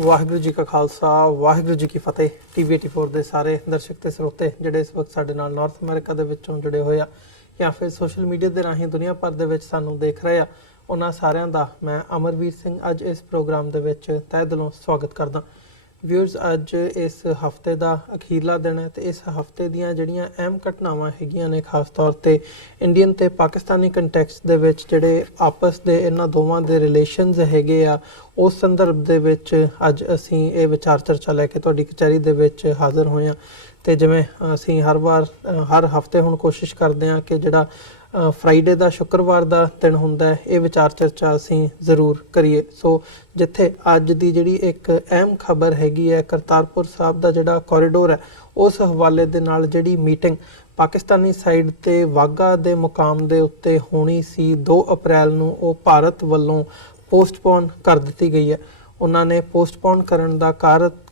ਵਾਹਿਗੁਰੂ ਜੀ ਕਾ ਖਾਲਸਾ ਵਾਹਿਗੁਰੂ ਜੀ ਕੀ ਫਤਿਹ। ਟੀਵੀ 84 ਦੇ ਸਾਰੇ ਦਰਸ਼ਕ ਤੇ ਸਰੋਤੇ ਜਿਹੜੇ ਇਸ ਵਕਤ ਸਾਡੇ ਨਾਲ ਨਾਰਥ ਅਮਰੀਕਾ ਦੇ ਵਿੱਚੋਂ ਜੁੜੇ ਹੋਏ ਆ ਜਾਂ ਫਿਰ ਸੋਸ਼ਲ ਮੀਡੀਆ ਦੇ ਰਾਹੀਂ ਦੁਨੀਆ ਭਰ ਦੇ ਵਿੱਚ ਸਾਨੂੰ ਦੇਖ ਰਹੇ ਆ, ਉਹਨਾਂ ਸਾਰਿਆਂ ਦਾ ਮੈਂ ਅਮਰਵੀਰ ਸਿੰਘ ਅੱਜ ਇਸ ਪ੍ਰੋਗਰਾਮ ਦੇ ਵਿੱਚ ਤਹਿ ਦਿਲੋਂ ਸਵਾਗਤ ਕਰਦਾ। ਵਿਊਅਰਸ, ਅੱਜ ਇਸ ਹਫਤੇ ਦਾ ਅਖੀਰਲਾ ਦਿਨ ਹੈ ਤੇ ਇਸ ਹਫਤੇ ਦੀਆਂ ਜਿਹੜੀਆਂ ਅਹਿਮ ਘਟਨਾਵਾਂ ਹੈਗੀਆਂ ਨੇ, ਖਾਸ ਤੌਰ ਤੇ ਇੰਡੀਅਨ ਤੇ ਪਾਕਿਸਤਾਨੀ ਕੰਟੈਕਸਟ ਦੇ ਵਿੱਚ ਜਿਹੜੇ ਆਪਸ ਦੇ ਇਹਨਾਂ ਦੋਵਾਂ ਦੇ ਰਿਲੇਸ਼ਨਸ ਹੈਗੇ ਆ, ਉਸ ਸੰਦਰਭ ਦੇ ਵਿੱਚ ਅੱਜ ਅਸੀਂ ਇਹ ਵਿਚਾਰ ਚਰਚਾ ਲੈ ਕੇ ਤੁਹਾਡੀ ਕਚਹਿਰੀ ਦੇ ਵਿੱਚ ਹਾਜ਼ਰ ਹੋਏ ਹਾਂ। ਤੇ ਜਿਵੇਂ ਅਸੀਂ ਹਰ ਹਫਤੇ ਹੁਣ ਕੋਸ਼ਿਸ਼ ਕਰਦੇ ਹਾਂ ਕਿ ਜਿਹੜਾ ਫਰਾਈਡੇ ਦਾ ਸ਼ੁੱਕਰਵਾਰ ਦਾ ਦਿਨ ਹੁੰਦਾ ਹੈ, ਇਹ ਵਿਚਾਰ ਚਰਚਾ ਅਸੀਂ ਜ਼ਰੂਰ ਕਰੀਏ। ਸੋ ਜਿੱਥੇ ਅੱਜ ਦੀ ਜਿਹੜੀ ਇੱਕ ਅਹਿਮ ਖਬਰ ਹੈਗੀ ਹੈ, ਕਰਤਾਰਪੁਰ ਸਾਹਿਬ ਦਾ ਜਿਹੜਾ ਕੋਰੀਡੋਰ ਹੈ, ਉਸ ਹਵਾਲੇ ਦੇ ਨਾਲ ਜਿਹੜੀ ਮੀਟਿੰਗ ਪਾਕਿਸਤਾਨੀ ਸਾਈਡ ਤੇ ਵਾਘਾ ਦੇ ਮੁਕਾਮ ਦੇ ਉੱਤੇ ਹੋਣੀ ਸੀ 2 ਅਪ੍ਰੈਲ ਨੂੰ, ਉਹ ਭਾਰਤ ਵੱਲੋਂ ਪੋਸਟਪੋਨ ਕਰ ਦਿੱਤੀ ਗਈ ਹੈ। ਉਹਨਾਂ ਨੇ ਪੋਸਟਪੋਨ ਕਰਨ ਦਾ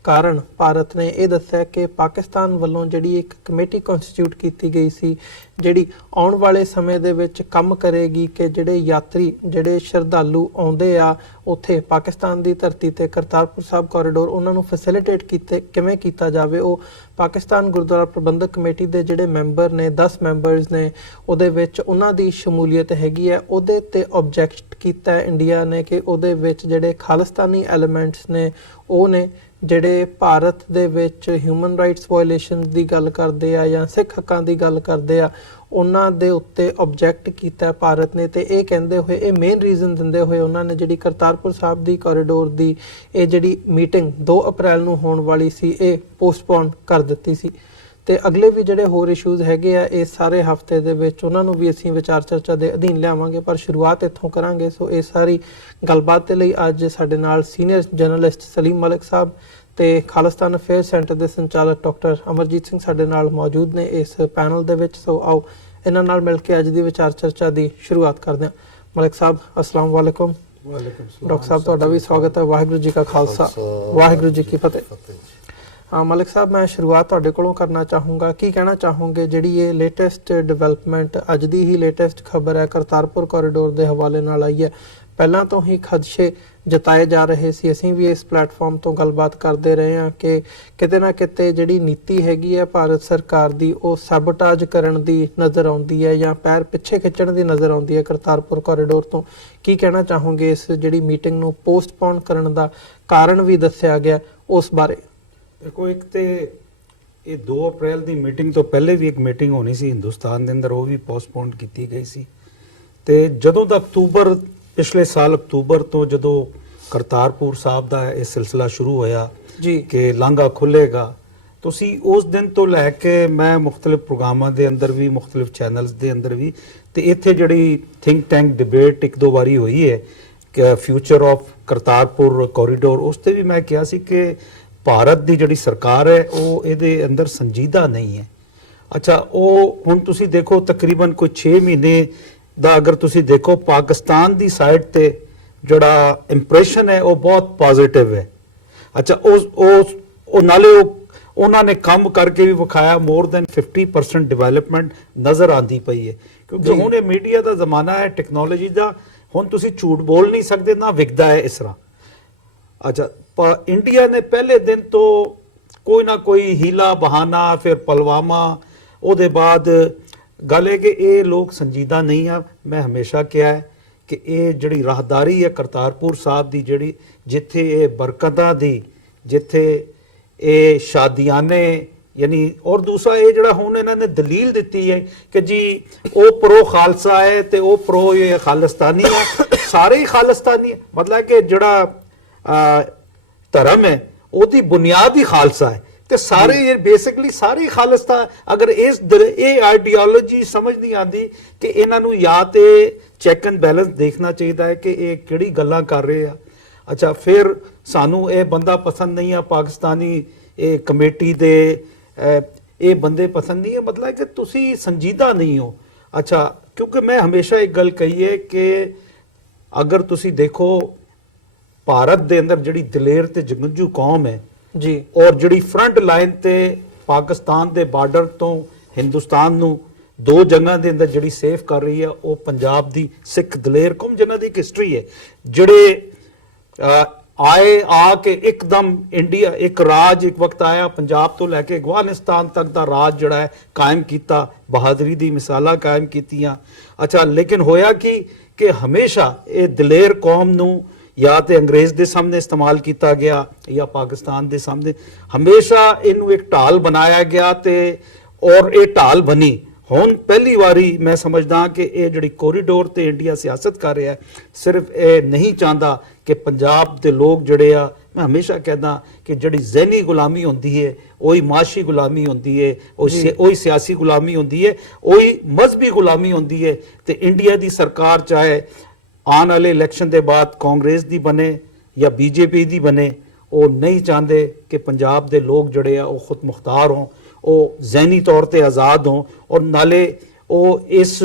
ਕਾਰਨ ਭਾਰਤ ਨੇ ਇਹ ਦੱਸਿਆ ਕਿ ਪਾਕਿਸਤਾਨ ਵੱਲੋਂ ਜਿਹੜੀ ਇੱਕ ਕਮੇਟੀ ਕਨਸਟੀਟਿਊਟ ਕੀਤੀ ਗਈ ਸੀ, ਜਿਹੜੀ ਆਉਣ ਵਾਲੇ ਸਮੇਂ ਦੇ ਵਿੱਚ ਕੰਮ ਕਰੇਗੀ ਕਿ ਜਿਹੜੇ ਯਾਤਰੀ, ਜਿਹੜੇ ਸ਼ਰਧਾਲੂ ਆਉਂਦੇ ਆ ਉੱਥੇ ਪਾਕਿਸਤਾਨ ਦੀ ਧਰਤੀ ਤੇ ਕਰਤਾਰਪੁਰ ਸਾਹਿਬ ਕੋਰੀਡੋਰ, ਉਹਨਾਂ ਨੂੰ ਫੈਸਿਲਿਟੇਟ ਕਿਵੇਂ ਕੀਤਾ ਜਾਵੇ। ਉਹ ਪਾਕਿਸਤਾਨ ਗੁਰਦੁਆਰਾ ਪ੍ਰਬੰਧਕ ਕਮੇਟੀ ਦੇ ਜਿਹੜੇ ਮੈਂਬਰ ਨੇ, 10 ਮੈਂਬਰਸ ਨੇ, ਉਹਦੇ ਵਿੱਚ ਉਹਨਾਂ ਦੀ ਸ਼ਮੂਲੀਅਤ ਹੈਗੀ ਹੈ। ਉਹਦੇ ਤੇ ਆਬਜੈਕਟ ਕੀਤਾ ਹੈ ਇੰਡੀਆ ਨੇ ਕਿ ਉਹਦੇ ਵਿੱਚ ਜਿਹੜੇ ਖਾਲਿਸਤਾਨੀ ਐਲੀਮੈਂਟਸ ਨੇ, ਉਹ ਨੇ ਜਿਹੜੇ ਭਾਰਤ ਦੇ ਵਿੱਚ ਹਿਊਮਨ ਰਾਈਟਸ ਵਾਇਲੇਸ਼ਨ ਦੀ ਗੱਲ ਕਰਦੇ ਆ ਜਾਂ ਸਿੱਖ ਹੱਕਾਂ ਦੀ ਗੱਲ ਕਰਦੇ ਆ, ਉਹਨਾਂ ਦੇ ਉੱਤੇ ਆਬਜੈਕਟ ਕੀਤਾ ਭਾਰਤ ਨੇ। ਤੇ ਇਹ ਕਹਿੰਦੇ ਹੋਏ, ਇਹ ਮੇਨ ਰੀਜ਼ਨ ਦਿੰਦੇ ਹੋਏ ਉਹਨਾਂ ਨੇ ਜਿਹੜੀ ਕਰਤਾਰਪੁਰ ਸਾਹਿਬ ਦੀ ਕੋਰੀਡੋਰ ਦੀ ਇਹ ਜਿਹੜੀ ਮੀਟਿੰਗ 2 ਅਪ੍ਰੈਲ ਨੂੰ ਹੋਣ ਵਾਲੀ ਸੀ, ਇਹ ਪੋਸਟਪੋਨ ਕਰ ਦਿੱਤੀ ਸੀ। ਤੇ ਅਗਲੇ ਵੀ ਜਿਹੜੇ ਹੋਰ ਇਸ਼ੂਜ਼ ਹੈਗੇ ਆ ਇਸ ਸਾਰੇ ਹਫਤੇ ਦੇ ਵਿੱਚ, ਉਹਨਾਂ ਨੂੰ ਵੀ ਅਸੀਂ ਵਿਚਾਰ ਚਰਚਾ ਦੇ ਅਧੀਨ ਲਿਆਵਾਂਗੇ, ਪਰ ਸ਼ੁਰੂਆਤ ਇੱਥੋਂ ਕਰਾਂਗੇ। ਸੋ ਇਹ ਸਾਰੀ ਗੱਲਬਾਤ ਦੇ ਲਈ ਅੱਜ ਸਾਡੇ ਨਾਲ ਸੀਨੀਅਰ ਜਰਨਲਿਸਟ ਸਲੀਮ ਮਲਿਕ ਸਾਹਿਬ ਤੇ ਖਾਲਿਸਤਾਨ ਅਫੇਅਰ ਸੈਂਟਰ ਦੇ ਸੰਚਾਲਕ ਡਾਕਟਰ ਅਮਰਜੀਤ ਸਿੰਘ ਸਾਡੇ ਨਾਲ ਮੌਜੂਦ ਨੇ ਇਸ ਪੈਨਲ ਦੇ ਵਿੱਚ। ਸੋ ਆਓ ਇਹਨਾਂ ਨਾਲ ਮਿਲ ਕੇ ਅੱਜ ਦੀ ਵਿਚਾਰ ਚਰਚਾ ਦੀ ਸ਼ੁਰੂਆਤ ਕਰਦੇ ਹਾਂ। ਮਲਿਕ ਸਾਹਿਬ, ਅਸਲਾਮ ਵਾਲੇਕੁਮ। ਡਾਕਟਰ ਸਾਹਿਬ, ਤੁਹਾਡਾ ਵੀ ਸਵਾਗਤ ਹੈ। ਵਾਹਿਗੁਰੂ ਜੀ ਕਾ ਖਾਲਸਾ ਵਾਹਿਗੁਰੂ ਜੀ ਕੀ ਫਤਿਹ। ਮਲਿਕ ਸਾਹਿਬ, ਮੈਂ ਸ਼ੁਰੂਆਤ ਤੁਹਾਡੇ ਕੋਲੋਂ ਕਰਨਾ ਚਾਹੂੰਗਾ। ਕੀ ਕਹਿਣਾ ਚਾਹੋਗੇ ਜਿਹੜੀ ਇਹ ਲੇਟੈਸਟ ਡਿਵੈਲਪਮੈਂਟ, ਅੱਜ ਦੀ ਹੀ ਲੇਟੈਸਟ ਖਬਰ ਹੈ, ਕਰਤਾਰਪੁਰ ਕੋਰੀਡੋਰ ਦੇ ਹਵਾਲੇ ਨਾਲ ਆਈ ਹੈ। ਪਹਿਲਾਂ ਤੋਂ ਹੀ ਖਦਸ਼ੇ ਜਤਾਏ ਜਾ ਰਹੇ ਸੀ, ਅਸੀਂ ਵੀ ਇਸ ਪਲੇਟਫਾਰਮ ਤੋਂ ਗੱਲਬਾਤ ਕਰਦੇ ਰਹੇ ਹਾਂ ਕਿ ਕਿਤੇ ਨਾ ਕਿਤੇ ਜਿਹੜੀ ਨੀਤੀ ਹੈਗੀ ਹੈ ਭਾਰਤ ਸਰਕਾਰ ਦੀ, ਉਹ ਸੈਬੋਟਾਜ ਕਰਨ ਦੀ ਨਜ਼ਰ ਆਉਂਦੀ ਹੈ ਜਾਂ ਪੈਰ ਪਿੱਛੇ ਖਿੱਚਣ ਦੀ ਨਜ਼ਰ ਆਉਂਦੀ ਹੈ ਕਰਤਾਰਪੁਰ ਕੋਰੀਡੋਰ ਤੋਂ। ਕੀ ਕਹਿਣਾ ਚਾਹੋਗੇ ਇਸ ਜਿਹੜੀ ਮੀਟਿੰਗ ਨੂੰ ਪੋਸਟਪੋਨ ਕਰਨ ਦਾ ਕਾਰਨ ਵੀ ਦੱਸਿਆ ਗਿਆ, ਉਸ ਬਾਰੇ? ਦੇਖੋ, ਇੱਕ ਤੇ ਇਹ 2 ਅਪ੍ਰੈਲ ਦੀ ਮੀਟਿੰਗ ਤੋਂ ਪਹਿਲੇ ਵੀ ਇੱਕ ਮੀਟਿੰਗ ਹੋਣੀ ਸੀ ਹਿੰਦੁਸਤਾਨ ਦੇ ਅੰਦਰ, ਉਹ ਵੀ ਪੋਸਟਪੋਨ ਕੀਤੀ ਗਈ ਸੀ। ਤੇ ਜਦੋਂ ਦਾ ਪਿਛਲੇ ਸਾਲ ਅਕਤੂਬਰ ਤੋਂ ਜਦੋਂ ਕਰਤਾਰਪੁਰ ਸਾਹਿਬ ਦਾ ਇਹ ਸਿਲਸਿਲਾ ਸ਼ੁਰੂ ਹੋਇਆ ਜੀ ਕਿ ਲਾਂਘਾ ਖੁੱਲੇਗਾ, ਤੁਸੀਂ ਉਸ ਦਿਨ ਤੋਂ ਲੈ ਕੇ ਮੈਂ ਮੁxtਲਿਫ ਪ੍ਰੋਗਰਾਮਾਂ ਦੇ ਅੰਦਰ ਵੀ, ਮੁxtਲਿਫ ਚੈਨਲਸ ਦੇ ਅੰਦਰ ਵੀ, ਤੇ ਇੱਥੇ ਜਿਹੜੀ ਥਿੰਕ ਟੈਂਕ ਡਿਬੇਟ 1-2 ਵਾਰੀ ਹੋਈ ਹੈ ਕਿ ਫਿਊਚਰ ਆਫ ਕਰਤਾਰਪੁਰ ਕੋਰੀਡੋਰ, ਉਸ ਤੇ ਵੀ ਮੈਂ ਕਿਹਾ ਸੀ ਕਿ ਭਾਰਤ ਦੀ ਜਿਹੜੀ ਸਰਕਾਰ ਹੈ ਉਹ ਇਹਦੇ ਅੰਦਰ ਸੰਜੀਦਾ ਨਹੀਂ ਹੈ। ਅੱਛਾ, ਉਹ ਹੁਣ ਤੁਸੀਂ ਦੇਖੋ ਤਕਰੀਬਨ ਕੋਈ 6 ਮਹੀਨੇ ਦਾ ਅਗਰ ਤੁਸੀਂ ਦੇਖੋ, ਪਾਕਿਸਤਾਨ ਦੀ ਸਾਈਡ ਤੇ ਜਿਹੜਾ ਇੰਪ੍ਰੈਸ਼ਨ ਹੈ ਉਹ ਬਹੁਤ ਪੋਜ਼ਿਟਿਵ ਹੈ। ਅੱਛਾ, ਉਹ ਨਾਲੇ ਉਹਨਾਂ ਨੇ ਕੰਮ ਕਰਕੇ ਵੀ ਵਿਖਾਇਆ, ਮੋਰ ਦੈਨ 50% ਡਿਵੈਲਪਮੈਂਟ ਨਜ਼ਰ ਆਉਂਦੀ ਪਈ ਹੈ। ਕਿਉਂਕਿ ਹੁਣ ਇਹ ਮੀਡੀਆ ਦਾ ਜ਼ਮਾਨਾ ਹੈ, ਟੈਕਨੋਲੋਜੀ ਦਾ, ਹੁਣ ਤੁਸੀਂ ਝੂਠ ਬੋਲ ਨਹੀਂ ਸਕਦੇ, ਨਾ ਵਿਕਦਾ ਹੈ ਇਸ ਤਰ੍ਹਾਂ। ਅੱਛਾ, ਇੰਡੀਆ ਨੇ ਪਹਿਲੇ ਦਿਨ ਤੋਂ ਕੋਈ ਨਾ ਕੋਈ ਹੀਲਾ ਬਹਾਨਾ, ਫਿਰ ਪਲਵਾਮਾ, ਉਹਦੇ ਬਾਅਦ ਗੱਲ ਹੈ ਕਿ ਇਹ ਲੋਕ ਸੰਜੀਦਾ ਨਹੀਂ ਆ। ਮੈਂ ਹਮੇਸ਼ਾ ਕਿਹਾ ਹੈ ਕਿ ਇਹ ਜਿਹੜੀ ਰਾਹਦਾਰੀ ਹੈ ਕਰਤਾਰਪੁਰ ਸਾਹਿਬ ਦੀ, ਜਿਹੜੀ ਜਿੱਥੇ ਇਹ ਬਰਕਤਾਂ ਦੀ, ਜਿੱਥੇ ਇਹ ਸ਼ਾਦੀਆਨੇ, ਯਾਨੀ ਔਰ ਦੂਸਰਾ ਇਹ ਜਿਹੜਾ ਹੁਣ ਇਹਨਾਂ ਨੇ ਦਲੀਲ ਦਿੱਤੀ ਹੈ ਕਿ ਜੀ ਉਹ ਪ੍ਰੋ ਖਾਲਸਾ ਹੈ ਤੇ ਉਹ ਪ੍ਰੋ ਇਹ ਖਾਲਿਸਤਾਨੀ ਹੈ, ਸਾਰੇ ਹੀ ਖਾਲਿਸਤਾਨੀ ਹੈ। ਮਤਲਬ ਕਿ ਜਿਹੜਾ ਧਰਮ ਹੈ ਉਹਦੀ ਬੁਨਿਆਦ ਹੀ ਖਾਲਸਾ ਹੈ ਤੇ ਸਾਰੇ ਬੇਸਿਕਲੀ ਸਾਰੇ ਖਾਲਿਸਤਾਨ। ਅਗਰ ਇਹ ਆਈਡੀਓਲੋਜੀ ਸਮਝ ਨਹੀਂ ਆਉਂਦੀ ਕਿ ਇਹਨਾਂ ਨੂੰ ਜਾਂ ਤੇ ਚੈੱਕ ਐਂਡ ਬੈਲੈਂਸ ਦੇਖਣਾ ਚਾਹੀਦਾ ਹੈ ਕਿ ਇਹ ਕਿਹੜੀ ਗੱਲਾਂ ਕਰ ਰਹੇ ਆ। ਅੱਛਾ, ਫਿਰ ਸਾਨੂੰ ਇਹ ਬੰਦਾ ਪਸੰਦ ਨਹੀਂ ਆ, ਪਾਕਿਸਤਾਨੀ ਇਹ ਕਮੇਟੀ ਦੇ ਇਹ ਬੰਦੇ ਪਸੰਦ ਨਹੀਂ ਹੈ, ਮਤਲਬ ਕਿ ਤੁਸੀਂ ਸੰਜੀਦਾ ਨਹੀਂ ਹੋ। ਅੱਛਾ, ਕਿਉਂਕਿ ਮੈਂ ਹਮੇਸ਼ਾ ਇੱਕ ਗੱਲ ਕਹੀ ਹੈ ਕਿ ਅਗਰ ਤੁਸੀਂ ਦੇਖੋ ਭਾਰਤ ਦੇ ਅੰਦਰ ਜਿਹੜੀ ਦਲੇਰ ਤੇ ਜੰਗਜੂ ਕੌਮ ਹੈ ਜੀ, ਔਰ ਜਿਹੜੀ ਫਰੰਟ ਲਾਈਨ ਤੇ ਪਾਕਿਸਤਾਨ ਦੇ ਬਾਰਡਰ ਤੋਂ ਹਿੰਦੁਸਤਾਨ ਨੂੰ 2 ਜੰਗਾਂ ਦੇ ਅੰਦਰ ਜਿਹੜੀ ਸੇਫ ਕਰ ਰਹੀ ਹੈ, ਉਹ ਪੰਜਾਬ ਦੀ ਸਿੱਖ ਦਲੇਰ ਕੌਮ, ਜਿਨ੍ਹਾਂ ਦੀ ਇੱਕ ਹਿਸਟਰੀ ਹੈ, ਜਿਹੜੇ ਆਏ ਆ ਕੇ ਇੱਕਦਮ ਇੰਡੀਆ ਇੱਕ ਰਾਜ ਇੱਕ ਵਕਤ ਆਇਆ ਪੰਜਾਬ ਤੋਂ ਲੈ ਕੇ ਅਫਗਾਨਿਸਤਾਨ ਤੱਕ ਦਾ ਰਾਜ ਜਿਹੜਾ ਹੈ ਕਾਇਮ ਕੀਤਾ, ਬਹਾਦਰੀ ਦੀ ਮਿਸਾਲਾਂ ਕਾਇਮ ਕੀਤੀਆਂ। ਅੱਛਾ, ਲੇਕਿਨ ਹੋਇਆ ਕਿ ਹਮੇਸ਼ਾ ਇਹ ਦਲੇਰ ਕੌਮ ਨੂੰ ਜਾਂ ਤੇ ਅੰਗਰੇਜ਼ ਦੇ ਸਾਹਮਣੇ ਇਸਤੇਮਾਲ ਕੀਤਾ ਗਿਆ ਜਾਂ ਪਾਕਿਸਤਾਨ ਦੇ ਸਾਹਮਣੇ, ਹਮੇਸ਼ਾ ਇਹਨੂੰ ਇੱਕ ਢਾਲ ਬਣਾਇਆ ਗਿਆ ਤੇ ਔਰ ਇਹ ਢਾਲ ਬਣੀ। ਹੁਣ ਪਹਿਲੀ ਵਾਰੀ ਮੈਂ ਸਮਝਦਾ ਕਿ ਇਹ ਜਿਹੜੀ ਕੋਰੀਡੋਰ ਤੇ ਇੰਡੀਆ ਸਿਆਸਤ ਕਰ ਰਿਹਾ, ਸਿਰਫ ਇਹ ਨਹੀਂ ਚਾਹੁੰਦਾ ਕਿ ਪੰਜਾਬ ਦੇ ਲੋਕ ਜਿਹੜੇ ਆ, ਮੈਂ ਹਮੇਸ਼ਾ ਕਹਿੰਦਾ ਕਿ ਜਿਹੜੀ ਜ਼ਹਿਨੀ ਗੁਲਾਮੀ ਹੁੰਦੀ ਹੈ ਉਹੀ ਮਾਸ਼ੀ ਗੁਲਾਮੀ ਹੁੰਦੀ ਹੈ, ਉਹੀ ਸਿਆਸੀ ਗੁਲਾਮੀ ਹੁੰਦੀ ਹੈ, ਉਹੀ ਮਜ਼ਹਬੀ ਗੁਲਾਮੀ ਹੁੰਦੀ ਹੈ। ਤੇ ਇੰਡੀਆ ਦੀ ਸਰਕਾਰ ਚਾਹੇ ਆਉਣ ਵਾਲੇ ਇਲੈਕਸ਼ਨ ਦੇ ਬਾਅਦ ਕਾਂਗਰਸ ਦੀ ਬਣੇ ਜਾਂ ਬੀਜੇਪੀ ਦੀ ਬਣੇ, ਉਹ ਨਹੀਂ ਚਾਹੁੰਦੇ ਕਿ ਪੰਜਾਬ ਦੇ ਲੋਕ ਜਿਹੜੇ ਆ ਉਹ ਖੁਦ ਮੁਖਤਾਰ ਹੋਣ, ਉਹ ਜ਼ਹਿਨੀ ਤੌਰ ਤੇ ਆਜ਼ਾਦ ਹੋਣ। ਔਰ ਨਾਲੇ ਉਹ ਇਸ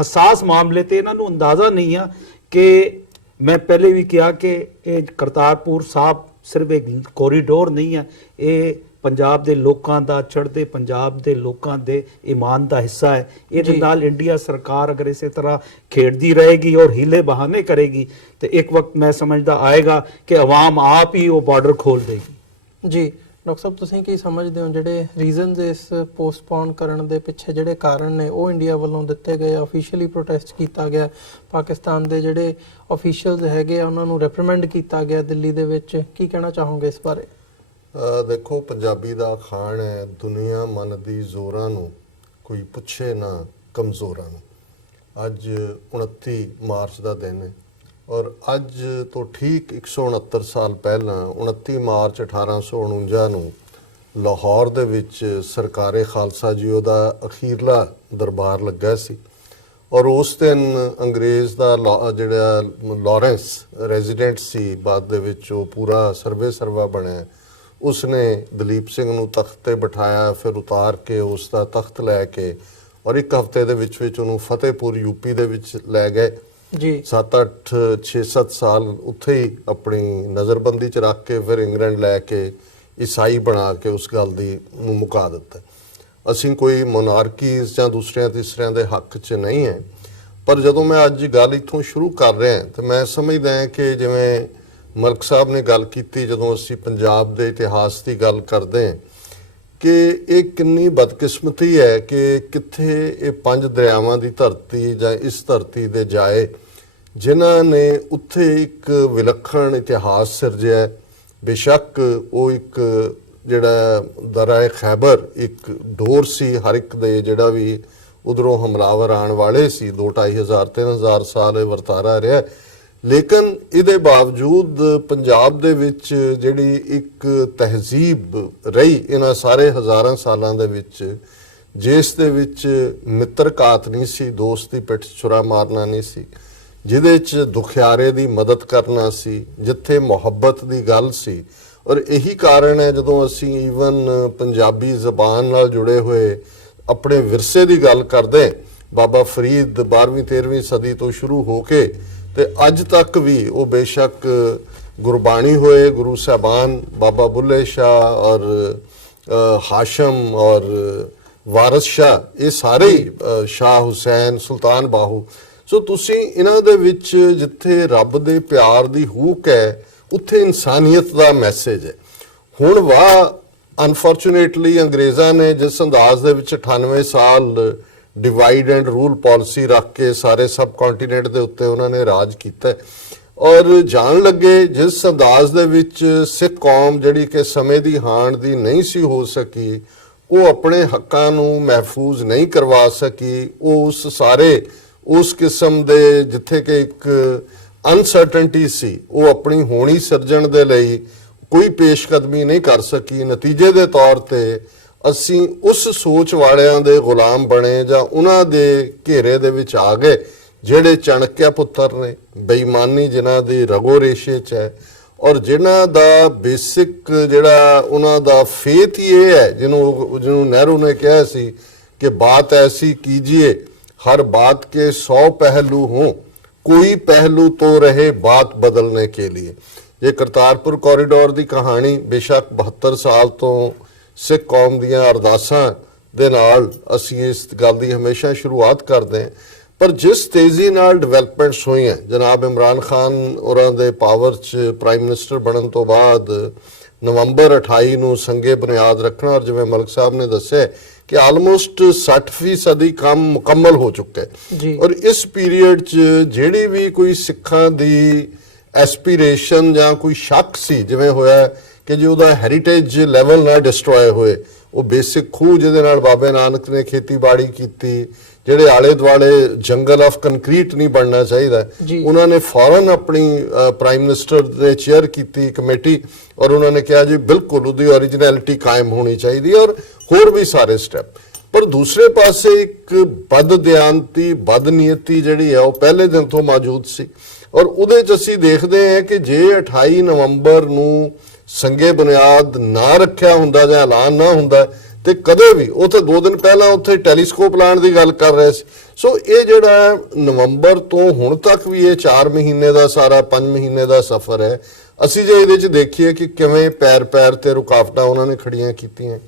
ਹਸਾਸ ਮਾਮਲੇ ਤੇ ਇਹਨਾਂ ਨੂੰ ਅੰਦਾਜ਼ਾ ਨਹੀਂ ਆ ਕਿ ਮੈਂ ਪਹਿਲੇ ਵੀ ਕਿਹਾ ਕਿ ਇਹ ਕਰਤਾਰਪੁਰ ਸਾਹਿਬ ਸਿਰਫ ਇੱਕ ਕੋਰੀਡੋਰ ਨਹੀਂ ਹੈ, ਇਹ ਪੰਜਾਬ ਦੇ ਲੋਕਾਂ ਦਾ, ਚੜ੍ਹਦੇ ਪੰਜਾਬ ਦੇ ਲੋਕਾਂ ਦੇ ਈਮਾਨ ਦਾ ਹਿੱਸਾ ਹੈ। ਇਹਦੇ ਨਾਲ ਇੰਡੀਆ ਸਰਕਾਰ ਅਗਰ ਇਸੇ ਤਰ੍ਹਾਂ ਖੇਡਦੀ ਰਹੇਗੀ ਔਰ ਹੀਲੇ ਬਹਾਨੇ ਕਰੇਗੀ ਤੇ ਇੱਕ ਵਕਤ ਮੈਂ ਸਮਝਦਾ ਆਏਗਾ ਕਿ ਆਵਾਮ ਆਪ ਹੀ ਉਹ ਬਾਰਡਰ ਖੋਲ ਦੇਗੀ। ਜੀ ਡਾਕਟਰ ਸਾਹਿਬ, ਤੁਸੀਂ ਕੀ ਸਮਝਦੇ ਹੋ ਜਿਹੜੇ ਰੀਜ਼ਨਸ ਇਸ ਪੋਸਟਪੋਨ ਕਰਨ ਦੇ ਪਿੱਛੇ ਜਿਹੜੇ ਕਾਰਨ ਨੇ ਉਹ ਇੰਡੀਆ ਵੱਲੋਂ ਦਿੱਤੇ ਗਏ? ਆਫੀਸ਼ੀਅਲੀ ਪ੍ਰੋਟੈਸਟ ਕੀਤਾ ਗਿਆ, ਪਾਕਿਸਤਾਨ ਦੇ ਜਿਹੜੇ ਆਫੀਸ਼ੀਅਲਸ ਹੈਗੇ ਆ ਉਹਨਾਂ ਨੂੰ ਰੈਪਰੀਮੈਂਡ ਕੀਤਾ ਗਿਆ ਦਿੱਲੀ ਦੇ ਵਿੱਚ, ਕੀ ਕਹਿਣਾ ਚਾਹੋਗੇ ਇਸ ਬਾਰੇ? ਦੇਖੋ, ਪੰਜਾਬੀ ਦਾ ਅਖਾਣ ਹੈ, ਦੁਨੀਆ ਮੰਨਦੀ ਜ਼ੋਰਾਂ ਨੂੰ, ਕੋਈ ਪੁੱਛੇ ਨਾ ਕਮਜ਼ੋਰਾਂ ਨੂੰ। ਅੱਜ 29 ਮਾਰਚ ਦਾ ਦਿਨ ਹੈ ਔਰ ਅੱਜ ਤੋਂ ਠੀਕ 169 ਸਾਲ ਪਹਿਲਾਂ 29 ਮਾਰਚ 1849 ਨੂੰ ਲਾਹੌਰ ਦੇ ਵਿੱਚ ਸਰਕਾਰੇ ਖਾਲਸਾ ਜੀਓ ਦਾ ਅਖੀਰਲਾ ਦਰਬਾਰ ਲੱਗਾ ਸੀ ਔਰ ਉਸ ਦਿਨ ਅੰਗਰੇਜ਼ ਦਾ ਜਿਹੜਾ ਲਾਰੈਂਸ ਰੈਜ਼ੀਡੈਂਟ ਸੀ, ਬਾਅਦ ਦੇ ਵਿੱਚ ਉਹ ਪੂਰਾ ਸਰਵਾ ਬਣਿਆ, ਉਸਨੇ ਦਲੀਪ ਸਿੰਘ ਨੂੰ ਤਖਤ ਤੇ ਬਿਠਾਇਆ, ਫਿਰ ਉਤਾਰ ਕੇ ਉਸ ਦਾ ਤਖਤ ਲੈ ਕੇ ਔਰ ਇੱਕ ਹਫ਼ਤੇ ਦੇ ਵਿੱਚ ਉਹਨੂੰ ਫਤਿਹਪੁਰ ਯੂਪੀ ਦੇ ਵਿੱਚ ਲੈ ਗਏ ਜੀ। 7 ਸਾਲ ਉੱਥੇ ਹੀ ਆਪਣੀ ਨਜ਼ਰਬੰਦੀ ਚ ਰੱਖ ਕੇ ਫਿਰ ਇੰਗਲੈਂਡ ਲੈ ਕੇ ਈਸਾਈ ਬਣਾ ਕੇ ਉਸ ਗੱਲ ਨੂੰ ਮੁਕਾ ਦਿੱਤਾ। ਅਸੀਂ ਕੋਈ ਮੋਨਾਰਕੀਜ਼ ਜਾਂ ਦੂਸਰਿਆਂ ਤੀਸਰਿਆਂ ਦੇ ਹੱਕ 'ਚ ਨਹੀਂ ਹੈ, ਪਰ ਜਦੋਂ ਮੈਂ ਅੱਜ ਗੱਲ ਇੱਥੋਂ ਸ਼ੁਰੂ ਕਰ ਰਿਹਾ ਤਾਂ ਮੈਂ ਸਮਝਦਾ ਹਾਂ ਕਿ ਜਿਵੇਂ ਮਲਕ ਸਾਹਿਬ ਨੇ ਗੱਲ ਕੀਤੀ, ਜਦੋਂ ਅਸੀਂ ਪੰਜਾਬ ਦੇ ਇਤਿਹਾਸ ਦੀ ਗੱਲ ਕਰਦੇ ਹਾਂ ਕਿ ਇਹ ਕਿੰਨੀ ਬਦਕਿਸਮਤੀ ਹੈ ਕਿ ਕਿੱਥੇ ਇਹ 5 ਦਰਿਆਵਾਂ ਦੀ ਧਰਤੀ ਜਾਂ ਇਸ ਧਰਤੀ ਦੇ ਜਾਏ ਜਿਨ੍ਹਾਂ ਨੇ ਉੱਥੇ ਇੱਕ ਵਿਲੱਖਣ ਇਤਿਹਾਸ ਸਿਰਜਿਆ। ਬੇਸ਼ੱਕ ਉਹ ਇੱਕ ਜਿਹੜਾ ਦਰਿਆ ਖੈਬਰ ਇੱਕ ਡੋਰ ਸੀ ਹਰ ਇੱਕ ਦੇ, ਜਿਹੜਾ ਵੀ ਉਧਰੋਂ ਹਮਲਾਵਰ ਆਉਣ ਵਾਲੇ ਸੀ, 2-2,500-3,000 ਸਾਲ ਇਹ ਵਰਤਾਰਾ ਰਿਹਾ, ਲੇਕਿਨ ਇਹਦੇ ਬਾਵਜੂਦ ਪੰਜਾਬ ਦੇ ਵਿੱਚ ਜਿਹੜੀ ਇੱਕ ਤਹਿਜ਼ੀਬ ਰਹੀ ਇਹਨਾਂ ਸਾਰੇ ਹਜ਼ਾਰਾਂ ਸਾਲਾਂ ਦੇ ਵਿੱਚ, ਜਿਸ ਦੇ ਵਿੱਚ ਮਿੱਤਰਕਾਤ ਨਹੀਂ ਸੀ, ਦੋਸਤ ਦੀ ਪਿੱਠ ਛੁਰਾ ਮਾਰਨਾ ਨਹੀਂ ਸੀ, ਜਿਹਦੇ 'ਚ ਦੁਖਿਆਰੇ ਦੀ ਮਦਦ ਕਰਨਾ ਸੀ, ਜਿੱਥੇ ਮੁਹੱਬਤ ਦੀ ਗੱਲ ਸੀ। ਔਰ ਇਹੀ ਕਾਰਨ ਹੈ ਜਦੋਂ ਅਸੀਂ ਈਵਨ ਪੰਜਾਬੀ ਜ਼ਬਾਨ ਨਾਲ ਜੁੜੇ ਹੋਏ ਆਪਣੇ ਵਿਰਸੇ ਦੀ ਗੱਲ ਕਰਦੇ, ਬਾਬਾ ਫਰੀਦ 12ਵੀਂ-13ਵੀਂ ਸਦੀ ਤੋਂ ਸ਼ੁਰੂ ਹੋ ਕੇ ਤੇ ਅੱਜ ਤੱਕ ਵੀ ਉਹ ਬੇਸ਼ੱਕ ਗੁਰਬਾਣੀ ਹੋਏ, ਗੁਰੂ ਸਾਹਿਬਾਨ ਬਾਬਾ ਬੁੱਲੇ ਸ਼ਾਹ ਔਰ ਹਾਸ਼ਮ ਔਰ ਵਾਰਿਸ ਸ਼ਾਹ, ਇਹ ਸਾਰੇ ਸ਼ਾਹ ਹੁਸੈਨ, ਸੁਲਤਾਨ ਬਾਹੂ, ਸੋ ਤੁਸੀਂ ਇਹਨਾਂ ਦੇ ਵਿੱਚ ਜਿੱਥੇ ਰੱਬ ਦੇ ਪਿਆਰ ਦੀ ਹੂਕ ਹੈ ਉੱਥੇ ਇਨਸਾਨੀਅਤ ਦਾ ਮੈਸੇਜ ਹੈ। ਹੁਣ ਅਨਫੋਰਚੂਨੇਟਲੀ ਅੰਗਰੇਜ਼ਾਂ ਨੇ ਜਿਸ ਅੰਦਾਜ਼ ਦੇ ਵਿੱਚ 98 ਸਾਲ ਡਿਵਾਈਡ ਐਂਡ ਰੂਲ ਪਾਲਿਸੀ ਰੱਖ ਕੇ ਸਾਰੇ ਸਬ ਕੰਟੀਨੈਂਟ ਦੇ ਉੱਤੇ ਉਹਨਾਂ ਨੇ ਰਾਜ ਕੀਤਾ ਔਰ ਜਾਣ ਲੱਗੇ ਜਿਸ ਅੰਦਾਜ਼ ਦੇ ਵਿੱਚ ਸਿੱਖ ਕੌਮ ਜਿਹੜੀ ਕਿ ਸਮੇਂ ਦੀ ਹਾਣ ਦੀ ਨਹੀਂ ਸੀ ਹੋ ਸਕੀ, ਉਹ ਆਪਣੇ ਹੱਕਾਂ ਨੂੰ ਮਹਿਫੂਜ਼ ਨਹੀਂ ਕਰਵਾ ਸਕੀ, ਉਹ ਉਸ ਕਿਸਮ ਦੇ ਜਿੱਥੇ ਕਿ ਇੱਕ ਅਨਸਰਟਨਟੀ ਸੀ, ਉਹ ਆਪਣੀ ਹੋਣੀ ਸਿਰਜਣ ਦੇ ਲਈ ਕੋਈ ਪੇਸ਼ਕਦਮੀ ਨਹੀਂ ਕਰ ਸਕੀ। ਨਤੀਜੇ ਦੇ ਤੌਰ ਤੇ ਅਸੀਂ ਉਸ ਸੋਚ ਵਾਲਿਆਂ ਦੇ ਗੁਲਾਮ ਬਣੇ ਜਾਂ ਉਹਨਾਂ ਦੇ ਘੇਰੇ ਦੇ ਵਿੱਚ ਆ ਗਏ ਜਿਹੜੇ ਚਾਣਕਿਆ ਪੁੱਤਰ ਨੇ, ਬੇਈਮਾਨੀ ਜਿਨ੍ਹਾਂ ਦੀ ਰਗੋ ਰੇਸ਼ੇ 'ਚ ਹੈ ਔਰ ਜਿਨ੍ਹਾਂ ਦਾ ਬੇਸਿਕ ਜਿਹੜਾ ਉਹਨਾਂ ਦਾ ਫੇਥ ਹੀ ਇਹ ਹੈ, ਜਿਹਨੂੰ ਨਹਿਰੂ ਨੇ ਕਿਹਾ ਸੀ ਕਿ ਬਾਤ ਐਸੀ ਕੀਜੀਏ हर बात के 100 पहलू हों, कोई पहलू तो रहे बात बदलने के लिए। ये करतारपुर कॉरिडोर की कहानी बेशक 72 साल तो सिख कौम दियां अरदासां दे नाल असीं इस गल दी हमेशा शुरुआत करते हैं, ਪਰ ਜਿਸ ਤੇਜ਼ੀ ਨਾਲ ਡਿਵੈਲਪਮੈਂਟਸ ਹੋਈਆਂ, ਜਨਾਬ ਇਮਰਾਨ ਖਾਨ ਉਹਨਾਂ ਦੇ ਪਾਵਰ 'ਚ ਪ੍ਰਾਈਮ ਮਿਨਿਸਟਰ ਬਣਨ ਤੋਂ ਬਾਅਦ ਨਵੰਬਰ 28 ਨੂੰ ਸੰਗੇ ਬੁਨਿਆਦ ਰੱਖਣਾ, ਔਰ ਜਿਵੇਂ ਮਲਕ ਸਾਹਿਬ ਨੇ ਦੱਸਿਆ ਕਿ ਆਲਮੋਸਟ 60% ਕੰਮ ਮੁਕੰਮਲ ਹੋ ਚੁੱਕਾ ਹੈ। ਜੀ। ਔਰ ਇਸ ਪੀਰੀਅਡ 'ਚ ਜਿਹੜੀ ਵੀ ਕੋਈ ਸਿੱਖਾਂ ਦੀ ਐਸਪੀਰੇਸ਼ਨ ਜਾਂ ਕੋਈ ਸ਼ੱਕ ਸੀ, ਜਿਵੇਂ ਹੋਇਆ ਕਿ ਜੇ ਉਹਦਾ ਹੈਰੀਟੇਜ ਲੈਵਲ ਨਾ ਡਿਸਟਰੋਏ ਹੋਏ, ਉਹ ਬੇਸਿਕ ਖੂਹ ਜਿਹਦੇ ਨਾਲ ਬਾਬੇ ਨਾਨਕ ਨੇ ਖੇਤੀਬਾੜੀ ਕੀਤੀ, ਜਿਹੜੇ ਆਲੇ ਦੁਆਲੇ ਜੰਗਲ ਆਫ ਕੰਕਰੀਟ ਨਹੀਂ ਬਣਨਾ ਚਾਹੀਦਾ, ਉਹਨਾਂ ਨੇ ਫੌਰਨ ਆਪਣੀ ਪ੍ਰਾਈਮ ਮਿਨਿਸਟਰ ਦੇ ਚੇਅਰ ਕੀਤੀ ਕਮੇਟੀ, ਔਰ ਉਹਨਾਂ ਨੇ ਕਿਹਾ ਜੀ ਬਿਲਕੁਲ ਉਹਦੀ ਓਰੀਜਨੈਲਿਟੀ ਕਾਇਮ ਹੋਣੀ ਚਾਹੀਦੀ, ਔਰ ਹੋਰ ਵੀ ਸਾਰੇ ਸਟੈਪ। ਪਰ ਦੂਸਰੇ ਪਾਸੇ ਇੱਕ ਬਦਦਿਆਨਤੀ, ਬਦਨੀਅਤੀ ਜਿਹੜੀ ਹੈ ਉਹ ਪਹਿਲੇ ਦਿਨ ਤੋਂ ਮੌਜੂਦ ਸੀ, ਔਰ ਉਹਦੇ 'ਚ ਅਸੀਂ ਦੇਖਦੇ ਹਾਂ ਕਿ ਜੇ 28 ਨਵੰਬਰ ਨੂੰ ਸੰਗੇ ਬੁਨਿਆਦ ਨਾ ਰੱਖਿਆ ਹੁੰਦਾ ਜਾਂ ਐਲਾਨ ਨਾ ਹੁੰਦਾ ਤੇ ਕਦੇ ਵੀ ਉੱਥੇ 2 ਦਿਨ ਪਹਿਲਾਂ ਉੱਥੇ ਟੈਲੀਸਕੋਪ ਲਾਉਣ ਦੀ ਗੱਲ ਕਰ ਰਹੇ ਸੀ। ਸੋ ਇਹ ਜਿਹੜਾ ਨਵੰਬਰ ਤੋਂ ਹੁਣ ਤੱਕ ਵੀ ਇਹ 4 ਮਹੀਨੇ ਦਾ ਸਾਰਾ 5 ਮਹੀਨੇ ਦਾ ਸਫ਼ਰ ਹੈ, ਅਸੀਂ ਜੇ ਇਹਦੇ 'ਚ ਦੇਖੀਏ ਕਿ ਕਿਵੇਂ ਪੈਰ ਪੈਰ ਤੇ ਰੁਕਾਵਟਾਂ ਉਹਨਾਂ ਨੇ ਖੜੀਆਂ ਕੀਤੀਆਂ,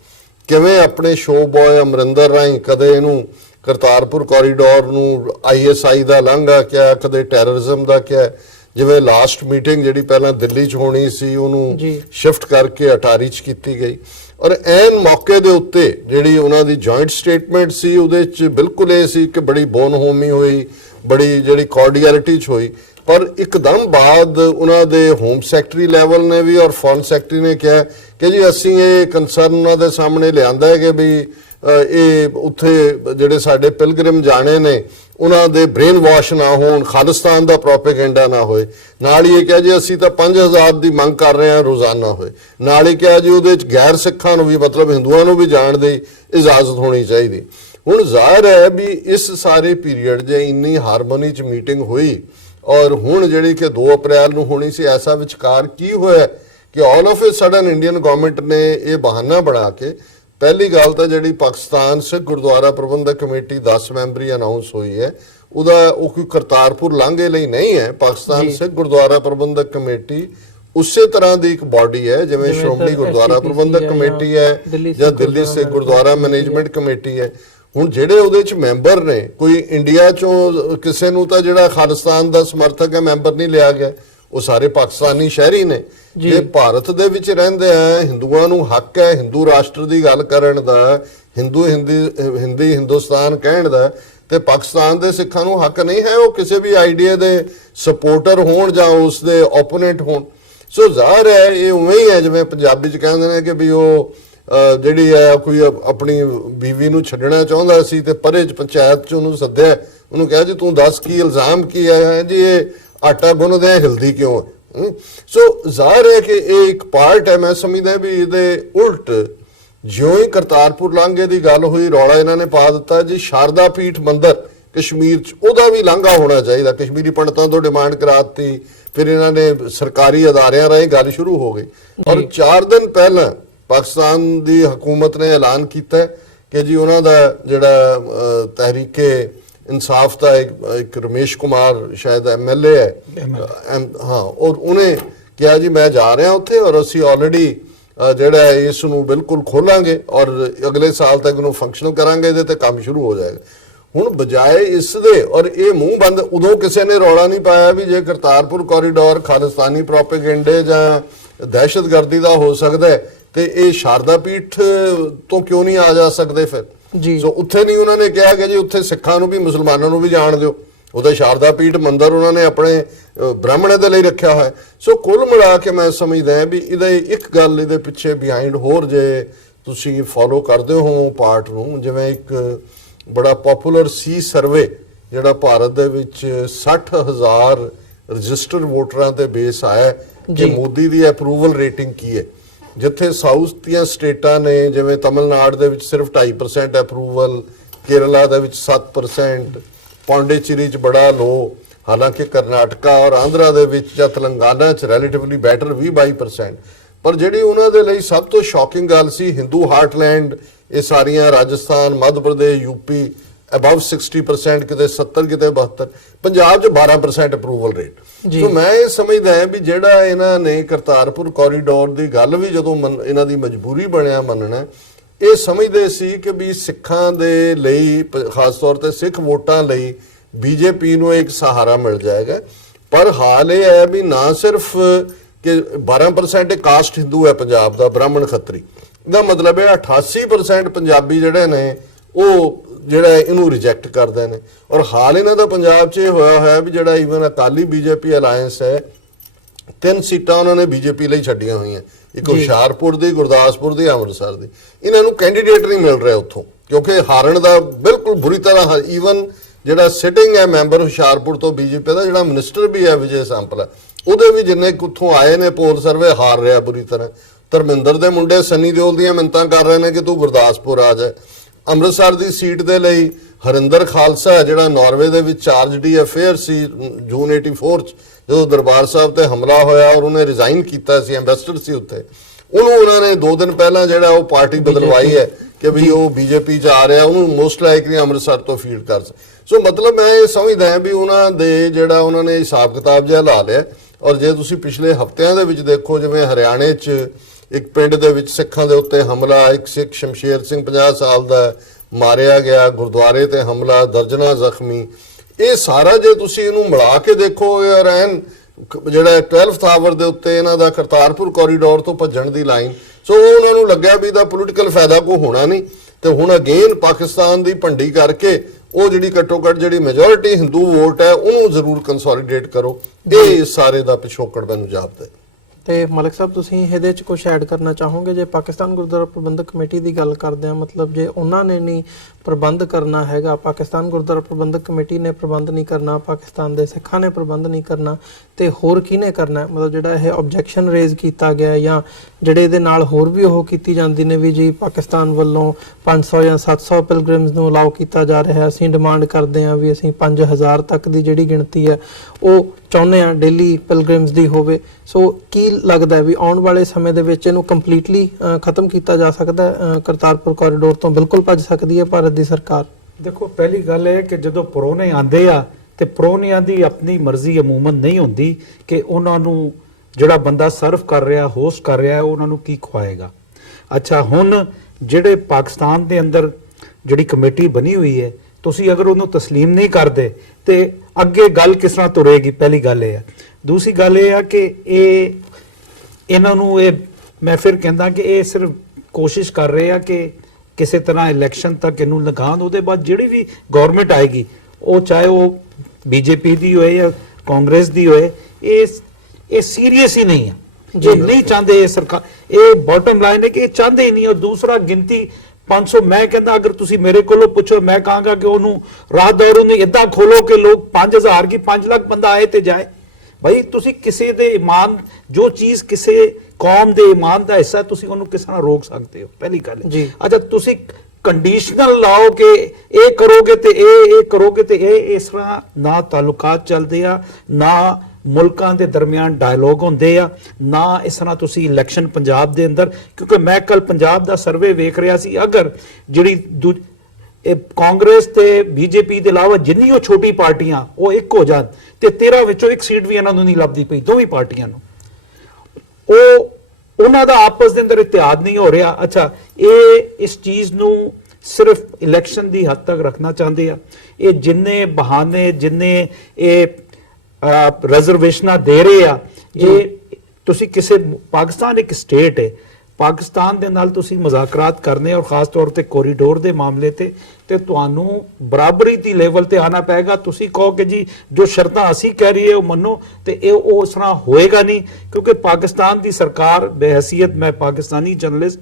ਕਿਵੇਂ ਆਪਣੇ ਸ਼ੋਅ ਬॉय ਅਮਰਿੰਦਰ ਰਾਹੀਂ ਕਦੇ ਇਹਨੂੰ ਕਰਤਾਰਪੁਰ ਕੋਰੀਡੋਰ ਨੂੰ ISI ਦਾ ਲਾਂਘਾ ਕਿਹਾ, ਕਦੇ ਟੈਰਰਿਜ਼ਮ ਦਾ ਕਿਹਾ, ਜਿਵੇਂ ਲਾਸਟ ਮੀਟਿੰਗ ਜਿਹੜੀ ਪਹਿਲਾਂ ਦਿੱਲੀ 'ਚ ਹੋਣੀ ਸੀ ਉਹਨੂੰ ਸ਼ਿਫਟ ਕਰਕੇ ਅਟਾਰੀ 'ਚ ਕੀਤੀ ਗਈ, ਔਰ ਐਨ ਮੌਕੇ ਦੇ ਉੱਤੇ ਜਿਹੜੀ ਉਹਨਾਂ ਦੀ ਜੁਆਇੰਟ ਸਟੇਟਮੈਂਟ ਸੀ ਉਹਦੇ 'ਚ ਬਿਲਕੁਲ ਇਹ ਸੀ ਕਿ ਬੜੀ ਬੋਨਹੋਮੀ ਹੋਈ, ਬੜੀ ਜਿਹੜੀ ਕੋਰਡੀਅਲਿਟੀ 'ਚ ਹੋਈ। ਪਰ ਇੱਕਦਮ ਬਾਅਦ ਉਹਨਾਂ ਦੇ ਹੋਮ ਸੈਕਟਰੀ ਲੈਵਲ ਨੇ ਵੀ ਔਰ ਫੋਰਨ ਸੈਕਟਰੀ ਨੇ ਕਿਹਾ ਕਿ ਜੀ ਅਸੀਂ ਇਹ ਕੰਸਰਨ ਉਹਨਾਂ ਦੇ ਸਾਹਮਣੇ ਲਿਆਂਦਾ ਹੈ ਕਿ ਵੀ ਇਹ ਉੱਥੇ ਜਿਹੜੇ ਸਾਡੇ ਪਿਲਗ੍ਰਿਮ ਜਾਣੇ ਨੇ ਉਹਨਾਂ ਦੇ ਬ੍ਰੇਨ ਵਾਸ਼ ਨਾ ਹੋਣ, ਖਾਲਿਸਤਾਨ ਦਾ ਪ੍ਰੋਪੇਗੈਂਡਾ ਨਾ ਹੋਏ। ਨਾਲ ਹੀ ਇਹ ਕਿਹਾ ਜੀ ਅਸੀਂ ਤਾਂ 5000 ਦੀ ਮੰਗ ਕਰ ਰਹੇ ਹਾਂ ਰੋਜ਼ਾਨਾ ਹੋਏ। ਨਾਲ ਹੀ ਕਿਹਾ ਜੀ ਉਹਦੇ 'ਚ ਗੈਰ ਸਿੱਖਾਂ ਨੂੰ ਵੀ, ਮਤਲਬ ਹਿੰਦੂਆਂ ਨੂੰ ਵੀ ਜਾਣ ਦੀ ਇਜਾਜ਼ਤ ਹੋਣੀ ਚਾਹੀਦੀ। ਹੁਣ ਜ਼ਾਹਿਰ ਹੈ ਵੀ ਇਸ ਸਾਰੇ ਪੀਰੀਅਡ 'ਚ ਇੰਨੀ ਹਾਰਮੋਨੀ 'ਚ ਮੀਟਿੰਗ ਹੋਈ, ਔਰ ਹੁਣ ਜਿਹੜੀ ਕਿ 2 ਅਪ੍ਰੈਲ ਨੂੰ ਹੋਣੀ ਸੀ, ਐਸਾ ਵਿਚਕਾਰ ਕੀ ਹੋਇਆ ਕਿ all of a sudden Indian government ਨੇ ਇਹ ਬਹਾਨਾ ਬਣਾ ਕੇ, ਪਹਿਲੀ ਗੱਲ ਤਾਂ ਜਿਹੜੀ ਪਾਕਿਸਤਾਨ ਸਿੱਖ ਗੁਰਦੁਆਰਾ ਪ੍ਰਬੰਧਕ ਕਮੇਟੀ 10 ਮੈਂਬਰੀ ਅਨਾਉਂਸ ਹੋਈ ਹੈ, ਉਹਦਾ ਉਹ ਕੋਈ ਕਰਤਾਰਪੁਰ ਲਾਂਘੇ ਲਈ ਨਹੀਂ ਹੈ। ਪਾਕਿਸਤਾਨ ਸਿੱਖ ਗੁਰਦੁਆਰਾ ਪ੍ਰਬੰਧਕ ਕਮੇਟੀ ਉਸੇ ਤਰ੍ਹਾਂ ਦੀ ਇੱਕ ਬਾਡੀ ਹੈ ਜਿਵੇਂ ਸ਼੍ਰੋਮਣੀ ਗੁਰਦੁਆਰਾ ਪ੍ਰਬੰਧਕ ਕਮੇਟੀ ਹੈ ਜਾਂ ਦਿੱਲੀ ਸਿੱਖ ਗੁਰਦੁਆਰਾ ਮੈਨੇਜਮੈਂਟ ਕਮੇਟੀ ਹੈ। ਹੁਣ ਜਿਹੜੇ ਉਹਦੇ 'ਚ ਮੈਂਬਰ ਨੇ, ਕੋਈ ਇੰਡੀਆ 'ਚੋਂ ਕਿਸੇ ਨੂੰ ਤਾਂ ਜਿਹੜਾ ਖਾਲਿਸਤਾਨ ਦਾ ਸਮਰਥਕ ਹੈ ਮੈਂਬਰ ਨਹੀਂ ਲਿਆ ਗਿਆ, ਉਹ ਸਾਰੇ ਪਾਕਿਸਤਾਨੀ ਸ਼ਹਿਰੀ ਨੇ। ਜੇ ਭਾਰਤ ਦੇ ਵਿੱਚ ਰਹਿੰਦੇ ਆ, ਹਿੰਦੂਆਂ ਨੂੰ ਹੱਕ ਹੈ ਹਿੰਦੂ ਰਾਸ਼ਟਰ ਦੀ ਗੱਲ ਕਰਨ ਦਾ, ਹਿੰਦੀ ਹਿੰਦੁਸਤਾਨ ਕਹਿਣ ਦਾ, ਤੇ ਪਾਕਿਸਤਾਨ ਦੇ ਸਿੱਖਾਂ ਨੂੰ ਹੱਕ ਨਹੀਂ ਹੈ ਉਹ ਕਿਸੇ ਵੀ ਆਈਡੀਆ ਦੇ ਸਪੋਰਟਰ ਹੋਣ ਜਾਂ ਉਸ ਦੇ ਓਪੋਨੈਂਟ ਹੋਣ। ਸੋ ਜ਼ਾਹਿਰ ਹੈ ਇਹ ਉਵੇਂ ਹੀ ਹੈ ਜਿਵੇਂ ਪੰਜਾਬੀ 'ਚ ਕਹਿੰਦੇ ਨੇ ਕਿ ਵੀ ਉਹ ਜਿਹੜੀ ਹੈ ਕੋਈ ਆਪਣੀ ਬੀਵੀ ਨੂੰ ਛੱਡਣਾ ਚਾਹੁੰਦਾ ਸੀ ਤੇ ਪਰੇ 'ਚ ਪੰਚਾਇਤ 'ਚ ਉਹਨੂੰ ਸੱਦਿਆ, ਉਹਨੂੰ ਕਿਹਾ ਜੀ ਤੂੰ ਦੱਸ ਕੀ ਇਲਜ਼ਾਮ ਕੀ ਹੈ ਜੀ, ਇਹ ਆਟਾ ਗੁੰਨਦੇ ਹਿਲਦੀ ਕਿਉਂ ਹੈ। ਸੋ ਜ਼ਾਹਿਰ ਹੈ ਕਿ ਇਹ ਇੱਕ ਪਾਰਟ ਹੈ। ਮੈਂ ਸਮਝਦਾ ਵੀ ਇਹਦੇ ਉਲਟ ਜਿਉਂ ਹੀ ਕਰਤਾਰਪੁਰ ਲਾਂਘੇ ਦੀ ਗੱਲ ਹੋਈ, ਰੌਲਾ ਇਹਨਾਂ ਨੇ ਪਾ ਦਿੱਤਾ ਜੀ ਸ਼ਾਰਦਾ ਪੀਠ ਮੰਦਰ ਕਸ਼ਮੀਰ 'ਚ, ਉਹਦਾ ਵੀ ਲਾਂਘਾ ਹੋਣਾ ਚਾਹੀਦਾ। ਕਸ਼ਮੀਰੀ ਪੰਡਤਾਂ ਤੋਂ ਡਿਮਾਂਡ ਕਰਾਤੀ, ਫਿਰ ਇਹਨਾਂ ਨੇ ਸਰਕਾਰੀ ਅਦਾਰਿਆਂ ਰਾਹੀਂ ਗੱਲ ਸ਼ੁਰੂ ਹੋ ਗਈ। ਔਰ 4 ਦਿਨ ਪਹਿਲਾਂ ਪਾਕਿਸਤਾਨ ਦੀ ਹਕੂਮਤ ਨੇ ਐਲਾਨ ਕੀਤਾ ਕਿ ਜੀ ਉਹਨਾਂ ਦਾ ਜਿਹੜਾ ਤਹਿਰੀਕੇ ਇਨਸਾਫ ਦਾ ਇੱਕ ਰਮੇਸ਼ ਕੁਮਾਰ ਸ਼ਾਇਦ MLA ਹੈ, ਹਾਂ, ਔਰ ਉਹਨੇ ਕਿਹਾ ਜੀ ਮੈਂ ਜਾ ਰਿਹਾ ਉੱਥੇ ਔਰ ਅਸੀਂ ਆਲਰੇਡੀ ਜਿਹੜਾ ਇਸ ਨੂੰ ਬਿਲਕੁਲ ਖੋਲਾਂਗੇ ਔਰ ਅਗਲੇ ਸਾਲ ਤੱਕ ਨੂੰ ਫੰਕਸ਼ਨਲ ਕਰਾਂਗੇ, ਇਹਦੇ ਤੇ ਕੰਮ ਸ਼ੁਰੂ ਹੋ ਜਾਏਗਾ। ਹੁਣ ਬਜਾਏ ਇਸ ਦੇ, ਔਰ ਇਹ ਮੂੰਹ ਬੰਦ, ਉਦੋਂ ਕਿਸੇ ਨੇ ਰੌਲਾ ਨਹੀਂ ਪਾਇਆ ਵੀ ਜੇ ਕਰਤਾਰਪੁਰ ਕੋਰੀਡੋਰ ਖਾਲਿਸਤਾਨੀ ਪ੍ਰੋਪੇਗੈਂਡੇ ਜਾਂ ਦਹਿਸ਼ਤਗਰਦੀ ਦਾ ਹੋ ਸਕਦਾ ਹੈ ਤੇ ਇਹ ਸ਼ਾਰਦਾ ਪੀਠ ਤੋਂ ਕਿਉਂ ਨਹੀਂ ਆ ਜਾ ਸਕਦੇ ਫਿਰ ਜੀ। ਸੋ ਉੱਥੇ ਨਹੀਂ ਉਹਨਾਂ ਨੇ ਕਿਹਾ ਕਿ ਜੀ ਉੱਥੇ ਸਿੱਖਾਂ ਨੂੰ ਵੀ ਮੁਸਲਮਾਨਾਂ ਨੂੰ ਵੀ ਜਾਣ ਦਿਓ, ਉਹਦਾ ਸ਼ਾਰਦਾ ਪੀਠ ਮੰਦਰ ਉਹਨਾਂ ਨੇ ਆਪਣੇ ਬ੍ਰਾਹਮਣਾਂ ਦੇ ਲਈ ਰੱਖਿਆ ਹੋਇਆ। ਸੋ ਕੁੱਲ ਮਿਲਾ ਕੇ ਮੈਂ ਸਮਝਦਾ ਵੀ ਇਹਦੇ ਇੱਕ ਗੱਲ ਇਹਦੇ ਪਿੱਛੇ ਬਿਹਾਈਂਡ ਹੋਰ ਜੇ ਤੁਸੀਂ ਫੋਲੋ ਕਰਦੇ ਹੋ ਪਾਰਟ ਨੂੰ, ਜਿਵੇਂ ਇੱਕ ਬੜਾ ਪਪੂਲਰ ਸੀ ਸਰਵੇ ਜਿਹੜਾ ਭਾਰਤ ਦੇ ਵਿੱਚ 60,000 ਰਜਿਸਟਰਡ ਵੋਟਰਾਂ ਤੇ ਬੇਸ ਆਇਆ ਕਿ ਮੋਦੀ ਦੀ ਅਪਰੂਵਲ ਰੇਟਿੰਗ ਕੀ ਹੈ। ਜਿੱਥੇ ਸਾਊਥ ਦੀਆਂ ਸਟੇਟਾਂ ਨੇ ਜਿਵੇਂ ਤਮਿਲਨਾਡੂ ਦੇ ਵਿੱਚ ਸਿਰਫ 2.5% ਅਪਰੂਵਲ, ਕੇਰਲਾ ਦੇ ਵਿੱਚ 7%, ਪੌਂਡੀਚੇਰੀ 'ਚ ਬੜਾ ਲੋ, ਹਾਲਾਂਕਿ ਕਰਨਾਟਕਾ ਔਰ ਆਂਧਰਾ ਦੇ ਵਿੱਚ ਜਾਂ ਤੇਲੰਗਾਨਾ 'ਚ ਰਿਲੇਟਿਵਲੀ ਬੈਟਰ 20-22%। ਪਰ ਜਿਹੜੀ ਉਹਨਾਂ ਦੇ ਲਈ ਸਭ ਤੋਂ ਸ਼ੌਕਿੰਗ ਗੱਲ ਸੀ, ਹਿੰਦੂ ਹਾਰਟਲੈਂਡ ਇਹ ਸਾਰੀਆਂ ਰਾਜਸਥਾਨ, ਮੱਧ ਪ੍ਰਦੇਸ਼, ਯੂਪੀ ਅਬਵ 60%, ਕਿਤੇ 70, ਕਿਤੇ 72, ਪੰਜਾਬ 'ਚ 12% ਅਪਰੂਵਲ ਰੇਟ। ਸੋ ਮੈਂ ਇਹ ਸਮਝਦਾ ਵੀ ਜਿਹੜਾ ਇਹਨਾਂ ਨੇ ਕਰਤਾਰਪੁਰ ਕੋਰੀਡੋਰ ਦੀ ਗੱਲ ਵੀ ਜਦੋਂ ਇਹਨਾਂ ਦੀ ਮਜਬੂਰੀ ਬਣਿਆ ਮੰਨਣਾ, ਇਹ ਸਮਝਦੇ ਸੀ ਕਿ ਵੀ ਸਿੱਖਾਂ ਦੇ ਲਈ, ਖਾਸ ਤੌਰ ਤੇ ਸਿੱਖ ਵੋਟਾਂ ਲਈ ਬੀਜੇਪੀ ਨੂੰ ਇੱਕ ਸਹਾਰਾ ਮਿਲ ਜਾਏਗਾ। ਪਰ ਹਾਲ ਇਹ ਹੈ ਵੀ ਨਾ ਸਿਰਫ ਕਿ 12% ਕਾਸਟ ਹਿੰਦੂ ਹੈ ਪੰਜਾਬ ਦਾ, ਬ੍ਰਾਹਮਣ ਖੱਤਰੀ, ਦਾ ਮਤਲਬ ਹੈ 88% ਪੰਜਾਬੀ ਜਿਹੜੇ ਨੇ ਉਹ ਜਿਹੜਾ ਇਹਨੂੰ ਰਿਜੈਕਟ ਕਰਦੇ ਨੇ। ਔਰ ਹਾਲ ਇਹਨਾਂ ਦਾ ਪੰਜਾਬ 'ਚ ਇਹ ਹੋਇਆ ਵੀ ਜਿਹੜਾ ਈਵਨ ਅਕਾਲੀ ਬੀਜੇਪੀ ਅਲਾਇੰਸ ਹੈ, 3 ਸੀਟਾਂ ਉਹਨਾਂ ਨੇ ਬੀਜੇਪੀ ਲਈ ਛੱਡੀਆਂ ਹੋਈਆਂ, ਇੱਕ ਹੁਸ਼ਿਆਰਪੁਰ ਦੀ, ਗੁਰਦਾਸਪੁਰ ਦੀ, ਅੰਮ੍ਰਿਤਸਰ ਦੀ। ਇਹਨਾਂ ਨੂੰ ਕੈਂਡੀਡੇਟ ਨਹੀਂ ਮਿਲ ਰਿਹਾ ਉੱਥੋਂ, ਕਿਉਂਕਿ ਹਾਰਨ ਦਾ ਬਿਲਕੁਲ ਬੁਰੀ ਤਰ੍ਹਾਂ, ਈਵਨ ਜਿਹੜਾ ਸਿਟਿੰਗ ਹੈ ਮੈਂਬਰ ਹੁਸ਼ਿਆਰਪੁਰ ਤੋਂ ਬੀਜੇਪੀ ਦਾ, ਜਿਹੜਾ ਮਿਨਿਸਟਰ ਵੀ ਹੈ ਵਿਜੇ ਸੰਪਲਾ, ਉਹਦੇ ਵੀ ਜਿੰਨੇ ਉੱਥੋਂ ਆਏ ਨੇ ਪੋਲ ਸਰਵੇ ਹਾਰ ਰਿਹਾ ਬੁਰੀ ਤਰ੍ਹਾਂ। ਧਰਮਿੰਦਰ ਦੇ ਮੁੰਡੇ ਸਨੀ ਦਿਓਲ ਦੀਆਂ ਮਿੰਨਤਾਂ ਕਰ ਰਹੇ ਨੇ ਕਿ ਤੂੰ ਗੁਰਦਾਸਪੁਰ ਆ ਜਾ। ਅੰਮ੍ਰਿਤਸਰ ਦੀ ਸੀਟ ਦੇ ਲਈ ਹਰਿੰਦਰ ਖਾਲਸਾ ਜਿਹੜਾ ਨਾਰਵੇ ਦੇ ਵਿੱਚ ਚਾਰਜਡ ਅਫੇਅਰ ਸੀ ਜੂਨ 84 ਚ, ਜਦੋਂ ਦਰਬਾਰ ਸਾਹਿਬ ਤੇ ਹਮਲਾ ਹੋਇਆ ਔਰ ਉਹਨੇ ਰਿਜ਼ਾਈਨ ਕੀਤਾ ਸੀ, ਐਂਬੈਸਡਰ ਸੀ ਉੱਥੇ, ਉਹਨੂੰ ਉਹਨਾਂ ਨੇ 2 ਦਿਨ ਪਹਿਲਾਂ ਜਿਹੜਾ ਉਹ ਪਾਰਟੀ ਬਦਲਵਾਈ ਹੈ ਕਿ ਵੀ ਉਹ ਬੀਜੇਪੀ 'ਚ ਆ ਰਿਹਾ, ਉਹਨੂੰ ਮੋਸਟ ਲਾਈਕਲੀ ਅੰਮ੍ਰਿਤਸਰ ਤੋਂ ਫੀਡ ਕਰ ਸੋ ਮਤਲਬ ਮੈਂ ਇਹ ਸਮਝਦਾ ਹਾਂ ਵੀ ਉਹਨਾਂ ਦੇ ਜਿਹੜਾ ਉਹਨਾਂ ਨੇ ਹਿਸਾਬ ਕਿਤਾਬ ਜਿਹਾ ਲਾ ਲਿਆ। ਔਰ ਜੇ ਤੁਸੀਂ ਪਿਛਲੇ ਹਫ਼ਤਿਆਂ ਦੇ ਵਿੱਚ ਦੇਖੋ, ਜਿਵੇਂ ਹਰਿਆਣੇ 'ਚ ਇੱਕ ਪਿੰਡ ਦੇ ਵਿੱਚ ਸਿੱਖਾਂ ਦੇ ਉੱਤੇ ਹਮਲਾ, ਇੱਕ ਸਿੱਖ ਸ਼ਮਸ਼ੇਰ ਸਿੰਘ 50 ਸਾਲ ਦਾ ਮਾਰਿਆ ਗਿਆ, ਗੁਰਦੁਆਰੇ ਤੇ ਹਮਲਾ, ਦਰਜਨਾਂ ਜ਼ਖਮੀ, ਇਹ ਸਾਰਾ ਜੇ ਤੁਸੀਂ ਇਹਨੂੰ ਮਿਲਾ ਕੇ ਦੇਖੋ, ਯਾਰ ਐਨ ਜਿਹੜਾ 12th ਆਵਰ ਦੇ ਉੱਤੇ ਇਹਨਾਂ ਦਾ ਕਰਤਾਰਪੁਰ ਕੋਰੀਡੋਰ ਤੋਂ ਭੱਜਣ ਦੀ ਲਾਈਨ, ਸੋ ਉਹਨਾਂ ਨੂੰ ਲੱਗਿਆ ਵੀ ਇਹਦਾ ਪੋਲੀਟੀਕਲ ਫਾਇਦਾ ਕੋਈ ਹੋਣਾ ਨਹੀਂ, ਤੇ ਹੁਣ ਅਗੇਨ ਪਾਕਿਸਤਾਨ ਦੀ ਭੰਡੀ ਕਰਕੇ ਉਹ ਜਿਹੜੀ ਘੱਟੋ ਘੱਟ ਜਿਹੜੀ ਮੈਜੋਰਿਟੀ ਹਿੰਦੂ ਵੋਟ ਹੈ ਉਹਨੂੰ ਜ਼ਰੂਰ ਕੰਸੋਲੀਡੇਟ ਕਰੋ। ਇਹ ਸਾਰੇ ਦਾ ਪਿਛੋਕੜ ਮੈਨੂੰ ਜਾਪਦਾ ਹੈ। ਤੇ ਮਲਿਕ ਸਾਹਿਬ, ਤੁਸੀਂ ਇਹਦੇ 'ਚ ਕੁਝ ਐਡ ਕਰਨਾ ਚਾਹੋਗੇ? ਜੇ ਪਾਕਿਸਤਾਨ ਗੁਰਦੁਆਰਾ ਪ੍ਰਬੰਧਕ ਕਮੇਟੀ ਦੀ ਗੱਲ ਕਰਦੇ ਆ, ਮਤਲਬ ਜੇ ਉਹਨਾਂ ਨੇ ਨਹੀਂ ਪ੍ਰਬੰਧ ਕਰਨਾ ਹੈਗਾ, ਪਾਕਿਸਤਾਨ ਗੁਰਦੁਆਰਾ ਪ੍ਰਬੰਧਕ ਕਮੇਟੀ ਨੇ ਪ੍ਰਬੰਧ ਨਹੀਂ ਕਰਨਾ, ਪਾਕਿਸਤਾਨ ਦੇ ਸਿੱਖਾਂ ਨੇ ਪ੍ਰਬੰਧ ਨਹੀਂ ਕਰਨਾ, ਤੇ ਹੋਰ ਕਿਹਨੇ ਕਰਨਾ? ਮਤਲਬ ਜਿਹੜਾ ਇਹ ਆਬਜੈਕਸ਼ਨ ਰੇਜ਼ ਕੀਤਾ ਗਿਆ ਜਾਂ ਜਿਹੜੇ ਇਹਦੇ ਨਾਲ ਹੋਰ ਵੀ ਉਹ ਕੀਤੀ ਜਾਂਦੀ ਨੇ ਵੀ ਜੀ ਪਾਕਿਸਤਾਨ ਵੱਲੋਂ 500 ਜਾਂ 700 ਪਿਲਗ੍ਰਿਮਸ ਨੂੰ ਅਲਾਉ ਕੀਤਾ ਜਾ ਰਿਹਾ, ਅਸੀਂ ਡਿਮਾਂਡ ਕਰਦੇ ਹਾਂ ਵੀ ਅਸੀਂ 5000 ਤੱਕ ਦੀ ਜਿਹੜੀ ਗਿਣਤੀ ਹੈ ਉਹ ਚਾਹੁੰਦੇ ਹਾਂ ਡੇਲੀ ਪਿਲਗ੍ਰਿਮਸ ਦੀ ਹੋਵੇ। ਸੋ ਕੀ ਲੱਗਦਾ ਵੀ ਆਉਣ ਵਾਲੇ ਸਮੇਂ ਦੇ ਵਿੱਚ ਇਹਨੂੰ ਕੰਪਲੀਟਲੀ ਖਤਮ ਕੀਤਾ ਜਾ ਸਕਦਾ? ਕਰਤਾਰਪੁਰ ਕੋਰੀਡੋਰ ਤੋਂ ਬਿਲਕੁਲ ਭੱਜ ਸਕਦੀ ਹੈ ਭਾਰਤ ਦੀ ਸਰਕਾਰ? ਦੇਖੋ, ਪਹਿਲੀ ਗੱਲ ਇਹ ਕਿ ਜਦੋਂ ਪ੍ਰਾਹੁਣੇ ਆਉਂਦੇ ਆ ਤੇ ਪ੍ਰਾਹੁਣਿਆਂ ਦੀ ਆਪਣੀ ਮਰਜ਼ੀ ਅਮੂਮਨ ਨਹੀਂ ਹੁੰਦੀ ਕਿ ਉਹਨਾਂ ਨੂੰ ਜਿਹੜਾ ਬੰਦਾ ਸਰਵ ਕਰ ਰਿਹਾ, ਹੋਸਟ ਕਰ ਰਿਹਾ, ਉਹਨਾਂ ਨੂੰ ਕੀ ਖਵਾਏਗਾ। ਅੱਛਾ, ਹੁਣ ਜਿਹੜੇ ਪਾਕਿਸਤਾਨ ਦੇ ਅੰਦਰ ਜਿਹੜੀ ਕਮੇਟੀ ਬਣੀ ਹੋਈ ਹੈ, ਤੁਸੀਂ ਅਗਰ ਉਹਨੂੰ ਤਸਲੀਮ ਨਹੀਂ ਕਰਦੇ ਤੇ ਅੱਗੇ ਗੱਲ ਕਿਸ ਤਰ੍ਹਾਂ ਤੁਰੇਗੀ? ਪਹਿਲੀ ਗੱਲ ਇਹ ਹੈ। ਦੂਸਰੀ ਗੱਲ ਇਹ ਆ ਕਿ ਇਹਨਾਂ ਨੂੰ ਇਹ ਮੈਂ ਫਿਰ ਕਹਿੰਦਾ ਕਿ ਇਹ ਸਿਰਫ ਕੋਸ਼ਿਸ਼ ਕਰ ਰਹੇ ਆ ਕਿ ਕਿਸੇ ਤਰ੍ਹਾਂ ਇਲੈਕਸ਼ਨ ਤੱਕ ਇਹਨੂੰ ਲਗਾਉਣ, ਉਹਦੇ ਬਾਅਦ ਜਿਹੜੀ ਵੀ ਗਵਰਨਮੈਂਟ ਆਏਗੀ, ਉਹ ਚਾਹੇ ਉਹ ਬੀਜੇਪੀ ਦੀ ਹੋਏ ਜਾਂ ਕਾਂਗਰਸ ਦੀ ਹੋਏ, ਇਹ ਸੀਰੀਅਸ ਹੀ ਨਹੀਂ ਹੈ। ਜੇ ਨਹੀਂ ਚਾਹੁੰਦੇ ਇਹ ਸਰਕਾਰ, ਇਹ ਬਾਟਮ ਲਾਈਨ ਹੈ ਕਿ ਇਹ ਚਾਹੁੰਦੇ ਹੀ ਨਹੀਂ। ਔਰ ਦੂਸਰਾ, ਗਿਣਤੀ 500, ਮੈਂ ਕਹਿੰਦਾ ਅਗਰ ਤੁਸੀਂ ਮੇਰੇ ਕੋਲੋਂ ਪੁੱਛੋ, ਮੈਂ ਕਹਾਂਗਾ ਕਿ ਉਹਨੂੰ ਰਾਤ ਦੌਰ ਨੂੰ ਇਦਾਂ ਖੋਲੋ ਕਿ ਲੋਕ 5000 ਕੀ 5 ਲੱਖ ਬੰਦਾ ਆਏ ਤੇ ਜਾਏ। ਭਾਈ ਤੁਸੀਂ ਕਿਸੇ ਦੇ ਇਮਾਨ, ਜੋ ਚੀਜ਼ ਕਿਸੇ ਕੌਮ ਦੇ ਇਮਾਨ ਦਾ ਹਿੱਸਾ, ਤੁਸੀਂ ਉਹਨੂੰ ਕਿਸ ਤਰ੍ਹਾਂ ਰੋਕ ਸਕਦੇ ਹੋ? ਪਹਿਲੀ ਗੱਲ ਹੈ। ਅੱਛਾ, ਤੁਸੀਂ ਕੰਡੀਸ਼ਨਲ ਲਾਓ ਕਿ ਇਹ ਕਰੋਗੇ ਤੇ ਇਹ ਕਰੋਗੇ ਤੇ ਇਹ, ਇਸ ਤਰ੍ਹਾਂ ਨਾ ਤਾਲੁਕਾਤ ਚੱਲਦੇ ਆ, ਨਾ ਮੁਲਕਾਂ ਦੇ ਦਰਮਿਆਨ ਡਾਇਲੋਗ ਹੁੰਦੇ ਆ, ਨਾ ਇਸ ਤਰ੍ਹਾਂ ਤੁਸੀਂ ਇਲੈਕਸ਼ਨ ਪੰਜਾਬ ਦੇ ਅੰਦਰ। ਕਿਉਂਕਿ ਮੈਂ ਕੱਲ ਪੰਜਾਬ ਦਾ ਸਰਵੇ ਵੇਖ ਰਿਹਾ ਸੀ, ਅਗਰ ਜਿਹੜੀ ਕਾਂਗਰਸ ਤੇ ਬੀਜੇਪੀ ਦੇ ਇਲਾਵਾ ਜਿੰਨੀ ਉਹ ਛੋਟੀ ਪਾਰਟੀਆਂ ਉਹ ਇੱਕ ਹੋ ਜਾਣ ਤੇ 13 ਵਿੱਚੋਂ 1 ਸੀਟ ਵੀ ਇਹਨਾਂ ਨੂੰ ਨਹੀਂ ਲੱਭਦੀ ਪਈ, ਦੋਵੇਂ ਪਾਰਟੀਆਂ ਨੂੰ। ਉਹਨਾਂ ਦਾ ਆਪਸ ਦੇ ਅੰਦਰ ਇਤਿਹਾਦ ਨਹੀਂ ਹੋ ਰਿਹਾ। ਅੱਛਾ, ਇਹ ਇਸ ਚੀਜ਼ ਨੂੰ ਸਿਰਫ ਇਲੈਕਸ਼ਨ ਦੀ ਹੱਦ ਤੱਕ ਰੱਖਣਾ ਚਾਹੁੰਦੇ ਆ। ਇਹ ਜਿੰਨੇ ਬਹਾਨੇ, ਜਿੰਨੇ ਇਹ ਰਿਜ਼ਰਵੇਸ਼ਨਾਂ ਦੇ ਰਹੇ ਆ, ਇਹ ਤੁਸੀਂ ਕਿਸੇ, ਪਾਕਿਸਤਾਨ ਇੱਕ ਸਟੇਟ ਹੈ, ਪਾਕਿਸਤਾਨ ਦੇ ਨਾਲ ਤੁਸੀਂ ਮੁਜ਼ਾਕਰਾਤ ਕਰਨੇ ਔਰ ਖਾਸ ਤੌਰ ਤੇ ਕੋਰੀਡੋਰ ਦੇ ਮਾਮਲੇ ਤੇ ਤੁਹਾਨੂੰ ਬਰਾਬਰੀ ਦੀ ਲੈਵਲ ਤੇ ਆਣਾ ਪਏਗਾ। ਤੁਸੀਂ ਕਹੋ ਕਿ ਜੀ ਜੋ ਸ਼ਰਤਾਂ ਅਸੀਂ ਕਹਿ ਰਹੀ ਹੈ ਉਹ ਮੰਨੋ, ਤੇ ਇਹ ਉਸ ਤਰ੍ਹਾਂ ਹੋਏਗਾ ਨਹੀਂ। ਕਿਉਂਕਿ ਪਾਕਿਸਤਾਨ ਦੀ ਸਰਕਾਰ, ਬੇਹਸੀਅਤ ਮੈਂ ਪਾਕਿਸਤਾਨੀ ਜਰਨਲਿਸਟ,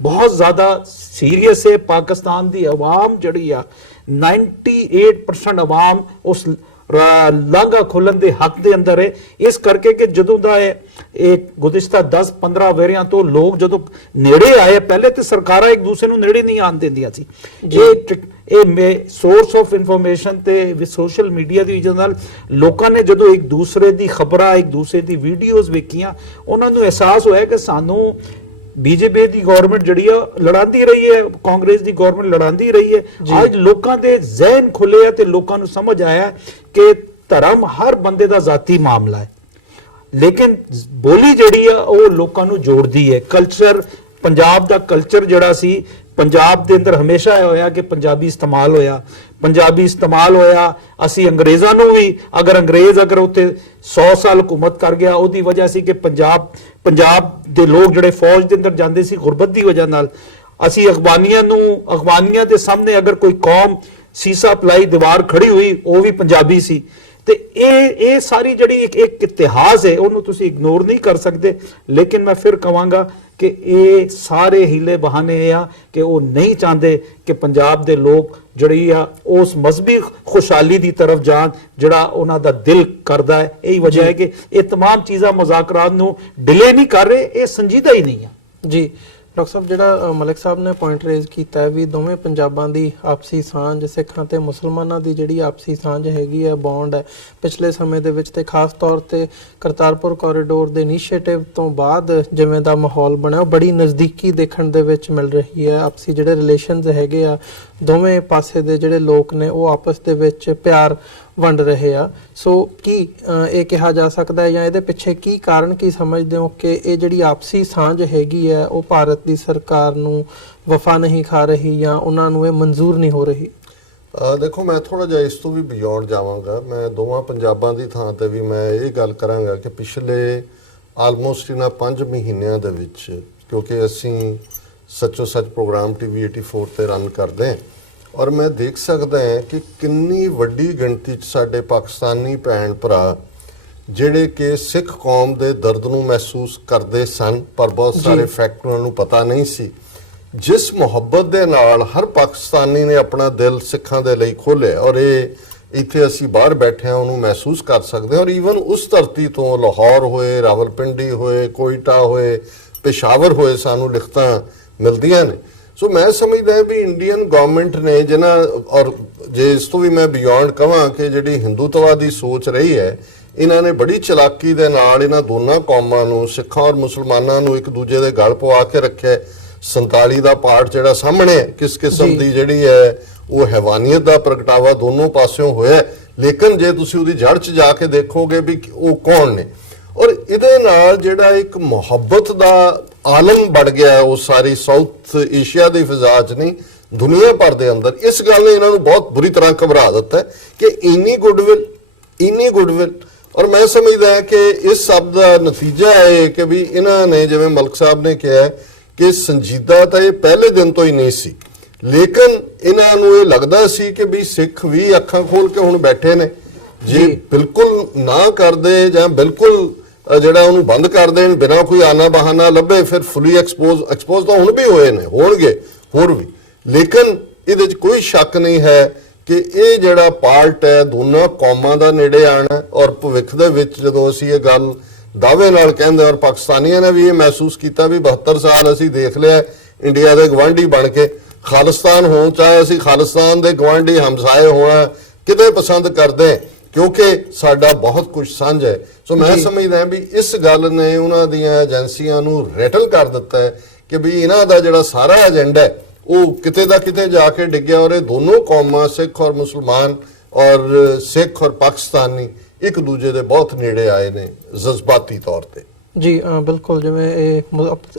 ਬਹੁਤ ਜ਼ਿਆਦਾ ਸੀਰੀਅਸ ਹੈ। ਪਾਕਿਸਤਾਨ ਦੀ ਆਵਾਮ ਜਿਹੜੀ ਆ, 98% ਆਵਾਮ ਉਸ ਲਾਂਘਾ ਖੋਲਣ ਦੇ ਹੱਕ ਦੇ ਅੰਦਰ ਹੈ। ਇਸ ਕਰਕੇ ਕਿ ਜਦੋਂ ਦਾ ਇਹ ਗੁਜ਼ਸ਼ਤਾ 10-15 ਵਰ੍ਹਿਆਂ ਤੋਂ ਲੋਕ ਜਦੋਂ ਨੇੜੇ ਆਏ, ਪਹਿਲੇ ਤੇ ਸਰਕਾਰਾਂ ਇੱਕ ਦੂਸਰੇ ਨੂੰ ਨੇੜੇ ਨਹੀਂ ਆਉਣ ਦਿੰਦੀਆਂ ਸੀ। ਇਹ ਸੋਰਸ ਆਫ ਇਨਫੋਰਮੇਸ਼ਨ ਤੇ ਸੋਸ਼ਲ ਮੀਡੀਆ ਦੀ ਵਜ੍ਹਾ ਨਾਲ ਲੋਕਾਂ ਨੇ ਜਦੋਂ ਇੱਕ ਦੂਸਰੇ ਦੀ ਖਬਰਾਂ, ਇੱਕ ਦੂਸਰੇ ਦੀ ਵੀਡੀਓਜ਼ ਵੇਖੀਆਂ, ਉਹਨਾਂ ਨੂੰ ਅਹਿਸਾਸ ਹੋਇਆ ਕਿ ਸਾਨੂੰ ਬੀਜੇਪੀ ਦੀ ਗਵਰਨਮੈਂਟ ਜਿਹੜੀ ਆ ਲੜਾਂਦੀ ਰਹੀ ਹੈ, ਕਾਂਗਰਸ ਦੀ ਗਵਰਨਮੈਂਟ ਲੜਾਂਦੀ ਰਹੀ ਹੈ। ਅੱਜ ਲੋਕਾਂ ਦੇ ਜ਼ਿਹਨ ਖੁੱਲੇ ਆ ਤੇ ਲੋਕਾਂ ਨੂੰ ਸਮਝ ਆਇਆ ਕਿ ਧਰਮ ਹਰ ਬੰਦੇ ਦਾ ਜ਼ਾਤੀ ਮਾਮਲਾ ਹੈ, ਲੇਕਿਨ ਬੋਲੀ ਜਿਹੜੀ ਆ ਉਹ ਲੋਕਾਂ ਨੂੰ ਜੋੜਦੀ ਹੈ। ਕਲਚਰ, ਪੰਜਾਬ ਦਾ ਕਲਚਰ ਜਿਹੜਾ ਸੀ ਪੰਜਾਬ ਦੇ ਅੰਦਰ ਹਮੇਸ਼ਾ ਇਹ ਹੋਇਆ ਕਿ ਪੰਜਾਬੀ ਇਸਤੇਮਾਲ ਹੋਇਆ ਅਸੀਂ ਅੰਗਰੇਜ਼ਾਂ ਨੂੰ ਵੀ ਅਗਰ ਉੱਥੇ 100 ਸਾਲ ਹਕੂਮਤ ਕਰ ਗਿਆ ਉਹਦੀ ਵਜ੍ਹਾ ਸੀ ਕਿ ਪੰਜਾਬ ਦੇ ਲੋਕ ਜਿਹੜੇ ਫੌਜ ਦੇ ਅੰਦਰ ਜਾਂਦੇ ਸੀ ਗੁਰਬਤ ਦੀ ਵਜ੍ਹਾ ਨਾਲ ਅਸੀਂ ਅਫਗਾਨੀਆਂ ਦੇ ਸਾਹਮਣੇ ਅਗਰ ਕੋਈ ਕੌਮ ਸੀਸਾ ਪਲਾਈ ਦੀਵਾਰ ਖੜੀ ਹੋਈ ਉਹ ਵੀ ਪੰਜਾਬੀ ਸੀ ਤੇ ਇਹ ਸਾਰੀ ਜਿਹੜੀ ਇੱਕ ਇਤਿਹਾਸ ਹੈ ਉਹਨੂੰ ਤੁਸੀਂ ਇਗਨੋਰ ਨਹੀਂ ਕਰ ਸਕਦੇ ਲੇਕਿਨ ਮੈਂ ਫਿਰ ਕਹਾਂਗਾ ਕਿ ਇਹ ਸਾਰੇ ਹੀਲੇ ਬਹਾਨੇ ਆ ਕਿ ਉਹ ਨਹੀਂ ਚਾਹੁੰਦੇ ਕਿ ਪੰਜਾਬ ਦੇ ਲੋਕ ਜਿਹੜੀ ਆ ਉਸ ਮਜ਼ਹਬੀ ਖੁਸ਼ਹਾਲੀ ਦੀ ਤਰਫ ਜਾਣ ਜਿਹੜਾ ਉਹਨਾਂ ਦਾ ਦਿਲ ਕਰਦਾ ਹੈ ਇਹੀ ਵਜ੍ਹਾ ਹੈ ਕਿ ਇਹ तमाम ਚੀਜ਼ਾਂ ਮੁਜ਼ਾਕਰਾਤ ਨੂੰ ਡਿਲੇ ਨਹੀਂ ਕਰ ਰਹੇ ਇਹ ਸੰਜੀਦਾ ਹੀ ਨਹੀਂ ਆ ਜੀ ਡਾਕਟਰ ਸਾਹਿਬ ਜਿਹੜਾ ਮਲਿਕ ਸਾਹਿਬ ਨੇ ਪੁਆਇੰਟ ਰੇਜ਼ ਕੀਤਾ ਹੈ ਵੀ ਦੋਵੇਂ ਪੰਜਾਬਾਂ ਦੀ ਆਪਸੀ ਸਾਂਝ ਸਿੱਖਾਂ ਤੇ ਮੁਸਲਮਾਨਾਂ ਦੀ ਜਿਹੜੀ ਆਪਸੀ ਸਾਂਝ ਹੈਗੀ ਹੈ ਬੌਂਡ ਹੈ ਪਿਛਲੇ ਸਮੇਂ ਦੇ ਵਿੱਚ ਤੇ ਖਾਸ ਤੌਰ ਤੇ ਕਰਤਾਰਪੁਰ ਕੋਰੀਡੋਰ ਦੇ ਇਨੀਸ਼ੀਏਟਿਵ ਤੋਂ ਬਾਅਦ ਜਿਵੇਂ ਦਾ ਮਾਹੌਲ ਬਣਿਆ ਉਹ ਬੜੀ ਨਜ਼ਦੀਕੀ ਦੇਖਣ ਦੇ ਵਿੱਚ ਮਿਲ ਰਹੀ ਹੈ ਆਪਸੀ ਜਿਹੜੇ ਰਿਲੇਸ਼ਨਸ ਹੈਗੇ ਆ ਦੋਵੇਂ ਪਾਸੇ ਦੇ ਜਿਹੜੇ ਲੋਕ ਨੇ ਉਹ ਆਪਸ ਦੇ ਵਿੱਚ ਪਿਆਰ ਵੰਡ ਰਹੇ ਆ ਸੋ ਕੀ ਇਹ ਕਿਹਾ ਜਾ ਸਕਦਾ ਹੈ ਜਾਂ ਇਹਦੇ ਪਿੱਛੇ ਕੀ ਕਾਰਨ ਕੀ ਸਮਝਦੇ ਹੋ ਕਿ ਇਹ ਜਿਹੜੀ ਆਪਸੀ ਸਾਂਝ ਹੈਗੀ ਹੈ ਉਹ ਭਾਰਤ ਦੀ ਸਰਕਾਰ ਨੂੰ ਵਫਾ ਨਹੀਂ ਖਾ ਰਹੀ ਜਾਂ ਉਹਨਾਂ ਨੂੰ ਇਹ ਮਨਜ਼ੂਰ ਨਹੀਂ ਹੋ ਰਹੀ ਦੇਖੋ ਮੈਂ ਥੋੜਾ ਜਿਹਾ ਇਸ ਤੋਂ ਵੀ ਬਿਯੋਂਡ ਜਾਵਾਂਗਾ ਮੈਂ ਦੋਵਾਂ ਪੰਜਾਬਾਂ ਦੀ ਥਾਂ ਤੇ ਵੀ ਮੈਂ ਇਹ ਗੱਲ ਕਰਾਂਗਾ ਕਿ ਪਿਛਲੇ ਆਲਮੋਸਟ ਇਹਨਾਂ 5 ਮਹੀਨਿਆਂ ਦੇ ਵਿੱਚ ਕਿਉਂਕਿ ਅਸੀਂ ਸੱਚੋ ਸੱਚ ਪ੍ਰੋਗਰਾਮ ਟੀਵੀ 84 ਤੇ ਰਨ ਕਰਦੇ ਹਾਂ ਔਰ ਮੈਂ ਦੇਖ ਸਕਦਾ ਹਾਂ ਕਿ ਕਿੰਨੀ ਵੱਡੀ ਗਿਣਤੀ 'ਚ ਸਾਡੇ ਪਾਕਿਸਤਾਨੀ ਭੈਣ ਭਰਾ ਜਿਹੜੇ ਕਿ ਸਿੱਖ ਕੌਮ ਦੇ ਦਰਦ ਨੂੰ ਮਹਿਸੂਸ ਕਰਦੇ ਸਨ ਪਰ ਬਹੁਤ ਸਾਰੇ ਫੈਕਟ ਉਹਨਾਂ ਨੂੰ ਪਤਾ ਨਹੀਂ ਸੀ ਜਿਸ ਮੁਹੱਬਤ ਦੇ ਨਾਲ ਹਰ ਪਾਕਿਸਤਾਨੀ ਨੇ ਆਪਣਾ ਦਿਲ ਸਿੱਖਾਂ ਦੇ ਲਈ ਖੋਲ੍ਹਿਆ ਔਰ ਇਹ ਇੱਥੇ ਅਸੀਂ ਬਾਹਰ ਬੈਠੇ ਹਾਂ ਉਹਨੂੰ ਮਹਿਸੂਸ ਕਰ ਸਕਦੇ ਹਾਂ ਔਰ ਈਵਨ ਉਸ ਧਰਤੀ ਤੋਂ ਲਾਹੌਰ ਹੋਏ ਰਾਵਲਪਿੰਡੀ ਹੋਏ ਕੋਇਟਾ ਹੋਏ ਪੇਸ਼ਾਵਰ ਹੋਏ ਸਾਨੂੰ ਲਿਖਤਾਂ ਮਿਲਦੀਆਂ ਨੇ ਸੋ ਮੈਂ ਸਮਝਦਾ ਵੀ ਇੰਡੀਅਨ ਗਵਰਨਮੈਂਟ ਨੇ ਜਿਹਨਾਂ ਔਰ ਜੇ ਇਸ ਤੋਂ ਵੀ ਮੈਂ ਬਿਯੋਂਡ ਕਹਾਂ ਕਿ ਜਿਹੜੀ ਹਿੰਦੂਤਵਾਦੀ ਸੋਚ ਰਹੀ ਹੈ ਇਹਨਾਂ ਨੇ ਬੜੀ ਚਲਾਕੀ ਦੇ ਨਾਲ ਇਹਨਾਂ ਦੋਨਾਂ ਕੌਮਾਂ ਨੂੰ ਸਿੱਖਾਂ ਔਰ ਮੁਸਲਮਾਨਾਂ ਨੂੰ ਇੱਕ ਦੂਜੇ ਦੇ ਗਲ ਪਵਾ ਕੇ ਰੱਖਿਆ 47 ਦਾ ਪਾਰਟ ਜਿਹੜਾ ਸਾਹਮਣੇ ਕਿਸ ਕਿਸਮ ਦੀ ਜਿਹੜੀ ਹੈ ਉਹ ਹੈਵਾਨੀਅਤ ਦਾ ਪ੍ਰਗਟਾਵਾ ਦੋਨੋਂ ਪਾਸਿਓਂ ਹੋਇਆ ਲੇਕਿਨ ਜੇ ਤੁਸੀਂ ਉਹਦੀ ਜੜ 'ਚ ਜਾ ਕੇ ਦੇਖੋਗੇ ਵੀ ਉਹ ਕੌਣ ਨੇ ਔਰ ਇਹਦੇ ਨਾਲ ਜਿਹੜਾ ਇੱਕ ਮੁਹੱਬਤ ਦਾ ਆਲਮ ਬੜ ਗਿਆ ਉਹ ਸਾਰੀ ਸਾਊਥ ਏਸ਼ੀਆ ਦੀ ਫਿਜ਼ਾ 'ਚ ਨਹੀਂ ਦੁਨੀਆ ਭਰ ਦੇ ਅੰਦਰ ਇਸ ਗੱਲ ਨੇ ਇਹਨਾਂ ਨੂੰ ਬਹੁਤ ਬੁਰੀ ਤਰ੍ਹਾਂ ਘਬਰਾ ਦਿੱਤਾ ਕਿ ਇੰਨੀ ਗੁੱਡਵਿਲ ਔਰ ਮੈਂ ਸਮਝਦਾ ਕਿ ਇਸ ਸਭ ਦਾ ਨਤੀਜਾ ਹੈ ਕਿ ਵੀ ਇਹਨਾਂ ਨੇ ਜਿਵੇਂ ਮਲਕ ਸਾਹਿਬ ਨੇ ਕਿਹਾ ਕਿ ਸੰਜੀਦਾ ਤਾਂ ਇਹ ਪਹਿਲੇ ਦਿਨ ਤੋਂ ਹੀ ਨਹੀਂ ਸੀ ਲੇਕਿਨ ਇਹਨਾਂ ਨੂੰ ਇਹ ਲੱਗਦਾ ਸੀ ਕਿ ਵੀ ਸਿੱਖ ਵੀ ਅੱਖਾਂ ਖੋਲ ਕੇ ਹੁਣ ਬੈਠੇ ਨੇ ਜੇ ਬਿਲਕੁਲ ਨਾ ਕਰਦੇ ਜਾਂ ਬਿਲਕੁਲ ਜਿਹੜਾ ਉਹਨੂੰ ਬੰਦ ਕਰ ਦੇਣ ਬਿਨਾਂ ਕੋਈ ਆਨਾ ਬਹਾਨਾ ਲੱਭੇ ਫਿਰ ਫੁੱਲੀ ਐਕਸਪੋਜ਼ ਤਾਂ ਹੁਣ ਵੀ ਹੋਣਗੇ ਹੋਰ ਵੀ ਲੇਕਿਨ ਇਹਦੇ 'ਚ ਕੋਈ ਸ਼ੱਕ ਨਹੀਂ ਹੈ ਕਿ ਇਹ ਜਿਹੜਾ ਪਾਰਟ ਹੈ ਦੋਨਾਂ ਕੌਮਾਂ ਦਾ ਨੇੜੇ ਆਣਾ ਔਰ ਭਵਿੱਖ ਦੇ ਵਿੱਚ ਜਦੋਂ ਅਸੀਂ ਇਹ ਗੱਲ ਦਾਅਵੇ ਨਾਲ ਕਹਿੰਦੇ ਔਰ ਪਾਕਿਸਤਾਨੀਆਂ ਨੇ ਵੀ ਇਹ ਮਹਿਸੂਸ ਕੀਤਾ ਵੀ 72 ਸਾਲ ਅਸੀਂ ਦੇਖ ਲਿਆ ਇੰਡੀਆ ਦੇ ਗਵਾਂਢੀ ਬਣ ਕੇ ਖਾਲਿਸਤਾਨ ਹੋਣ ਚਾਹੇ ਅਸੀਂ ਖਾਲਿਸਤਾਨ ਦੇ ਗਵਾਂਢੀ ਹਮਸਾਏ ਹੋਣਾ ਕਿਤੇ ਪਸੰਦ ਕਰਦੇ ਕਿਉਂਕਿ ਸਾਡਾ ਬਹੁਤ ਕੁਝ ਸਾਂਝ ਹੈ ਸੋ ਮੈਂ ਸਮਝਦਾ ਵੀ ਇਸ ਗੱਲ ਨੇ ਉਹਨਾਂ ਦੀਆਂ ਏਜੰਸੀਆਂ ਨੂੰ ਰੈਟਲ ਕਰ ਦਿੱਤਾ ਹੈ ਕਿ ਵੀ ਇਹਨਾਂ ਦਾ ਜਿਹੜਾ ਸਾਰਾ ਏਜੰਡਾ ਹੈ ਉਹ ਕਿਤੇ ਦਾ ਕਿਤੇ ਜਾ ਕੇ ਡਿੱਗਿਆ ਔਰ ਇਹ ਦੋਨੋਂ ਕੌਮਾਂ ਸਿੱਖ ਔਰ ਮੁਸਲਮਾਨ ਔਰ ਸਿੱਖ ਔਰ ਪਾਕਿਸਤਾਨੀ ਇੱਕ ਦੂਜੇ ਦੇ ਬਹੁਤ ਨੇੜੇ ਆਏ ਨੇ ਜਜ਼ਬਾਤੀ ਤੌਰ ਤੇ ਜੀ ਬਿਲਕੁਲ ਜਿਵੇਂ ਇਹ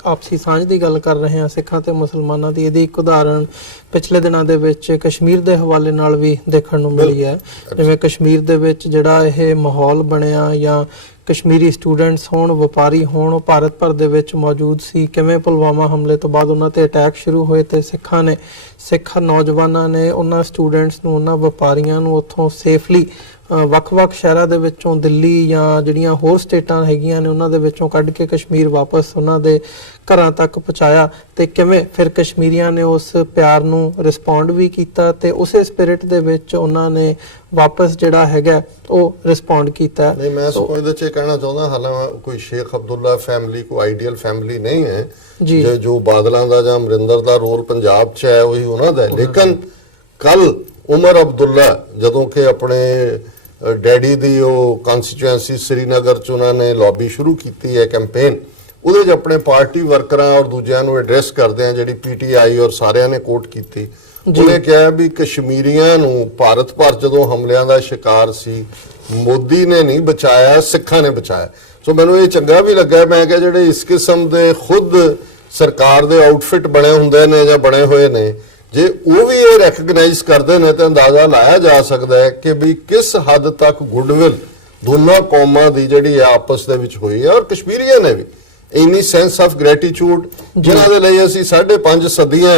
ਆਪਸੀ ਸਾਂਝ ਦੀ ਗੱਲ ਕਰ ਰਹੇ ਹਾਂ ਸਿੱਖਾਂ ਤੇ ਮੁਸਲਮਾਨਾਂ ਦੀ ਇਹਦੀ ਇੱਕ ਉਦਾਹਰਣ ਪਿਛਲੇ ਦਿਨਾਂ ਦੇ ਵਿੱਚ ਕਸ਼ਮੀਰ ਦੇ ਹਵਾਲੇ ਨਾਲ ਵੀ ਦੇਖਣ ਨੂੰ ਮਿਲੀ ਹੈ ਜਿਵੇਂ ਕਸ਼ਮੀਰ ਦੇ ਵਿੱਚ ਜਿਹੜਾ ਇਹ ਮਾਹੌਲ ਬਣਿਆ ਜਾਂ ਕਸ਼ਮੀਰੀ ਸਟੂਡੈਂਟਸ ਹੋਣ ਵਪਾਰੀ ਹੋਣ ਉਹ ਭਾਰਤ ਭਰ ਦੇ ਵਿੱਚ ਮੌਜੂਦ ਸੀ ਕਿਵੇਂ ਪੁਲਵਾਮਾ ਹਮਲੇ ਤੋਂ ਬਾਅਦ ਉਹਨਾਂ ਤੇ ਅਟੈਕ ਸ਼ੁਰੂ ਹੋਏ ਤੇ ਸਿੱਖ ਨੌਜਵਾਨਾਂ ਨੇ ਉਹਨਾਂ ਸਟੂਡੈਂਟਸ ਨੂੰ ਉਹਨਾਂ ਵਪਾਰੀਆਂ ਨੂੰ ਉੱਥੋਂ ਸੇਫਲੀ ਵੱਖ-ਵੱਖ ਸ਼ਹਿਰਾਂ ਦੇ ਵਿੱਚੋਂ ਦਿੱਲੀ ਜਾਂ ਜਿਹੜੀਆਂ ਹੋਰ ਸਟੇਟਾਂ ਹੈਗੀਆਂ ਨੇ ਉਹਨਾਂ ਦੇ ਵਿੱਚੋਂ ਕੱਢ ਕੇ ਕਸ਼ਮੀਰ ਵਾਪਸ ਉਹਨਾਂ ਦੇ ਘਰਾਂ ਤੱਕ ਪਹੁੰਚਾਇਆ ਤੇ ਕਿਵੇਂ ਫਿਰ ਕਸ਼ਮੀਰੀਆਂ ਨੇ ਉਸ ਪਿਆਰ ਨੂੰ ਰਿਸਪੌਂਡ ਵੀ ਕੀਤਾ ਤੇ ਉਸੇ ਸਪਿਰਿਟ ਦੇ ਵਿੱਚ ਉਹਨਾਂ ਨੇ ਵਾਪਸ ਜਿਹੜਾ ਹੈਗਾ ਉਹ ਰਿਸਪੌਂਡ ਕੀਤਾ ਨਹੀਂ ਮੈਂ ਇਹਦੇ 'ਚ ਕਹਿਣਾ ਚਾਹੁੰਦਾ ਹਾਲਾਂ ਕੋਈ ਸ਼ੇਖ ਅਬਦੁੱਲਾ ਫੈਮਿਲੀ ਕੋਈ ਆਈਡੀਅਲ ਫੈਮਿਲੀ ਨਹੀਂ ਹੈ ਜੋ ਬਾਦਲਾਂ ਦਾ ਜਾਂ ਅਮਰਿੰਦਰ ਦਾ ਰੋਲ ਪੰਜਾਬ 'ਚ ਹੈ ਉਹੀ ਉਹਨਾਂ ਦਾ ਲੇਕਿਨ ਕੱਲ ਉਮਰ ਅਬਦੁੱਲਾ ਜਦੋਂ ਕਿ ਆਪਣੇ ਡੈਡੀ ਦੀ ਉਹ ਕਨਸਟੀਚੁਐਂਸੀ ਸ੍ਰੀਨਗਰ 'ਚ ਉਹਨਾਂ ਨੇ ਲੌਬੀ ਸ਼ੁਰੂ ਕੀਤੀ ਹੈ ਕੈਂਪੇਨ ਉਹਦੇ 'ਚ ਆਪਣੇ ਪਾਰਟੀ ਵਰਕਰਾਂ ਔਰ ਦੂਜਿਆਂ ਨੂੰ ਐਡਰੈਸ ਕਰਦੇ ਆ ਜਿਹੜੀ ਪੀਟੀਆਈ ਔਰ ਸਾਰਿਆਂ ਨੇ ਕੋਟ ਕੀਤੀ ਉਹਨੇ ਕਿਹਾ ਵੀ ਕਸ਼ਮੀਰੀਆਂ ਨੂੰ ਭਾਰਤ ਭਰ ਜਦੋਂ ਹਮਲਿਆਂ ਦਾ ਸ਼ਿਕਾਰ ਸੀ ਮੋਦੀ ਨੇ ਨਹੀਂ ਬਚਾਇਆ ਸਿੱਖਾਂ ਨੇ ਬਚਾਇਆ ਸੋ ਮੈਨੂੰ ਇਹ ਚੰਗਾ ਵੀ ਲੱਗਾ ਮੈਂ ਕਿਹਾ ਜਿਹੜੇ ਇਸ ਕਿਸਮ ਦੇ ਖੁਦ ਸਰਕਾਰ ਦੇ ਆਊਟਫਿਟ ਬਣੇ ਹੁੰਦੇ ਨੇ ਜਾਂ ਬਣੇ ਹੋਏ ਨੇ, ਜੇ ਉਹ ਵੀ ਇਹ ਰੈਕਗਨਾਈਜ਼ ਕਰਦੇ ਨੇ ਤਾਂ ਅੰਦਾਜ਼ਾ ਲਾਇਆ ਜਾ ਸਕਦਾ ਹੈ ਕਿ ਵੀ ਕਿਸ ਹੱਦ ਤੱਕ ਗੁੱਡਵਿਲ ਦੋਨਾਂ ਕੌਮਾਂ ਦੀ ਜਿਹੜੀ ਹੈ ਆਪਸ ਦੇ ਵਿੱਚ ਹੋਈ ਹੈ। ਔਰ ਕਸ਼ਮੀਰੀਆਂ ਨੇ ਵੀ ਇੰਨੀ ਸੈਂਸ ਆਫ ਗ੍ਰੈਟੀਟਿਊਡ, ਜਿਨ੍ਹਾਂ ਦੇ ਲਈ ਅਸੀਂ 5.5 ਸਦੀਆਂ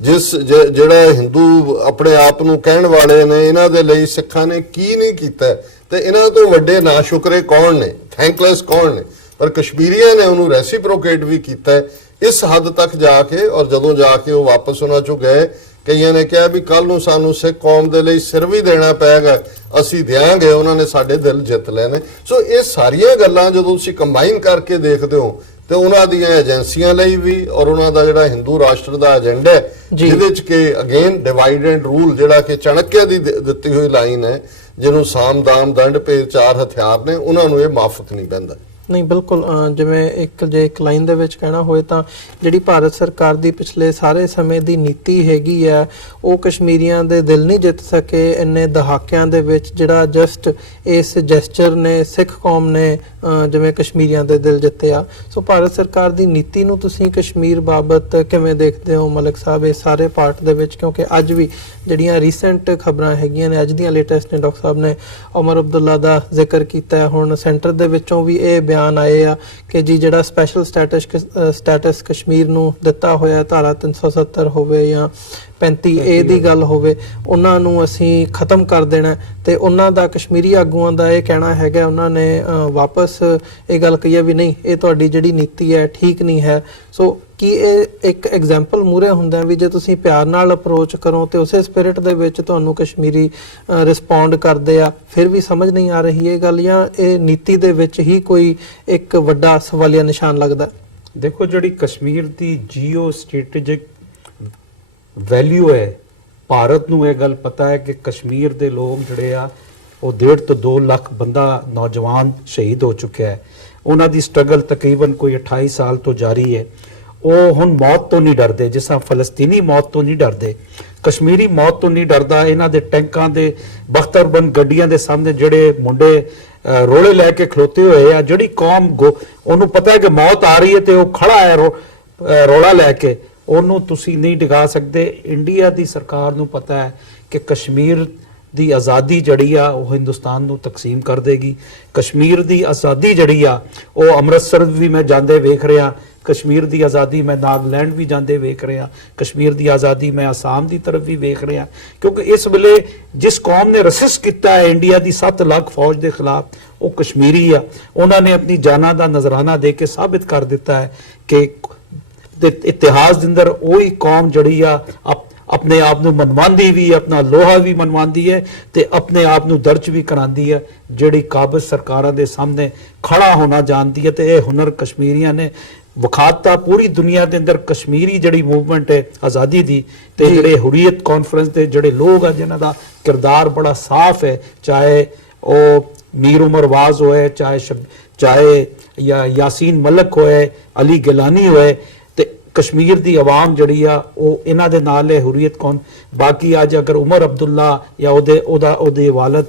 ਜਿਹੜਾ ਹਿੰਦੂ ਆਪਣੇ ਆਪ ਨੂੰ ਕਹਿਣ ਵਾਲੇ ਨੇ, ਇਹਨਾਂ ਦੇ ਲਈ ਸਿੱਖਾਂ ਨੇ ਕੀ ਨਹੀਂ ਕੀਤਾ, ਤੇ ਇਹਨਾਂ ਤੋਂ ਵੱਡੇ ਨਾਸ਼ੁਕਰੇ ਕੌਣ ਨੇ, ਥੈਂਕਲੈਸ ਕੌਣ ਨੇ। ਪਰ ਕਸ਼ਮੀਰੀਆਂ ਨੇ ਉਹਨੂੰ ਰੈਸੀਪ੍ਰੋਕੇਟ ਵੀ ਕੀਤਾ ਇਸ ਹੱਦ ਤੱਕ ਜਾ ਕੇ। ਔਰ ਜਦੋਂ ਜਾ ਕੇ ਉਹ ਵਾਪਸ ਉਹਨਾਂ ਚੋਂ ਗਏ, ਕਈਆਂ ਨੇ ਕਿਹਾ ਵੀ ਕੱਲ ਨੂੰ ਸਾਨੂੰ ਸਿੱਖ ਕੌਮ ਦੇ ਲਈ ਸਿਰ ਵੀ ਦੇਣਾ ਪਏਗਾ, ਅਸੀਂ ਦਿਆਂਗੇ, ਉਹਨਾਂ ਨੇ ਸਾਡੇ ਦਿਲ ਜਿੱਤ ਲਏ ਨੇ। ਸੋ ਇਹ ਸਾਰੀਆਂ ਗੱਲਾਂ ਜਦੋਂ ਤੁਸੀਂ ਕੰਬਾਈਨ ਕਰਕੇ ਦੇਖਦੇ ਹੋ ਤੇ ਉਹਨਾਂ ਦੀਆਂ ਏਜੰਸੀਆਂ ਲਈ ਵੀ, ਔਰ ਉਹਨਾਂ ਦਾ ਜਿਹੜਾ ਹਿੰਦੂ ਰਾਸ਼ਟਰ ਦਾ ਏਜੰਡਾ ਹੈ, ਜਿਹਦੇ ਚ ਕਿ ਅਗੇਨ ਡਿਵਾਈਡ ਐਂਡ ਰੂਲ, ਜਿਹੜਾ ਕਿ ਚਾਣਕਿਆ ਦੀ ਦਿੱਤੀ ਹੋਈ ਲਾਈਨ ਹੈ, ਜਿਹਨੂੰ ਸਾਮ ਦਾਮ ਦੰਡ ਭੇਦ 4 ਹਥਿਆਰ ਨੇ, ਉਹਨਾਂ ਨੂੰ ਇਹ ਮਾਫਕ ਨਹੀਂ ਪੈਂਦਾ। ਨਹੀਂ ਬਿਲਕੁਲ, ਜਿਵੇਂ ਇੱਕ ਲਾਈਨ ਦੇ ਵਿੱਚ ਕਹਿਣਾ ਹੋਏ ਤਾਂ ਜਿਹੜੀ ਭਾਰਤ ਸਰਕਾਰ ਦੀ ਪਿਛਲੇ ਸਾਰੇ ਸਮੇਂ ਦੀ ਨੀਤੀ ਹੈਗੀ ਆ, ਉਹ ਕਸ਼ਮੀਰੀਆਂ ਦੇ ਦਿਲ ਨਹੀਂ ਜਿੱਤ ਸਕੇ ਇੰਨੇ ਦਹਾਕਿਆਂ ਦੇ ਵਿੱਚ। ਜਿਹੜਾ ਜਸਟ ਇਸ ਜੈਸਚਰ ਨੇ ਸਿੱਖ ਕੌਮ ਨੇ ਜਿਵੇਂ ਕਸ਼ਮੀਰੀਆਂ ਦੇ ਦਿਲ ਜਿੱਤਿਆ। ਸੋ ਭਾਰਤ ਸਰਕਾਰ ਦੀ ਨੀਤੀ ਨੂੰ ਤੁਸੀਂ ਕਸ਼ਮੀਰ ਬਾਬਤ ਕਿਵੇਂ ਦੇਖਦੇ ਹੋ ਮਲਿਕ ਸਾਹਿਬ, ਇਸ ਸਾਰੇ ਪਾਰਟ ਦੇ ਵਿੱਚ? ਕਿਉਂਕਿ ਅੱਜ ਵੀ ਜਿਹੜੀਆਂ ਰੀਸੈਂਟ ਖਬਰਾਂ ਹੈਗੀਆਂ ਨੇ, ਅੱਜ ਦੀਆਂ ਲੇਟੈਸਟ ਨੇ, ਡਾਕਟਰ ਸਾਹਿਬ ਨੇ ਉਮਰ ਅਬਦੁੱਲਾ ਦਾ ਜ਼ਿਕਰ ਕੀਤਾ ਹੈ, ਹੁਣ ਸੈਂਟਰ ਦੇ ਵਿੱਚੋਂ ਵੀ ਇਹ ਬਿਆਨ ਆਏ ਆ ਕਿ ਜੀ ਜਿਹੜਾ ਸਪੈਸ਼ਲ ਸਟੇਟਸ ਕਸ਼ਮੀਰ ਨੂੰ ਦਿੱਤਾ ਹੋਇਆ, ਧਾਰਾ 370 ਹੋਵੇ ਜਾਂ 35A ਦੀ ਗੱਲ ਹੋਵੇ, ਉਹਨਾਂ ਨੂੰ ਅਸੀਂ ਖਤਮ ਕਰ ਦੇਣਾ। ਤੇ ਉਹਨਾਂ ਦਾ ਕਸ਼ਮੀਰੀ ਆਗੂਆਂ ਦਾ ਇਹ ਕਹਿਣਾ ਹੈਗਾ, ਉਹਨਾਂ ਨੇ ਵਾਪਸ ਇਹ ਗੱਲ ਕਹੀ ਹੈ ਵੀ ਨਹੀਂ, ਇਹ ਤੁਹਾਡੀ ਜਿਹੜੀ ਨੀਤੀ ਹੈ ਠੀਕ ਨਹੀਂ ਹੈ। ਸੋ ਕੀ ਇਹ ਇੱਕ ਐਗਜ਼ਾਮਪਲ ਮੂਰੇ ਹੁੰਦਾ ਵੀ ਜੇ ਤੁਸੀਂ ਪਿਆਰ ਨਾਲ ਅਪਰੋਚ ਕਰੋ ਤੇ ਉਸੇ ਸਪਿਰਿਟ ਦੇ ਵਿੱਚ ਤੁਹਾਨੂੰ ਕਸ਼ਮੀਰੀ ਰਿਸਪੌਂਡ ਕਰਦੇ ਆ, ਫਿਰ ਵੀ ਸਮਝ ਨਹੀਂ ਆ ਰਹੀ ਇਹ ਗੱਲ, ਜਾਂ ਇਹ ਨੀਤੀ ਦੇ ਵਿੱਚ ਹੀ ਕੋਈ ਇੱਕ ਵੱਡਾ ਸਵਾਲੀਆ ਨਿਸ਼ਾਨ ਲੱਗਦਾ? ਦੇਖੋ, ਜਿਹੜੀ ਕਸ਼ਮੀਰ ਦੀ ਜੀਓ ਸਟ੍ਰੈਟੇਜਿਕ ਵੈਲਿਊ ਹੈ, ਭਾਰਤ ਨੂੰ ਇਹ ਗੱਲ ਪਤਾ ਹੈ ਕਿ ਕਸ਼ਮੀਰ ਦੇ ਲੋਕ ਜਿਹੜੇ ਆ ਉਹ 1.5 ਤੋਂ 2 ਲੱਖ ਬੰਦਾ ਨੌਜਵਾਨ ਸ਼ਹੀਦ ਹੋ ਚੁੱਕਿਆ ਹੈ। ਉਹਨਾਂ ਦੀ ਸਟਰਗਲ ਤਕਰੀਬਨ ਕੋਈ 28 ਸਾਲ ਤੋਂ ਜਾਰੀ ਹੈ। ਉਹ ਹੁਣ ਮੌਤ ਤੋਂ ਨਹੀਂ ਡਰਦੇ, ਜਿਸ ਤਰ੍ਹਾਂ ਫਲਸਤੀਨੀ ਮੌਤ ਤੋਂ ਨਹੀਂ ਡਰਦੇ, ਕਸ਼ਮੀਰੀ ਮੌਤ ਤੋਂ ਨਹੀਂ ਡਰਦਾ। ਇਹਨਾਂ ਦੇ ਟੈਂਕਾਂ ਦੇ ਬਖਤਰਬੰਦ ਗੱਡੀਆਂ ਦੇ ਸਾਹਮਣੇ ਜਿਹੜੇ ਮੁੰਡੇ ਰੋਲੇ ਲੈ ਕੇ ਖਲੋਤੇ ਹੋਏ ਆ, ਜਿਹੜੀ ਕੌਮ ਉਹਨੂੰ ਪਤਾ ਹੈ ਕਿ ਮੌਤ ਆ ਰਹੀ ਹੈ ਤੇ ਉਹ ਖੜਾ ਹੈ ਰੋਲਾ ਲੈ ਕੇ, ਉਹਨੂੰ ਤੁਸੀਂ ਨਹੀਂ ਡਿਗਾ ਸਕਦੇ। ਇੰਡੀਆ ਦੀ ਸਰਕਾਰ ਨੂੰ ਪਤਾ ਹੈ ਕਿ ਕਸ਼ਮੀਰ ਦੀ ਆਜ਼ਾਦੀ ਜਿਹੜੀ ਆ ਉਹ ਹਿੰਦੁਸਤਾਨ ਨੂੰ ਤਕਸੀਮ ਕਰ ਦੇਗੀ। ਕਸ਼ਮੀਰ ਦੀ ਆਜ਼ਾਦੀ ਜਿਹੜੀ ਆ ਉਹ ਅੰਮ੍ਰਿਤਸਰ ਵੀ ਮੈਂ ਜਾਂਦੇ ਵੇਖ ਰਿਹਾ, ਕਸ਼ਮੀਰ ਦੀ ਆਜ਼ਾਦੀ ਮੈਂ ਨਾਗਾਲੈਂਡ ਵੀ ਜਾਂਦੇ ਵੇਖ ਰਿਹਾ, ਕਸ਼ਮੀਰ ਦੀ ਆਜ਼ਾਦੀ ਮੈਂ ਆਸਾਮ ਦੀ ਤਰਫ ਵੀ ਵੇਖ ਰਿਹਾ। ਕਿਉਂਕਿ ਇਸ ਵੇਲੇ ਜਿਸ ਕੌਮ ਨੇ ਰਸਿਸ ਕੀਤਾ ਹੈ ਇੰਡੀਆ ਦੀ 7 ਲੱਖ ਫੌਜ ਦੇ ਖਿਲਾਫ, ਉਹ ਕਸ਼ਮੀਰੀ ਆ। ਉਹਨਾਂ ਨੇ ਆਪਣੀ ਜਾਨਾਂ ਦਾ ਨਜ਼ਰਾਨਾ ਦੇ ਕੇ ਸਾਬਿਤ ਕਰ ਦਿੱਤਾ ਹੈ ਕਿ ਇਤਿਹਾਸ ਦੇ ਅੰਦਰ ਉਹੀ ਕੌਮ ਜਿਹੜੀ ਆ ਆਪਣੇ ਆਪ ਨੂੰ ਮਨਵਾਉਂਦੀ ਵੀ, ਆਪਣਾ ਲੋਹਾ ਵੀ ਮਨਵਾਉਂਦੀ ਹੈ ਤੇ ਆਪਣੇ ਆਪ ਨੂੰ ਦਰਜ ਵੀ ਕਰਾਉਂਦੀ ਹੈ, ਜਿਹੜੀ ਕਾਬਜ਼ ਸਰਕਾਰਾਂ ਦੇ ਸਾਹਮਣੇ ਖੜਾ ਹੋਣਾ ਜਾਣਦੀ ਹੈ। ਤੇ ਇਹ ਹੁਨਰ ਕਸ਼ਮੀਰੀਆਂ ਨੇ ਵਿਖਾਤਾ ਪੂਰੀ ਦੁਨੀਆ ਦੇ ਅੰਦਰ। ਕਸ਼ਮੀਰੀ ਜਿਹੜੀ ਮੂਵਮੈਂਟ ਹੈ ਆਜ਼ਾਦੀ ਦੀ, ਤੇ ਜਿਹੜੇ ਹੁਰੀਅਤ ਕਾਨਫਰੰਸ ਦੇ ਜਿਹੜੇ ਲੋਕ ਆ ਜਿਨ੍ਹਾਂ ਦਾ ਕਿਰਦਾਰ ਬੜਾ ਸਾਫ਼ ਹੈ, ਚਾਹੇ ਉਹ ਮੀਰ ਉਮਰ ਵਾਜ਼ ਹੋਏ, ਚਾਹੇ ਯਾਸੀਨ ਮਲਕ ਹੋਏ, ਅਲੀ ਗਿਲਾਨੀ ਹੋਏ, ਤੇ ਕਸ਼ਮੀਰ ਦੀ ਆਵਾਮ ਜਿਹੜੀ ਆ ਉਹ ਇਹਨਾਂ ਦੇ ਨਾਲ ਹੈ ਹੁਰੀਅਤ ਕੌਣ। ਬਾਕੀ ਅੱਜ ਅਗਰ ਉਮਰ ਅਬਦੁੱਲਾ ਜਾਂ ਉਹਦੇ ਵਾਲਦ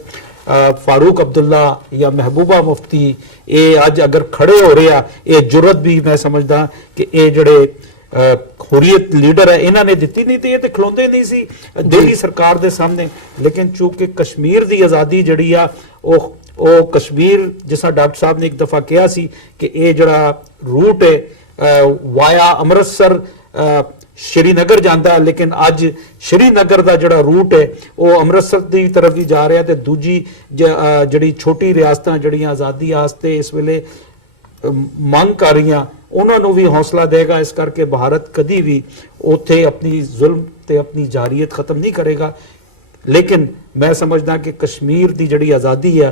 फारूक अब्दुल्ला या महबूबा मुफ्ती ये अज अगर खड़े हो रहे हैं, ये जुरत भी मैं समझदा कि ये जड़े हुरीयत लीडर है इन्होंने दिती नहीं, तो ये तो खलोंदे नहीं सी दिल्ली सरकार दे सामने। लेकिन चूंकि कश्मीर की आज़ादी जड़ी आ वो कश्मीर, जिसा डॉक्टर साहब ने एक दफ़ा कहा सी कि ये जड़ा रूट है वाया अमृतसर श्रीनगर जाता है, लेकिन अज श्रीनगर का जोड़ा रूट है वो अमृतसर की तरफ भी जा रहा है। तो दूजी जी छोटी रियासत जड़ियाँ आज़ादी वास्ते इस वेले मंग कर रही उन्होंने भी हौसला देगा। इस करके भारत कभी भी उत्थे अपनी जुल्म ते अपनी जारियत खत्म नहीं करेगा। लेकिन मैं समझदा कि कश्मीर की जड़ी आज़ादी है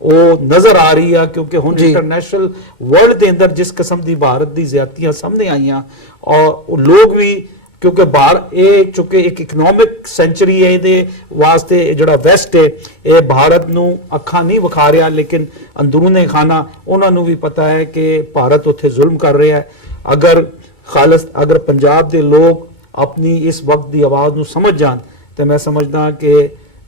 वो नज़र आ रही है, क्योंकि हुण इंटरनेशनल वर्ल्ड के अंदर जिस किस्म की भारत की ज्यादतियां सामने आईयां और लोग भी, क्योंकि भारत ये चूंकि एक इकनॉमिक सेंचुरी है, ये वास्ते जड़ा वैस्ट है ये भारत नू अखा नहीं विखा रहा, लेकिन अंदरूने खाना उन्होंने भी पता है कि भारत उत्थे जुल्म कर रहा है। अगर पंजाब के लोग अपनी इस वक्त की आवाज़ नू समझ जान तो मैं समझदा कि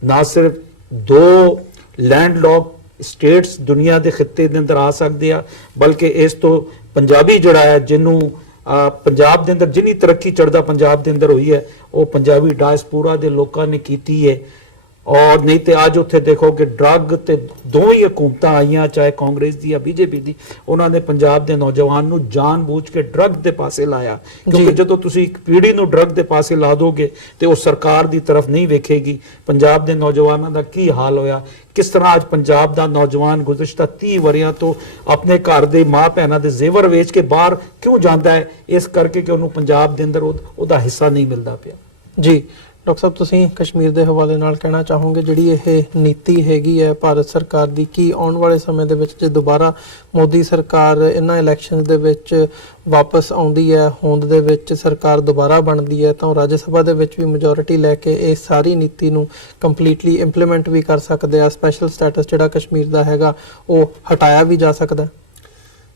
ना सिर्फ 2 लैंडलॉक स्टेट्स दुनिया के खिते के अंदर आ सकते हैं, बल्कि इस तो पंजाबी जड़ा है जिन्हों ਪੰਜਾਬ ਦੇ ਅੰਦਰ ਜਿੰਨੀ ਤਰੱਕੀ ਚੜ੍ਹਦਾ ਪੰਜਾਬ ਦੇ ਅੰਦਰ ਹੋਈ ਹੈ ਉਹ ਪੰਜਾਬੀ ਡਾਇਸਪੋਰਾ ਦੇ ਲੋਕਾਂ ਨੇ ਕੀਤੀ ਹੈ। ਔਰ ਨਹੀਂ ਤੇ ਅੱਜ ਉੱਥੇ ਦੇਖੋ ਕਿ ਡਰੱਗ ਤੇ ਦੋਵੇਂ ਹੀ ਹਕੂਮਤਾਂ ਆਈਆਂ, ਚਾਹੇ ਕਾਂਗਰਸ ਦੀ ਜਾਂ ਬੀਜੇਪੀ ਦੀ, ਉਹਨਾਂ ਨੇ ਪੰਜਾਬ ਦੇ ਨੌਜਵਾਨ ਨੂੰ ਜਾਣਬੁੱਝ ਕੇ ਡਰੱਗ ਦੇ ਪਾਸੇ ਲਾਇਆ। ਕਿਉਂਕਿ ਜਦੋਂ ਤੁਸੀਂ ਇੱਕ ਪੀੜ੍ਹੀ ਨੂੰ ਡਰੱਗ ਦੇ ਪਾਸੇ ਲਾ ਦੋਗੇ ਤੇ ਉਹ ਸਰਕਾਰ ਦੀ ਤਰਫ ਨਹੀਂ ਵੇਖੇਗੀ। ਪੰਜਾਬ ਦੇ ਨੌਜਵਾਨਾਂ ਦਾ ਕੀ ਹਾਲ ਹੋਇਆ, ਕਿਸ ਤਰ੍ਹਾਂ ਅੱਜ ਪੰਜਾਬ ਦਾ ਨੌਜਵਾਨ ਗੁਜ਼ਸ਼ਤਾ 30 ਵਰਿਆਂ ਤੋਂ ਆਪਣੇ ਘਰ ਦੇ ਮਾਂ ਭੈਣਾਂ ਦੇ ਜ਼ੇਵਰ ਵੇਚ ਕੇ ਬਾਹਰ ਕਿਉਂ ਜਾਂਦਾ ਹੈ? ਇਸ ਕਰਕੇ ਕਿ ਉਹਨੂੰ ਪੰਜਾਬ ਦੇ ਅੰਦਰ ਉਹਦਾ ਹਿੱਸਾ ਨਹੀਂ ਮਿਲਦਾ ਪਿਆ। ਜੀ ਡਾਕਟਰ ਸਾਹਿਬ, ਤੁਸੀਂ ਕਸ਼ਮੀਰ ਦੇ ਹਵਾਲੇ ਨਾਲ ਕਹਿਣਾ ਚਾਹੋਗੇ ਜਿਹੜੀ ਇਹ ਨੀਤੀ ਹੈਗੀ ਹੈ ਭਾਰਤ ਸਰਕਾਰ ਦੀ, ਕੀ ਆਉਣ ਵਾਲੇ ਸਮੇਂ ਦੇ ਵਿੱਚ ਜੇ ਦੁਬਾਰਾ ਮੋਦੀ ਸਰਕਾਰ ਇਹਨਾਂ ਇਲੈਕਸ਼ਨ ਦੇ ਵਿੱਚ ਵਾਪਸ ਆਉਂਦੀ ਹੈ, ਹੋਂਦ ਦੇ ਵਿੱਚ ਸਰਕਾਰ ਦੁਬਾਰਾ ਬਣਦੀ ਹੈ, ਤਾਂ ਉਹ ਰਾਜ ਸਭਾ ਦੇ ਵਿੱਚ ਵੀ ਮੈਜੋਰਿਟੀ ਲੈ ਕੇ ਇਹ ਸਾਰੀ ਨੀਤੀ ਨੂੰ ਕੰਪਲੀਟਲੀ ਇੰਪਲੀਮੈਂਟ ਵੀ ਕਰ ਸਕਦੇ ਆ? ਸਪੈਸ਼ਲ ਸਟੇਟਸ ਜਿਹੜਾ ਕਸ਼ਮੀਰ ਦਾ ਹੈਗਾ ਉਹ ਹਟਾਇਆ ਵੀ ਜਾ ਸਕਦਾ?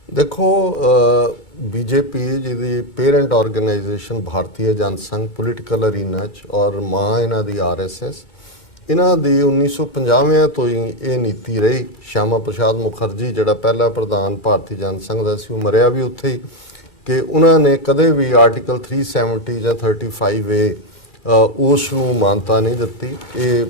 ਦੇਖੋ, ਬੀਜੇਪੀ ਜਿਹਦੀ ਪੇਰੈਂਟ ਆਰਗੇਨਾਈਜੇਸ਼ਨ ਭਾਰਤੀ ਜਨਸੰਘ ਪੋਲੀਟੀਕਲ ਅਰੀਨਾ 'ਚ ਔਰ ਮਾਂ ਇਹਨਾਂ ਦੀ ਆਰਐਸਐਸ, ਇਹਨਾਂ ਦੀ 1950 ਤੋਂ ਹੀ ਇਹ ਨੀਤੀ ਰਹੀ। ਸ਼ਿਆਮਾ ਪ੍ਰਸਾਦ ਮੁਖਰਜੀ ਜਿਹੜਾ ਪਹਿਲਾ ਪ੍ਰਧਾਨ ਭਾਰਤੀ ਜਨਸੰਘ ਦਾ ਸੀ, ਉਹ ਮਰਿਆ ਵੀ ਉੱਥੇ ਹੀ, ਕਿ ਉਹਨਾਂ ਨੇ ਕਦੇ ਵੀ ਆਰਟੀਕਲ 370 ਜਾਂ 35A ਉਸ ਨੂੰ ਮਾਨਤਾ ਨਹੀਂ ਦਿੱਤੀ। ਇਹ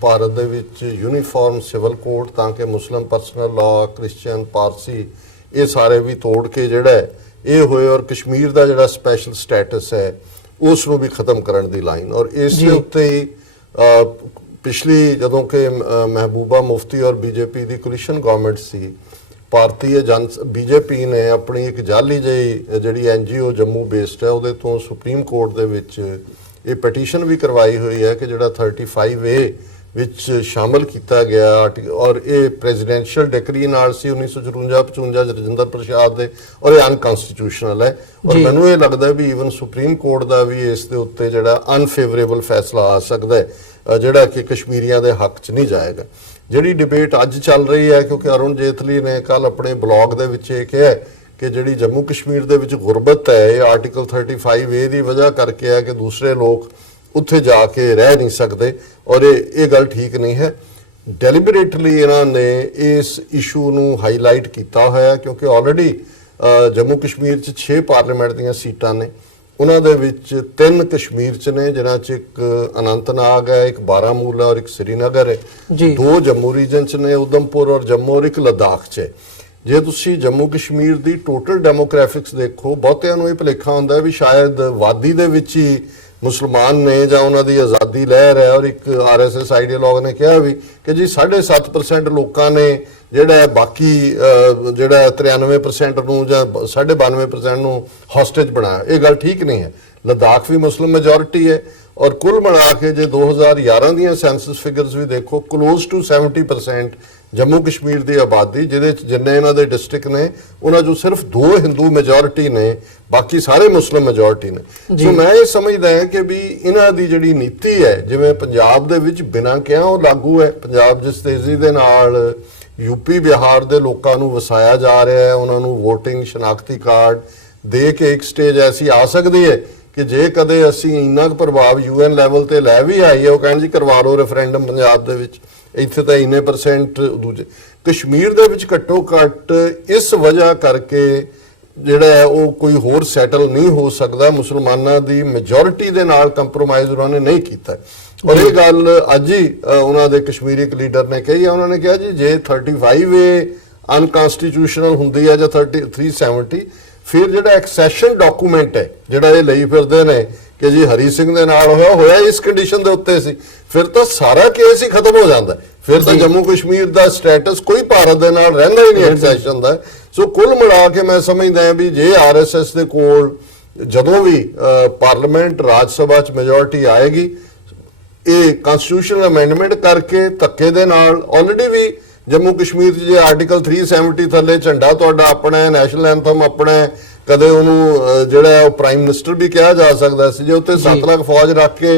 ਭਾਰਤ ਦੇ ਵਿੱਚ ਯੂਨੀਫਾਰਮ ਸਿਵਲ ਕੋਡ, ਤਾਂ ਕਿ ਮੁਸਲਿਮ ਪਰਸਨਲ ਲਾਅ, ਕ੍ਰਿਸਚੀਅਨ, ਪਾਰਸੀ ਇਹ ਸਾਰੇ ਵੀ ਤੋੜ ਕੇ ਜਿਹੜਾ ਇਹ ਹੋਏ, ਔਰ ਕਸ਼ਮੀਰ ਦਾ ਜਿਹੜਾ ਸਪੈਸ਼ਲ ਸਟੇਟਸ ਹੈ ਉਸ ਨੂੰ ਵੀ ਖਤਮ ਕਰਨ ਦੀ ਲਾਈਨ। ਔਰ ਇਸ ਦੇ ਉੱਤੇ ਹੀ ਪਿਛਲੀ ਜਦੋਂ ਕਿ ਮਹਿਬੂਬਾ ਮੁਫਤੀ ਔਰ ਬੀਜੇਪੀ ਦੀ ਕੋਲੀਸ਼ਨ ਗਵਰਨਮੈਂਟ ਸੀ, ਭਾਰਤੀ ਬੀਜੇਪੀ ਨੇ ਆਪਣੀ ਇੱਕ ਜਾਲੀ ਜਿਹੀ ਜਿਹੜੀ ਐਨਜੀਓ ਜੰਮੂ ਬੇਸਡ ਹੈ ਉਹਦੇ ਤੋਂ ਸੁਪਰੀਮ ਕੋਰਟ ਦੇ ਵਿੱਚ ਇਹ ਪਟੀਸ਼ਨ ਵੀ ਕਰਵਾਈ ਹੋਈ ਹੈ ਕਿ ਜਿਹੜਾ 35A ਵਿੱਚ ਸ਼ਾਮਲ ਕੀਤਾ ਗਿਆ, ਔਰ ਇਹ ਪ੍ਰੈਜ਼ੀਡੈਂਸ਼ੀਅਲ ਡਿਕਰੀ ਨਾਲ ਸੀ 1954-55 ਰਜਿੰਦਰ ਪ੍ਰਸਾਦ ਦੇ, ਔਰ ਇਹ ਅਨਕਨਸਟੀਟਿਊਸ਼ਨਲ ਹੈ। ਔਰ ਮੈਨੂੰ ਇਹ ਲੱਗਦਾ ਵੀ ਈਵਨ ਸੁਪਰੀਮ ਕੋਰਟ ਦਾ ਵੀ ਇਸ ਦੇ ਉੱਤੇ ਜਿਹੜਾ ਅਨਫੇਵਰੇਬਲ ਫੈਸਲਾ ਆ ਸਕਦਾ ਹੈ, ਜਿਹੜਾ ਕਿ ਕਸ਼ਮੀਰੀਆਂ ਦੇ ਹੱਕ 'ਚ ਨਹੀਂ ਜਾਏਗਾ। ਜਿਹੜੀ ਡਿਬੇਟ ਅੱਜ ਚੱਲ ਰਹੀ ਹੈ, ਕਿਉਂਕਿ ਅਰੁਣ ਜੇਤਲੀ ਨੇ ਕੱਲ ਆਪਣੇ ਬਲੌਗ ਦੇ ਵਿੱਚ ਇਹ ਕਿਹਾ ਕਿ ਜਿਹੜੀ ਜੰਮੂ ਕਸ਼ਮੀਰ ਦੇ ਵਿੱਚ ਗੁਰਬਤ ਹੈ ਇਹ ਆਰਟੀਕਲ 35A ਦੀ ਵਜ੍ਹਾ ਕਰਕੇ ਹੈ ਕਿ ਦੂਸਰੇ ਲੋਕ ਉੱਥੇ ਜਾ ਕੇ ਰਹਿ ਨਹੀਂ ਸਕਦੇ, ਔਰ ਇਹ ਗੱਲ ਠੀਕ ਨਹੀਂ ਹੈ। ਡੈਲੀਬਰੇਟਲੀ ਇਹਨਾਂ ਨੇ ਇਸ ਇਸ਼ੂ ਨੂੰ ਹਾਈਲਾਈਟ ਕੀਤਾ ਹੋਇਆ, ਕਿਉਂਕਿ ਆਲਰੇਡੀ ਜੰਮੂ ਕਸ਼ਮੀਰ 'ਚ 6 ਪਾਰਲੀਮੈਂਟ ਦੀਆਂ ਸੀਟਾਂ ਨੇ, ਉਹਨਾਂ ਦੇ ਵਿੱਚ 3 ਕਸ਼ਮੀਰ 'ਚ ਨੇ, ਜਿਨ੍ਹਾਂ 'ਚ ਇੱਕ ਅਨੰਤਨਾਗ ਹੈ, ਇੱਕ ਬਾਰਾਮੂਲਾ ਔਰ ਇੱਕ ਸ੍ਰੀਨਗਰ ਹੈ। 2 ਜੰਮੂ ਰੀਜਨ 'ਚ ਨੇ, ਉਦਮਪੁਰ ਔਰ ਜੰਮੂ, ਔਰ ਇੱਕ ਲਦਾਖ 'ਚ ਹੈ। ਜੇ ਤੁਸੀਂ ਜੰਮੂ ਕਸ਼ਮੀਰ ਦੀ ਟੋਟਲ ਡੈਮੋਗ੍ਰਾਫਿਕਸ ਦੇਖੋ, ਬਹੁਤਿਆਂ ਨੂੰ ਇਹ ਭੁਲੇਖਾ ਹੁੰਦਾ ਵੀ ਸ਼ਾਇਦ ਵਾਦੀ ਦੇ ਵਿੱਚ ਹੀ ਮੁਸਲਮਾਨ ਨੇ ਜਾਂ ਉਹਨਾਂ ਦੀ ਆਜ਼ਾਦੀ ਲਹਿਰ ਹੈ। ਔਰ ਇੱਕ ਆਰਐਸਐਸ ਆਈਡੀਓਲੋਗ ਨੇ ਕਿਹਾ ਵੀ ਕਿ ਜੀ 7.5% ਲੋਕਾਂ ਨੇ ਜਿਹੜਾ ਬਾਕੀ ਜਿਹੜਾ 93% ਨੂੰ ਜਾਂ 92% ਨੂੰ ਹੌਸਟੇਜ ਬਣਾਇਆ। ਇਹ ਗੱਲ ਠੀਕ ਨਹੀਂ ਹੈ। ਲਦਾਖ ਵੀ ਮੁਸਲਿਮ ਮੈਜੋਰਿਟੀ ਹੈ, ਔਰ ਕੁੱਲ ਮਿਲਾ ਕੇ ਜੇ 2011 ਦੀਆਂ ਸੈਂਸਸ ਫਿਗਰਸ ਵੀ ਦੇਖੋ, ਕਲੋਜ਼ ਟੂ 70% ਜੰਮੂ ਕਸ਼ਮੀਰ ਦੀ ਆਬਾਦੀ, ਜਿਹਦੇ ਚ ਜਿੰਨੇ ਇਹਨਾਂ ਦੇ ਡਿਸਟ੍ਰਿਕਟ ਨੇ ਉਹਨਾਂ ਚੋਂ ਸਿਰਫ 2 ਹਿੰਦੂ ਮੈਜੋਰਿਟੀ ਨੇ, ਬਾਕੀ ਸਾਰੇ ਮੁਸਲਿਮ ਮੈਜੋਰਿਟੀ ਨੇ। ਸੋ ਮੈਂ ਇਹ ਸਮਝਦਾ ਹਾਂ ਕਿ ਵੀ ਇਹਨਾਂ ਦੀ ਜਿਹੜੀ ਨੀਤੀ ਹੈ, ਜਿਵੇਂ ਪੰਜਾਬ ਦੇ ਵਿੱਚ ਬਿਨਾਂ ਕਿਹਾ ਉਹ ਲਾਗੂ ਹੈ। ਪੰਜਾਬ ਜਿਸ ਤੇਜ਼ੀ ਦੇ ਨਾਲ ਯੂਪੀ ਬਿਹਾਰ ਦੇ ਲੋਕਾਂ ਨੂੰ ਵਸਾਇਆ ਜਾ ਰਿਹਾ ਹੈ, ਉਹਨਾਂ ਨੂੰ ਵੋਟਿੰਗ ਸ਼ਨਾਖਤੀ ਕਾਰਡ ਦੇ ਕੇ ਇੱਕ ਸਟੇਜ ਐਸੀ ਆ ਸਕਦੀ ਹੈ ਕਿ ਜੇ ਕਦੇ ਅਸੀਂ ਇੰਨਾ ਕੁ ਪ੍ਰਭਾਵ UN ਲੈਵਲ ਤੇ ਲੈ ਵੀ ਆਈਏ, ਉਹ ਕਹਿਣ ਜੀ ਕਰਵਾ ਲਓ ਰੈਫਰੈਂਡਮ ਪੰਜਾਬ ਦੇ ਵਿੱਚ, ਇੱਥੇ ਤਾਂ ਇੰਨੇ % ਦੂਜੇ। ਕਸ਼ਮੀਰ ਦੇ ਵਿੱਚ ਘੱਟੋ ਘੱਟ ਇਸ ਵਜ੍ਹਾ ਕਰਕੇ ਜਿਹੜਾ ਹੈ ਉਹ ਕੋਈ ਹੋਰ ਸੈਟਲ ਨਹੀਂ ਹੋ ਸਕਦਾ। ਮੁਸਲਮਾਨਾਂ ਦੀ ਮੈਜੋਰਿਟੀ ਦੇ ਨਾਲ ਕੰਪਰੋਮਾਈਜ਼ ਉਹਨਾਂ ਨੇ ਨਹੀਂ ਕੀਤਾ, ਔਰ ਇਹ ਗੱਲ ਅੱਜ ਹੀ ਉਹਨਾਂ ਦੇ ਕਸ਼ਮੀਰੀ ਇੱਕ ਲੀਡਰ ਨੇ ਕਹੀ ਹੈ। ਉਹਨਾਂ ਨੇ ਕਿਹਾ ਜੀ ਜੇ 35A ਅਨਕਨਸਟੀਟਿਊਸ਼ਨਲ ਹੁੰਦੀ ਹੈ ਜਾਂ 370, ਫਿਰ ਜਿਹੜਾ ਐਕਸੈਸ਼ਨ ਡਾਕੂਮੈਂਟ ਹੈ ਜਿਹੜਾ ਇਹ ਲਈ ਫਿਰਦੇ ਨੇ ਕਿ ਜੀ ਹਰੀ ਸਿੰਘ ਦੇ ਨਾਲ ਹੋਇਆ ਇਸ ਕੰਡੀਸ਼ਨ ਦੇ ਉੱਤੇ ਸੀ, ਫਿਰ ਤਾਂ ਸਾਰਾ ਕੇਸ ਹੀ ਖਤਮ ਹੋ ਜਾਂਦਾ। ਫਿਰ ਤਾਂ ਜੰਮੂ ਕਸ਼ਮੀਰ ਦਾ ਸਟੇਟਸ ਕੋਈ ਭਾਰਤ ਦੇ ਨਾਲ ਰਹਿੰਦਾ ਹੀ ਨਹੀਂ ਐਕਸੈਸ਼ਨ ਦਾ। ਸੋ ਕੁੱਲ ਮਿਲਾ ਕੇ ਮੈਂ ਸਮਝਦਾ ਹਾਂ ਵੀ ਜੇ ਆਰਐਸਐਸ ਦੇ ਕੋਲ ਜਦੋਂ ਵੀ ਪਾਰਲੀਮੈਂਟ ਰਾਜ ਸਭਾ 'ਚ ਮੈਜੋਰਿਟੀ ਆਏਗੀ, ਇਹ ਕਨਸਟੀਟਿਊਸ਼ਨਲ ਅਮੈਂਡਮੈਂਟ ਕਰਕੇ ਧੱਕੇ ਦੇ ਨਾਲ, ਆਲਰੇਡੀ ਵੀ ਜੰਮੂ ਕਸ਼ਮੀਰ 'ਚ ਜੇ ਆਰਟੀਕਲ 370 ਥੱਲੇ ਝੰਡਾ ਤੁਹਾਡਾ ਆਪਣਾ, ਨੈਸ਼ਨਲ ਐਂਥਮ ਆਪਣਾ, ਕਦੇ ਉਹਨੂੰ ਜਿਹੜਾ ਉਹ ਪ੍ਰਾਈਮ ਮਿਨਿਸਟਰ ਵੀ ਕਿਹਾ ਜਾ ਸਕਦਾ ਸੀ। ਜੇ ਉੱਤੇ 7 ਲੱਖ ਫੌਜ ਰੱਖ ਕੇ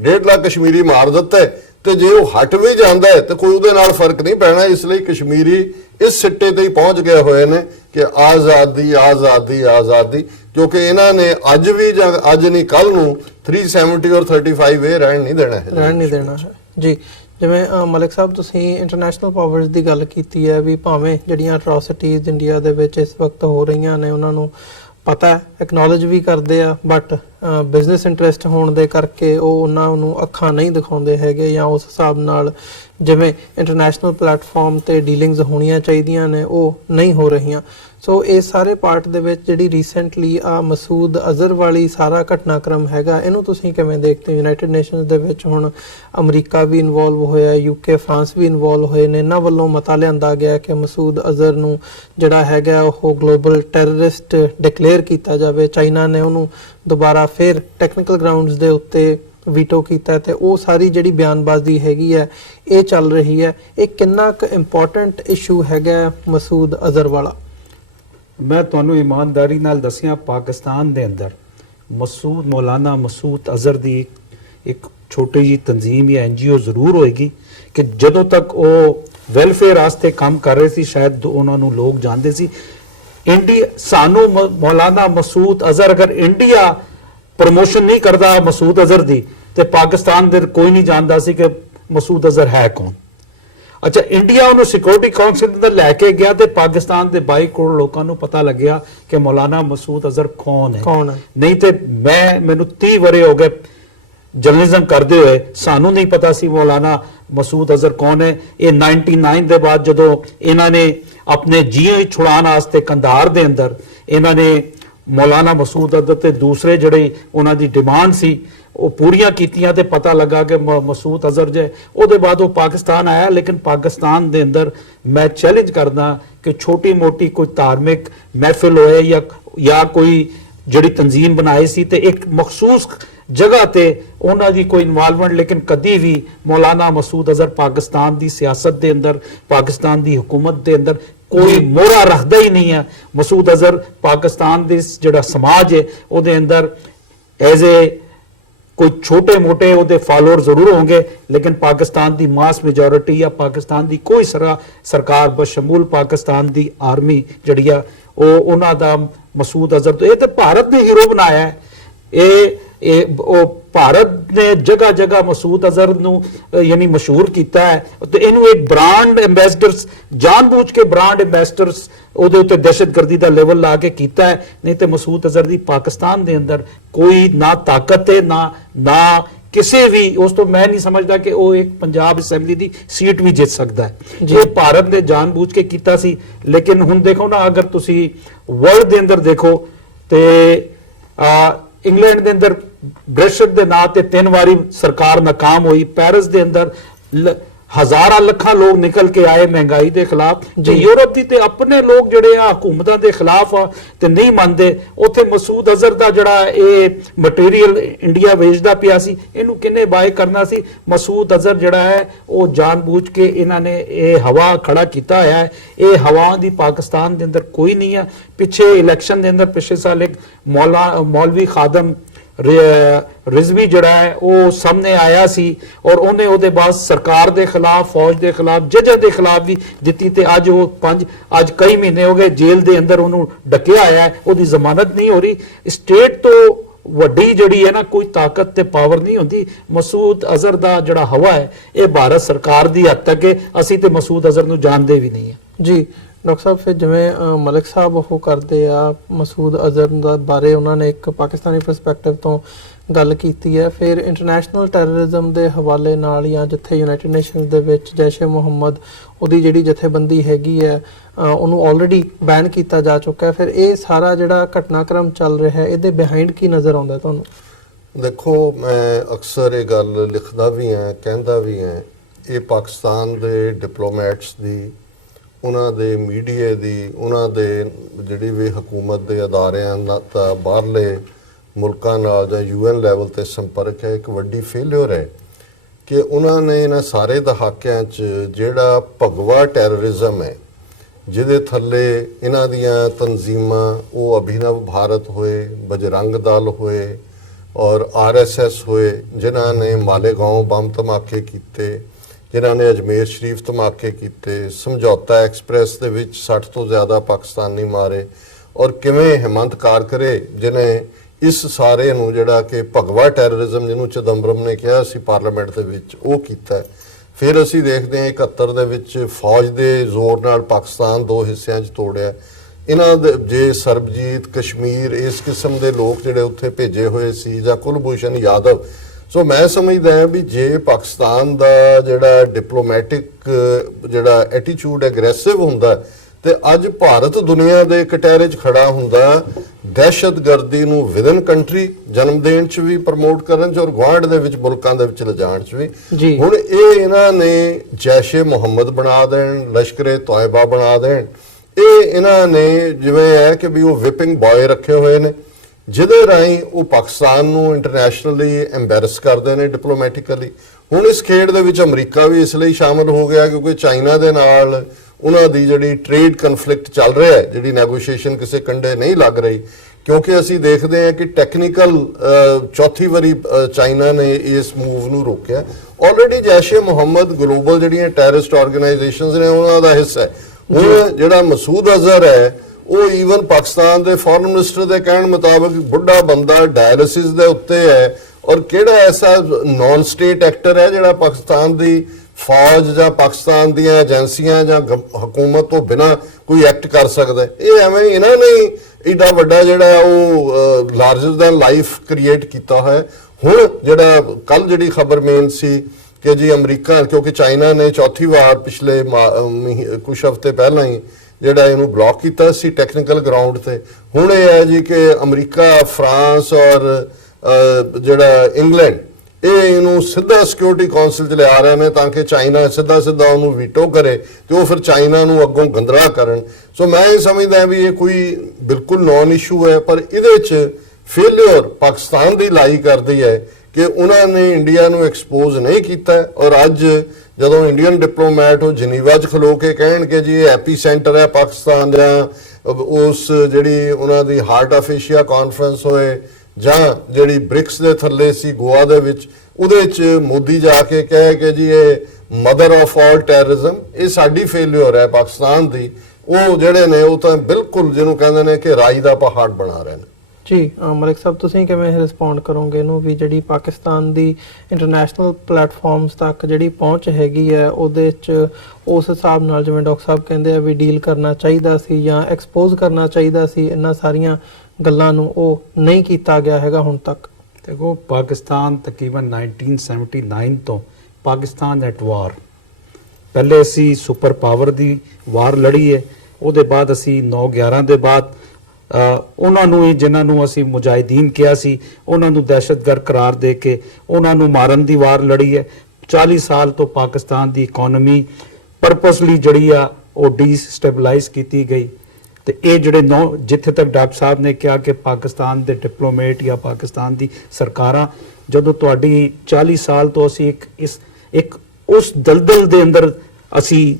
1.5 ਲੱਖ ਕਸ਼ਮੀਰੀ ਮਾਰ ਦਿੱਤੇ, ਤੇ ਜੇ ਉਹ ਹਟ ਵੀ ਜਾਂਦਾ ਹੈ ਤੇ ਕੋਈ ਉਹਦੇ ਨਾਲ ਫਰਕ ਨਹੀਂ ਪੈਣਾ। ਇਸ ਲਈ ਕਸ਼ਮੀਰੀ ਇਸ ਸਿੱਟੇ ਤੇ ਹੀ ਪਹੁੰਚ ਗਏ ਹੋਏ ਨੇ ਕਿ ਆਜ਼ਾਦੀ ਆਜ਼ਾਦੀ ਆਜ਼ਾਦੀ, ਕਿਉਂਕਿ ਇਹਨਾਂ ਨੇ ਅੱਜ ਵੀ ਜਾਂ ਅੱਜ ਨਹੀਂ ਕੱਲ ਨੂੰ 370 ਔਰ 35A ਰਹਿਣ ਨਹੀਂ ਦੇਣਾ ਹੈ। ਜੀ, ਜਿਵੇਂ ਮਲਿਕ ਸਾਹਿਬ ਤੁਸੀਂ ਇੰਟਰਨੈਸ਼ਨਲ ਪਾਵਰਸ ਦੀ ਗੱਲ ਕੀਤੀ ਹੈ ਵੀ ਭਾਵੇਂ ਜਿਹੜੀਆਂ ਅਟਰੋਸਿਟੀਜ਼ ਇੰਡੀਆ ਦੇ ਵਿੱਚ ਇਸ ਵਕਤ ਹੋ ਰਹੀਆਂ ਨੇ ਉਹਨਾਂ ਨੂੰ ਪਤਾ ਹੈ, ਐਕਨੋਲਜ ਵੀ ਕਰਦੇ ਆ, ਬਟ ਬਿਜ਼ਨਸ ਇੰਟਰਸਟ ਹੋਣ ਦੇ ਕਰਕੇ ਉਹ ਉਹਨਾਂ ਨੂੰ ਅੱਖਾਂ ਨਹੀਂ ਦਿਖਾਉਂਦੇ ਹੈਗੇ, ਜਾਂ ਉਸ ਹਿਸਾਬ ਨਾਲ ਜਿਵੇਂ ਇੰਟਰਨੈਸ਼ਨਲ ਪਲੇਟਫਾਰਮ ਤੇ ਡੀਲਿੰਗਸ ਹੋਣੀਆਂ ਚਾਹੀਦੀਆਂ ਨੇ ਉਹ ਨਹੀਂ ਹੋ ਰਹੀਆਂ। ਸੋ ਇਹ ਸਾਰੇ ਪਾਰਟ ਦੇ ਵਿੱਚ ਜਿਹੜੀ ਰੀਸੈਂਟਲੀ ਆ ਮਸੂਦ ਅਜ਼ਹਰ ਵਾਲੀ ਸਾਰਾ ਘਟਨਾਕ੍ਰਮ ਹੈਗਾ, ਇਹਨੂੰ ਤੁਸੀਂ ਕਿਵੇਂ ਦੇਖਦੇ ਹੋ? ਯੂਨਾਈਟਿਡ ਨੇਸ਼ਨਸ ਦੇ ਵਿੱਚ ਹੁਣ ਅਮਰੀਕਾ ਵੀ ਇਨਵੋਲਵ ਹੋਇਆ, UK, ਫਰਾਂਸ ਵੀ ਇਨਵੋਲਵ ਹੋਏ ਨੇ। ਇਹਨਾਂ ਵੱਲੋਂ ਮਤਾ ਲਿਆਂਦਾ ਗਿਆ ਕਿ ਮਸੂਦ ਅਜ਼ਹਰ ਨੂੰ ਜਿਹੜਾ ਹੈਗਾ ਉਹ ਗਲੋਬਲ ਟੈਰਰਿਸਟ ਡਿਕਲੇਅਰ ਕੀਤਾ ਜਾਵੇ। ਚਾਈਨਾ ਨੇ ਉਹਨੂੰ ਦੁਬਾਰਾ ਫਿਰ ਟੈਕਨੀਕਲ ਗਰਾਊਂਡਸ ਦੇ ਉੱਤੇ ਵੀਟੋ ਕੀਤਾ, ਤੇ ਉਹ ਸਾਰੀ ਜਿਹੜੀ ਬਿਆਨਬਾਜ਼ੀ ਹੈਗੀ ਹੈ ਇਹ ਚੱਲ ਰਹੀ ਹੈ। ਇਹ ਕਿੰਨਾ ਕੁ ਇੰਪੋਰਟੈਂਟ ਇਸ਼ੂ ਹੈਗਾ ਮਸੂਦ ਅਜ਼ਹਰ ਵਾਲਾ? ਮੈਂ ਤੁਹਾਨੂੰ ਇਮਾਨਦਾਰੀ ਨਾਲ ਦੱਸਿਆ, ਪਾਕਿਸਤਾਨ ਦੇ ਅੰਦਰ ਮੌਲਾਨਾ ਮਸੂਦ ਅਜ਼ਹਰ ਦੀ ਇੱਕ ਛੋਟੀ ਜੀ ਤਨਜ਼ੀਮ ਜਾਂ NGO ਜ਼ਰੂਰ ਹੋਏਗੀ ਕਿ ਜਦੋਂ ਤੱਕ ਉਹ ਵੈਲਫੇਅਰ ਵਾਸਤੇ ਕੰਮ ਕਰ ਰਹੇ ਸੀ ਸ਼ਾਇਦ ਉਹਨਾਂ ਨੂੰ ਲੋਕ ਜਾਣਦੇ ਸੀ। ਇੰਡੀਆ ਸਾਨੂੰ ਮੌਲਾਨਾ ਮਸੂਦ ਅਜ਼ਹਰ ਅਗਰ ਇੰਡੀਆ ਪ੍ਰਮੋਸ਼ਨ ਨਹੀਂ ਕਰਦਾ ਮਸੂਦ ਅਜ਼ਹਰ ਦੀ, ਤੇ ਪਾਕਿਸਤਾਨ ਦੇ ਕੋਈ ਨਹੀਂ ਜਾਣਦਾ ਸੀ ਕਿ ਮਸੂਦ ਅਜ਼ਹਰ ਹੈ ਕੌਣ। ਅੱਛਾ, ਇੰਡੀਆ ਉਹਨੂੰ ਸਿਕਿਉਰਿਟੀ ਕਾਉਂਸਲ ਦੇ ਅੰਦਰ ਲੈ ਕੇ ਗਿਆ ਤੇ ਪਾਕਿਸਤਾਨ ਦੇ 22 ਕਰੋੜ ਲੋਕਾਂ ਨੂੰ ਪਤਾ ਲੱਗਿਆ ਕਿ ਮੌਲਾਨਾ ਮਸੂਦ ਅਜ਼ਹਰ ਕੌਣ ਹੈ। ਨਹੀਂ ਤੇ ਮੈਨੂੰ 30 ਵਰੇ ਹੋ ਗਏ ਜਰਨਲਿਜ਼ਮ ਕਰਦੇ ਹੋਏ, ਸਾਨੂੰ ਨਹੀਂ ਪਤਾ ਸੀ ਮੌਲਾਨਾ ਮਸੂਦ ਅਜ਼ਹਰ ਕੌਣ ਹੈ। ਇਹ 99 ਦੇ ਬਾਅਦ ਜਦੋਂ ਇਹਨਾਂ ਨੇ ਆਪਣੇ ਜੀਅ ਛੁਡਾਉਣ ਵਾਸਤੇ ਕੰਧਾਰ ਦੇ ਅੰਦਰ ਇਹਨਾਂ ਨੇ ਮੌਲਾਨਾ ਮਸੂਦ ਅਜ਼ਹਰ ਤੇ ਦੂਸਰੇ ਜਿਹੜੇ ਉਹਨਾਂ ਦੀ ਡਿਮਾਂਡ ਸੀ ਉਹ ਪੂਰੀਆਂ ਕੀਤੀਆਂ ਤੇ ਪਤਾ ਲੱਗਾ ਕਿ ਮਸੂਦ ਅਜ਼ਹਰ ਜੇ, ਉਹਦੇ ਬਾਅਦ ਉਹ ਪਾਕਿਸਤਾਨ ਆਇਆ। ਲੇਕਿਨ ਪਾਕਿਸਤਾਨ ਦੇ ਅੰਦਰ ਮੈਂ ਚੈਲੰਜ ਕਰਦਾ ਕਿ ਛੋਟੀ ਮੋਟੀ ਕੋਈ ਧਾਰਮਿਕ ਮਹਿਫਿਲ ਹੋਏ ਜਾਂ ਕੋਈ ਜਿਹੜੀ ਤਨਜ਼ੀਮ ਬਣਾਈ ਸੀ ਤੇ ਇੱਕ ਮਖਸੂਸ ਜਗ੍ਹਾ ਤੇ ਉਹਨਾਂ ਦੀ ਕੋਈ ਇਨਵੋਲਵਮੈਂਟ, ਲੇਕਿਨ ਕਦੀ ਵੀ ਮੌਲਾਨਾ ਮਸੂਦ ਅਜ਼ਹਰ ਪਾਕਿਸਤਾਨ ਦੀ ਸਿਆਸਤ ਦੇ ਅੰਦਰ, ਪਾਕਿਸਤਾਨ ਦੀ ਹਕੂਮਤ ਦੇ ਅੰਦਰ ਕੋਈ ਮੋਹਰਾ ਰੱਖਦਾ ਹੀ ਨਹੀਂ ਹੈ। ਮਸੂਦ ਅਜ਼ਹਰ ਪਾਕਿਸਤਾਨ ਦੇ ਜਿਹੜਾ ਸਮਾਜ ਹੈ ਉਹਦੇ ਅੰਦਰ ਐਜ਼ ਏ ਕੋਈ ਛੋਟੇ ਮੋਟੇ ਉਹਦੇ ਫਾਲੋਅਰ ਜ਼ਰੂਰ ਹੋਣਗੇ, ਲੇਕਿਨ ਪਾਕਿਸਤਾਨ ਦੀ ਮਾਸ ਮੈਜੋਰਿਟੀ ਜਾਂ ਪਾਕਿਸਤਾਨ ਦੀ ਕੋਈ ਸਰਕਾਰ ਬਸ਼ਮੂਲ ਪਾਕਿਸਤਾਨ ਦੀ ਆਰਮੀ ਜਿਹੜੀ ਆ ਉਹ ਉਹਨਾਂ ਦਾ ਮਸੂਦ ਅਜ਼ਹਰ ਤੋਂ, ਇਹ ਤਾਂ ਭਾਰਤ ਨੇ ਹੀਰੋ ਬਣਾਇਆ ਹੈ। ਉਹ ਭਾਰਤ ਨੇ ਜਗ੍ਹਾ ਜਗ੍ਹਾ ਮਸੂਦ ਅਜ਼ਹਰ ਨੂੰ ਯਾਨੀ ਮਸ਼ਹੂਰ ਕੀਤਾ ਹੈ ਤੇ ਇਹਨੂੰ ਇੱਕ ਬ੍ਰਾਂਡ ਐਂਬੈਸਡਰਸ, ਜਾਣਬੁੱਝ ਕੇ ਬ੍ਰਾਂਡ ਐਂਬੈਸਡਰਸ ਉਹਦੇ ਉੱਤੇ ਦਹਿਸ਼ਤਗਰਦੀ ਦਾ ਲੈਵਲ ਲਾ ਕੇ ਕੀਤਾ ਹੈ। ਨਹੀਂ ਤੇ ਮਸੂਦ ਅਜ਼ਹਰ ਦੀ ਪਾਕਿਸਤਾਨ ਦੇ ਅੰਦਰ ਕੋਈ ਨਾ ਤਾਕਤ ਹੈ ਨਾ ਕਿਸੇ ਵੀ, ਉਸ ਤੋਂ ਮੈਂ ਨਹੀਂ ਸਮਝਦਾ ਕਿ ਉਹ ਇੱਕ ਪੰਜਾਬ ਅਸੈਂਬਲੀ ਦੀ ਸੀਟ ਵੀ ਜਿੱਤ ਸਕਦਾ ਹੈ। ਇਹ ਭਾਰਤ ਨੇ ਜਾਣਬੁੱਝ ਕੇ ਕੀਤਾ ਸੀ। ਲੇਕਿਨ ਹੁਣ ਦੇਖੋ ਨਾ, ਅਗਰ ਤੁਸੀਂ ਵਰਲਡ ਦੇ ਅੰਦਰ ਦੇਖੋ ਤੇ ਇੰਗਲੈਂਡ ਦੇ ਅੰਦਰ ਬ੍ਰੈਕਸਿਟ ਦੇ ਨਾਂ ਤੇ 3 ਵਾਰੀ ਸਰਕਾਰ ਨਾਕਾਮ ਹੋਈ। ਪੈਰਿਸ ਦੇ ਅੰਦਰ ਹਜ਼ਾਰਾਂ ਲੱਖਾਂ ਲੋਕ ਨਿਕਲ ਕੇ ਆਏ ਮਹਿੰਗਾਈ ਦੇ ਖਿਲਾਫ। ਜੇ ਯੂਰਪ ਦੀ ਤੇ ਆਪਣੇ ਲੋਕ ਜਿਹੜੇ ਆ ਹਕੂਮਤਾਂ ਦੇ ਖਿਲਾਫ ਆ ਤੇ ਨਹੀਂ ਮੰਨਦੇ, ਉੱਥੇ ਮਸੂਦ ਅਜ਼ਹਰ ਦਾ ਜਿਹੜਾ ਇਹ ਮਟੀਰੀਅਲ ਇੰਡੀਆ ਵੇਚਦਾ ਪਿਆ ਸੀ, ਇਹਨੂੰ ਕਿੰਨੇ ਬਾਏ ਕਰਨਾ ਸੀ? ਮਸੂਦ ਅਜ਼ਹਰ ਜਿਹੜਾ ਹੈ ਉਹ ਜਾਣਬੁੱਝ ਕੇ ਇਹਨਾਂ ਨੇ ਇਹ ਹਵਾ ਖੜਾ ਕੀਤਾ ਹੋਇਆ ਹੈ। ਇਹ ਹਵਾ ਦੀ ਪਾਕਿਸਤਾਨ ਦੇ ਅੰਦਰ ਕੋਈ ਨਹੀਂ ਹੈ। ਪਿੱਛੇ ਇਲੈਕਸ਼ਨ ਦੇ ਅੰਦਰ ਪਿਛਲੇ ਸਾਲ ਇੱਕ ਮੌਲਵੀ ਖਾਦਮ ਰਿਜ਼ਵੀ ਜਿਹੜਾ ਹੈ ਉਹ ਸਾਹਮਣੇ ਆਇਆ ਸੀ ਔਰ ਉਹਨੇ ਉਹਦੇ ਬਾਅਦ ਸਰਕਾਰ ਦੇ ਖਿਲਾਫ, ਫੌਜ ਦੇ ਖਿਲਾਫ, ਜੱਜਾਂ ਦੇ ਖਿਲਾਫ ਵੀ ਦਿੱਤੀ ਤੇ ਅੱਜ ਅੱਜ ਕਈ ਮਹੀਨੇ ਹੋ ਗਏ ਜੇਲ੍ਹ ਦੇ ਅੰਦਰ ਉਹਨੂੰ ਡੱਕਿਆ ਆਇਆ ਹੈ, ਉਹਦੀ ਜ਼ਮਾਨਤ ਨਹੀਂ ਹੋ ਰਹੀ। ਸਟੇਟ ਤੋਂ ਵੱਡੀ ਜਿਹੜੀ ਹੈ ਨਾ ਕੋਈ ਤਾਕਤ ਤੇ ਪਾਵਰ ਨਹੀਂ ਹੁੰਦੀ। ਮਸੂਦ ਅਜ਼ਹਰ ਦਾ ਜਿਹੜਾ ਹਵਾ ਹੈ ਇਹ ਭਾਰਤ ਸਰਕਾਰ ਦੀ ਹੱਦ ਤੱਕ ਹੈ। ਅਸੀਂ ਤੇ ਮਸੂਦ ਅਜ਼ਹਰ ਨੂੰ ਜਾਣਦੇ ਵੀ ਨਹੀਂ ਹੈ। ਜੀ ਡਾਕਟਰ ਸਾਹਿਬ, ਫਿਰ ਜਿਵੇਂ ਮਲਿਕ ਸਾਹਿਬ ਉਹ ਕਰਦੇ ਆ ਮਸੂਦ ਅਜ਼ਹਰ ਦਾ ਬਾਰੇ, ਉਹਨਾਂ ਨੇ ਇੱਕ ਪਾਕਿਸਤਾਨੀ ਪਰਸਪੈਕਟਿਵ ਤੋਂ ਗੱਲ ਕੀਤੀ ਹੈ। ਫਿਰ ਇੰਟਰਨੈਸ਼ਨਲ ਟੈਰਰਿਜ਼ਮ ਦੇ ਹਵਾਲੇ ਨਾਲ ਜਾਂ ਜਿੱਥੇ ਯੂਨਾਈਟਿਡ ਨੇਸ਼ਨਸ ਦੇ ਵਿੱਚ ਜੈਸ਼-ਏ ਮੁਹੰਮਦ ਉਹਦੀ ਜਿਹੜੀ ਜਥੇਬੰਦੀ ਹੈਗੀ ਹੈ ਉਹਨੂੰ ਆਲਰੇਡੀ ਬੈਨ ਕੀਤਾ ਜਾ ਚੁੱਕਾ ਹੈ। ਫਿਰ ਇਹ ਸਾਰਾ ਜਿਹੜਾ ਘਟਨਾਕ੍ਰਮ ਚੱਲ ਰਿਹਾ ਹੈ ਇਹਦੇ ਬਿਹਾਈਂਡ ਕੀ ਨਜ਼ਰ ਆਉਂਦਾ ਤੁਹਾਨੂੰ? ਦੇਖੋ, ਮੈਂ ਅਕਸਰ ਇਹ ਗੱਲ ਲਿਖਦਾ ਵੀ ਹਾਂ, ਕਹਿੰਦਾ ਵੀ ਹਾਂ, ਇਹ ਪਾਕਿਸਤਾਨ ਦੇ ਡਿਪਲੋਮੈਟਸ ਦੀ, ਉਹਨਾਂ ਦੇ ਮੀਡੀਆ ਦੀ, ਉਹਨਾਂ ਦੇ ਜਿਹੜੀ ਵੀ ਹਕੂਮਤ ਦੇ ਅਦਾਰਿਆਂ ਦਾ ਬਾਹਰਲੇ ਮੁਲਕਾਂ ਨਾਲ ਜਾਂ UN ਲੈਵਲ ਤੇ ਸੰਪਰਕ ਹੈ, ਇੱਕ ਵੱਡੀ ਫੇਲਿਅਰ ਹੈ ਕਿ ਉਹਨਾਂ ਨੇ ਇਹਨਾਂ ਸਾਰੇ ਦਹਾਕਿਆਂ 'ਚ ਜਿਹੜਾ ਭਗਵਾ ਟੈਰਰਿਜ਼ਮ ਹੈ, ਜਿਹਦੇ ਥੱਲੇ ਇਹਨਾਂ ਦੀਆਂ ਤਨਜ਼ੀਮਾਂ ਉਹ ਅਭਿਨਵ ਭਾਰਤ ਹੋਏ, ਬਜਰੰਗ ਦਲ ਹੋਏ ਔਰ RSS ਹੋਏ, ਜਿਨ੍ਹਾਂ ਨੇ ਮਾਲੇਗਾਓਂ ਬੰਬ ਧਮਾਕੇ ਕੀਤੇ, ਜਿਨ੍ਹਾਂ ਨੇ ਅਜਮੇਰ ਸ਼ਰੀਫ ਧਮਾਕੇ ਕੀਤੇ, ਸਮਝੌਤਾ ਐਕਸਪ੍ਰੈਸ ਦੇ ਵਿੱਚ 60 ਤੋਂ ਜ਼ਿਆਦਾ ਪਾਕਿਸਤਾਨੀ ਮਾਰੇ, ਔਰ ਕਿਵੇਂ ਹਿੰਮਤ ਕਾਰਕਰੇ ਜਿਹਨੇ ਇਸ ਸਾਰੇ ਨੂੰ ਜਿਹੜਾ ਕਿ ਭਗਵਾ ਟੈਰਰਿਜ਼ਮ ਜਿਹਨੂੰ ਚਿਦੰਬਰਮ ਨੇ ਕਿਹਾ ਸੀ ਪਾਰਲੀਮੈਂਟ ਦੇ ਵਿੱਚ, ਉਹ ਕੀਤਾ। ਫਿਰ ਅਸੀਂ ਦੇਖਦੇ ਹਾਂ 71 ਦੇ ਵਿੱਚ ਫੌਜ ਦੇ ਜ਼ੋਰ ਨਾਲ ਪਾਕਿਸਤਾਨ 2 ਹਿੱਸਿਆਂ 'ਚ ਤੋੜਿਆ। ਇਹਨਾਂ ਦੇ ਜੇ ਸਰਬਜੀਤ ਕਸ਼ਮੀਰ ਇਸ ਕਿਸਮ ਦੇ ਲੋਕ ਜਿਹੜੇ ਉੱਥੇ ਭੇਜੇ ਹੋਏ ਸੀ ਜਾਂ ਕੁਲਭੂਸ਼ਣ ਯਾਦਵ, ਸੋ ਮੈਂ ਸਮਝਦਾ ਹਾਂ ਵੀ ਜੇ ਪਾਕਿਸਤਾਨ ਦਾ ਜਿਹੜਾ ਡਿਪਲੋਮੈਟਿਕ ਜਿਹੜਾ ਐਟੀਟਿਊਡ ਐਗਰੈਸਿਵ ਹੁੰਦਾ ਤੇ ਅੱਜ ਭਾਰਤ ਦੁਨੀਆ ਦੇ ਕਟਹਿਰੇ 'ਚ ਖੜਾ ਹੁੰਦਾ ਦਹਿਸ਼ਤਗਰਦੀ ਨੂੰ ਵਿਦਨ ਕੰਟਰੀ ਜਨਮ ਦੇਣ 'ਚ ਵੀ ਪ੍ਰਮੋਟ ਕਰਨ 'ਚ ਔਰ ਗੁਆਂਢ ਦੇ ਵਿੱਚ ਮੁਲਕਾਂ ਦੇ ਵਿੱਚ ਲਿਜਾਣ 'ਚ ਵੀ। ਜੀ। ਹੁਣ ਇਹ ਇਹਨਾਂ ਨੇ ਜੈਸ਼ੇ ਮੁਹੰਮਦ ਬਣਾ ਦੇਣ, ਲਸ਼ਕਰੇ ਤੋਇਬਾ ਬਣਾ ਦੇਣ, ਇਹ ਇਹਨਾਂ ਨੇ ਜਿਵੇਂ ਹੈ ਕਿ ਵੀ ਉਹ ਵਿਪਿੰਗ ਬॉय ਰੱਖੇ ਹੋਏ ਨੇ ਜਿਹਦੇ ਰਾਹੀਂ ਉਹ ਪਾਕਿਸਤਾਨ ਨੂੰ ਇੰਟਰਨੈਸ਼ਨਲੀ ਐਮਬੈਰਸ ਕਰਦੇ ਨੇ ਡਿਪਲੋਮੈਟਿਕਲੀ। ਹੁਣ ਇਸ ਖੇਡ ਦੇ ਵਿੱਚ ਅਮਰੀਕਾ ਵੀ ਇਸ ਲਈ ਸ਼ਾਮਲ ਹੋ ਗਿਆ ਕਿਉਂਕਿ ਚਾਈਨਾ ਦੇ ਨਾਲ ਉਹਨਾਂ ਦੀ ਜਿਹੜੀ ਟ੍ਰੇਡ ਕਨਫਲਿਕਟ ਚੱਲ ਰਿਹਾ ਹੈ, ਜਿਹੜੀ ਨੈਗੋਸ਼ੀਏਸ਼ਨ ਕਿਸੇ ਕੰਡੇ ਨਹੀਂ ਲੱਗ ਰਹੀ, ਕਿਉਂਕਿ ਅਸੀਂ ਦੇਖਦੇ ਹਾਂ ਕਿ ਟੈਕਨੀਕਲ ਚੌਥੀ ਵਾਰੀ ਚਾਈਨਾ ਨੇ ਇਸ ਮੂਵ ਨੂੰ ਰੋਕਿਆ। ਆਲਰੇਡੀ ਜੈਸ਼ੇ ਮੁਹੰਮਦ ਗਲੋਬਲ ਜਿਹੜੀਆਂ ਟੈਰਰਿਸਟ ਆਰਗੇਨਾਈਜੇਸ਼ਨਸ ਨੇ ਉਹਨਾਂ ਦਾ ਹਿੱਸਾ ਹੈ। ਹੁਣ ਜਿਹੜਾ ਮਸੂਦ ਅਜ਼ਹਰ ਹੈ ਉਹ ਈਵਨ ਪਾਕਿਸਤਾਨ ਦੇ ਫੋਰਨ ਮਿਨਿਸਟਰ ਦੇ ਕਹਿਣ ਮੁਤਾਬਕ ਬੁੱਢਾ ਬੰਦਾ ਡਾਇਲਿਸਿਸ ਦੇ ਉੱਤੇ ਹੈ, ਔਰ ਕਿਹੜਾ ਐਸਾ ਨਾਨ ਸਟੇਟ ਐਕਟਰ ਹੈ ਜਿਹੜਾ ਪਾਕਿਸਤਾਨ ਦੀ ਫੌਜ ਜਾਂ ਪਾਕਿਸਤਾਨ ਦੀਆਂ ਏਜੰਸੀਆਂ ਜਾਂ ਹਕੂਮਤ ਤੋਂ ਬਿਨਾ ਕੋਈ ਐਕਟ ਕਰ ਸਕਦਾ? ਇਹ ਐਵੇਂ ਇਹਨਾਂ ਨੇ ਏਡਾ ਵੱਡਾ ਜਿਹੜਾ ਉਹ ਲਾਰਜਰ ਦੈਨ ਲਾਈਫ ਕ੍ਰੀਏਟ ਕੀਤਾ ਹੈ। ਹੁਣ ਜਿਹੜਾ ਕੱਲ ਜਿਹੜੀ ਖਬਰ ਮੇਨ ਸੀ ਕਿ ਜੀ ਅਮਰੀਕਾ, ਕਿਉਂਕਿ ਚਾਈਨਾ ਨੇ ਚੌਥੀ ਵਾਰ ਪਿਛਲੇ ਕੁਝ ਹਫ਼ਤੇ ਪਹਿਲਾਂ ਹੀ ਜਿਹੜਾ ਇਹਨੂੰ ਬਲੌਕ ਕੀਤਾ ਸੀ ਟੈਕਨੀਕਲ ਗਰਾਊਂਡ ਤੇ। ਹੁਣ ਇਹ ਹੈ ਜੀ ਕਿ ਅਮਰੀਕਾ, ਫਰਾਂਸ ਔਰ ਜਿਹੜਾ ਇੰਗਲੈਂਡ ਇਹ ਇਹਨੂੰ ਸਿੱਧਾ ਸਿਕਿਉਰਿਟੀ ਕਾਉਂਸਲ 'ਚ ਲਿਆ ਰਹੇ ਨੇ ਤਾਂ ਕਿ ਚਾਈਨਾ ਸਿੱਧਾ ਉਹਨੂੰ ਵੀਟੋ ਕਰੇ ਤੇ ਉਹ ਫਿਰ ਚਾਈਨਾ ਨੂੰ ਅੱਗੋਂ ਗੰਦਰਾ ਕਰਨ। ਸੋ ਮੈਂ ਇਹ ਸਮਝਦਾ ਵੀ ਇਹ ਕੋਈ ਬਿਲਕੁਲ ਨੌਨ ਇਸ਼ੂ ਹੈ, ਪਰ ਇਹਦੇ 'ਚ ਫੇਲਿਅਰ ਪਾਕਿਸਤਾਨ ਦੀ ਲਾਈ ਕਰਦੀ ਹੈ ਕਿ ਉਹਨਾਂ ਨੇ ਇੰਡੀਆ ਨੂੰ ਐਕਸਪੋਜ਼ ਨਹੀਂ ਕੀਤਾ। ਔਰ ਅੱਜ ਜਦੋਂ ਇੰਡੀਅਨ ਡਿਪਲੋਮੈਟ ਉਹ ਜਨੀਵਾ 'ਚ ਖਲੋ ਕੇ ਕਹਿਣਗੇ ਜੀ ਇਹ ਐਪੀ ਸੈਂਟਰ ਹੈ ਪਾਕਿਸਤਾਨ, ਜਾਂ ਉਸ ਜਿਹੜੀ ਉਹਨਾਂ ਦੀ ਹਾਰਟ ਆਫ ਏਸ਼ੀਆ ਕਾਨਫਰੰਸ ਹੋਏ ਜਾਂ ਜਿਹੜੀ ਬ੍ਰਿਕਸ ਦੇ ਥੱਲੇ ਸੀ ਗੋਆ ਦੇ ਵਿੱਚ, ਉਹਦੇ 'ਚ ਮੋਦੀ ਜਾ ਕੇ ਕਹੇ ਕਿ ਜੀ ਇਹ ਮਦਰ ਆਫ ਆਲ ਟੈਰਰਿਜ਼ਮ, ਇਹ ਸਾਡੀ ਫੇਲਿਅਰ ਹੈ ਪਾਕਿਸਤਾਨ ਦੀ। ਉਹ ਜਿਹੜੇ ਨੇ ਉਹ ਤਾਂ ਬਿਲਕੁਲ ਜਿਹਨੂੰ ਕਹਿੰਦੇ ਨੇ ਕਿ ਰਾਈ ਦਾ ਪਹਾੜ ਬਣਾ ਰਹੇ ਨੇ। ਜੀ ਮਲਿਕ ਸਾਹਿਬ, ਤੁਸੀਂ ਕਿਵੇਂ ਰਿਸਪੌਂਡ ਕਰੋਗੇ ਇਹਨੂੰ ਵੀ ਜਿਹੜੀ ਪਾਕਿਸਤਾਨ ਦੀ ਇੰਟਰਨੈਸ਼ਨਲ ਪਲੇਟਫਾਰਮਸ ਤੱਕ ਜਿਹੜੀ ਪਹੁੰਚ ਹੈਗੀ ਹੈ ਉਹਦੇ 'ਚ ਉਸ ਹਿਸਾਬ ਨਾਲ ਜਿਵੇਂ ਡਾਕਟਰ ਸਾਹਿਬ ਕਹਿੰਦੇ ਆ ਵੀ ਡੀਲ ਕਰਨਾ ਚਾਹੀਦਾ ਸੀ ਜਾਂ ਐਕਸਪੋਜ਼ ਕਰਨਾ ਚਾਹੀਦਾ ਸੀ, ਇਹਨਾਂ ਸਾਰੀਆਂ ਗੱਲਾਂ ਨੂੰ ਉਹ ਨਹੀਂ ਕੀਤਾ ਗਿਆ ਹੈਗਾ ਹੁਣ ਤੱਕ? ਦੇਖੋ, ਪਾਕਿਸਤਾਨ ਤਕਰੀਬਨ 1979 ਤੋਂ ਪਾਕਿਸਤਾਨ ਐਟ ਵਾਰ, ਪਹਿਲੇ ਅਸੀਂ ਸੁਪਰ ਪਾਵਰ ਦੀ ਵਾਰ ਲੜੀ ਹੈ, ਉਹਦੇ ਬਾਅਦ ਅਸੀਂ 9/11 ਦੇ ਬਾਅਦ ਉਹਨਾਂ ਨੂੰ ਹੀ ਜਿਨ੍ਹਾਂ ਨੂੰ ਅਸੀਂ ਮੁਜਾਹਿਦੀਨ ਕਿਹਾ ਸੀ ਉਹਨਾਂ ਨੂੰ ਦਹਿਸ਼ਤਗਰਦ ਕਰਾਰ ਦੇ ਕੇ ਉਹਨਾਂ ਨੂੰ ਮਾਰਨ ਦੀ ਵਾਰ ਲੜੀ ਹੈ। 40 ਸਾਲ ਤੋਂ ਪਾਕਿਸਤਾਨ ਦੀ ਇਕਨੋਮੀ ਪਰਪਸਲੀ ਜਿਹੜੀ ਆ ਉਹ ਡੀਸਟੇਬਲਾਈਜ਼ ਕੀਤੀ ਗਈ। ਤੇ ਇਹ ਜਿਹੜੇ ਜਿੱਥੇ ਤੱਕ ਡਾਕਟਰ ਸਾਹਿਬ ਨੇ ਕਿਹਾ ਕਿ ਪਾਕਿਸਤਾਨ ਦੇ ਡਿਪਲੋਮੇਟ ਜਾਂ ਪਾਕਿਸਤਾਨ ਦੀ ਸਰਕਾਰਾਂ, ਜਦੋਂ ਤੁਹਾਡੀ 40 ਸਾਲ ਤੋਂ ਅਸੀਂ ਇੱਕ ਉਸ ਦਲਦਲ ਦੇ ਅੰਦਰ ਅਸੀਂ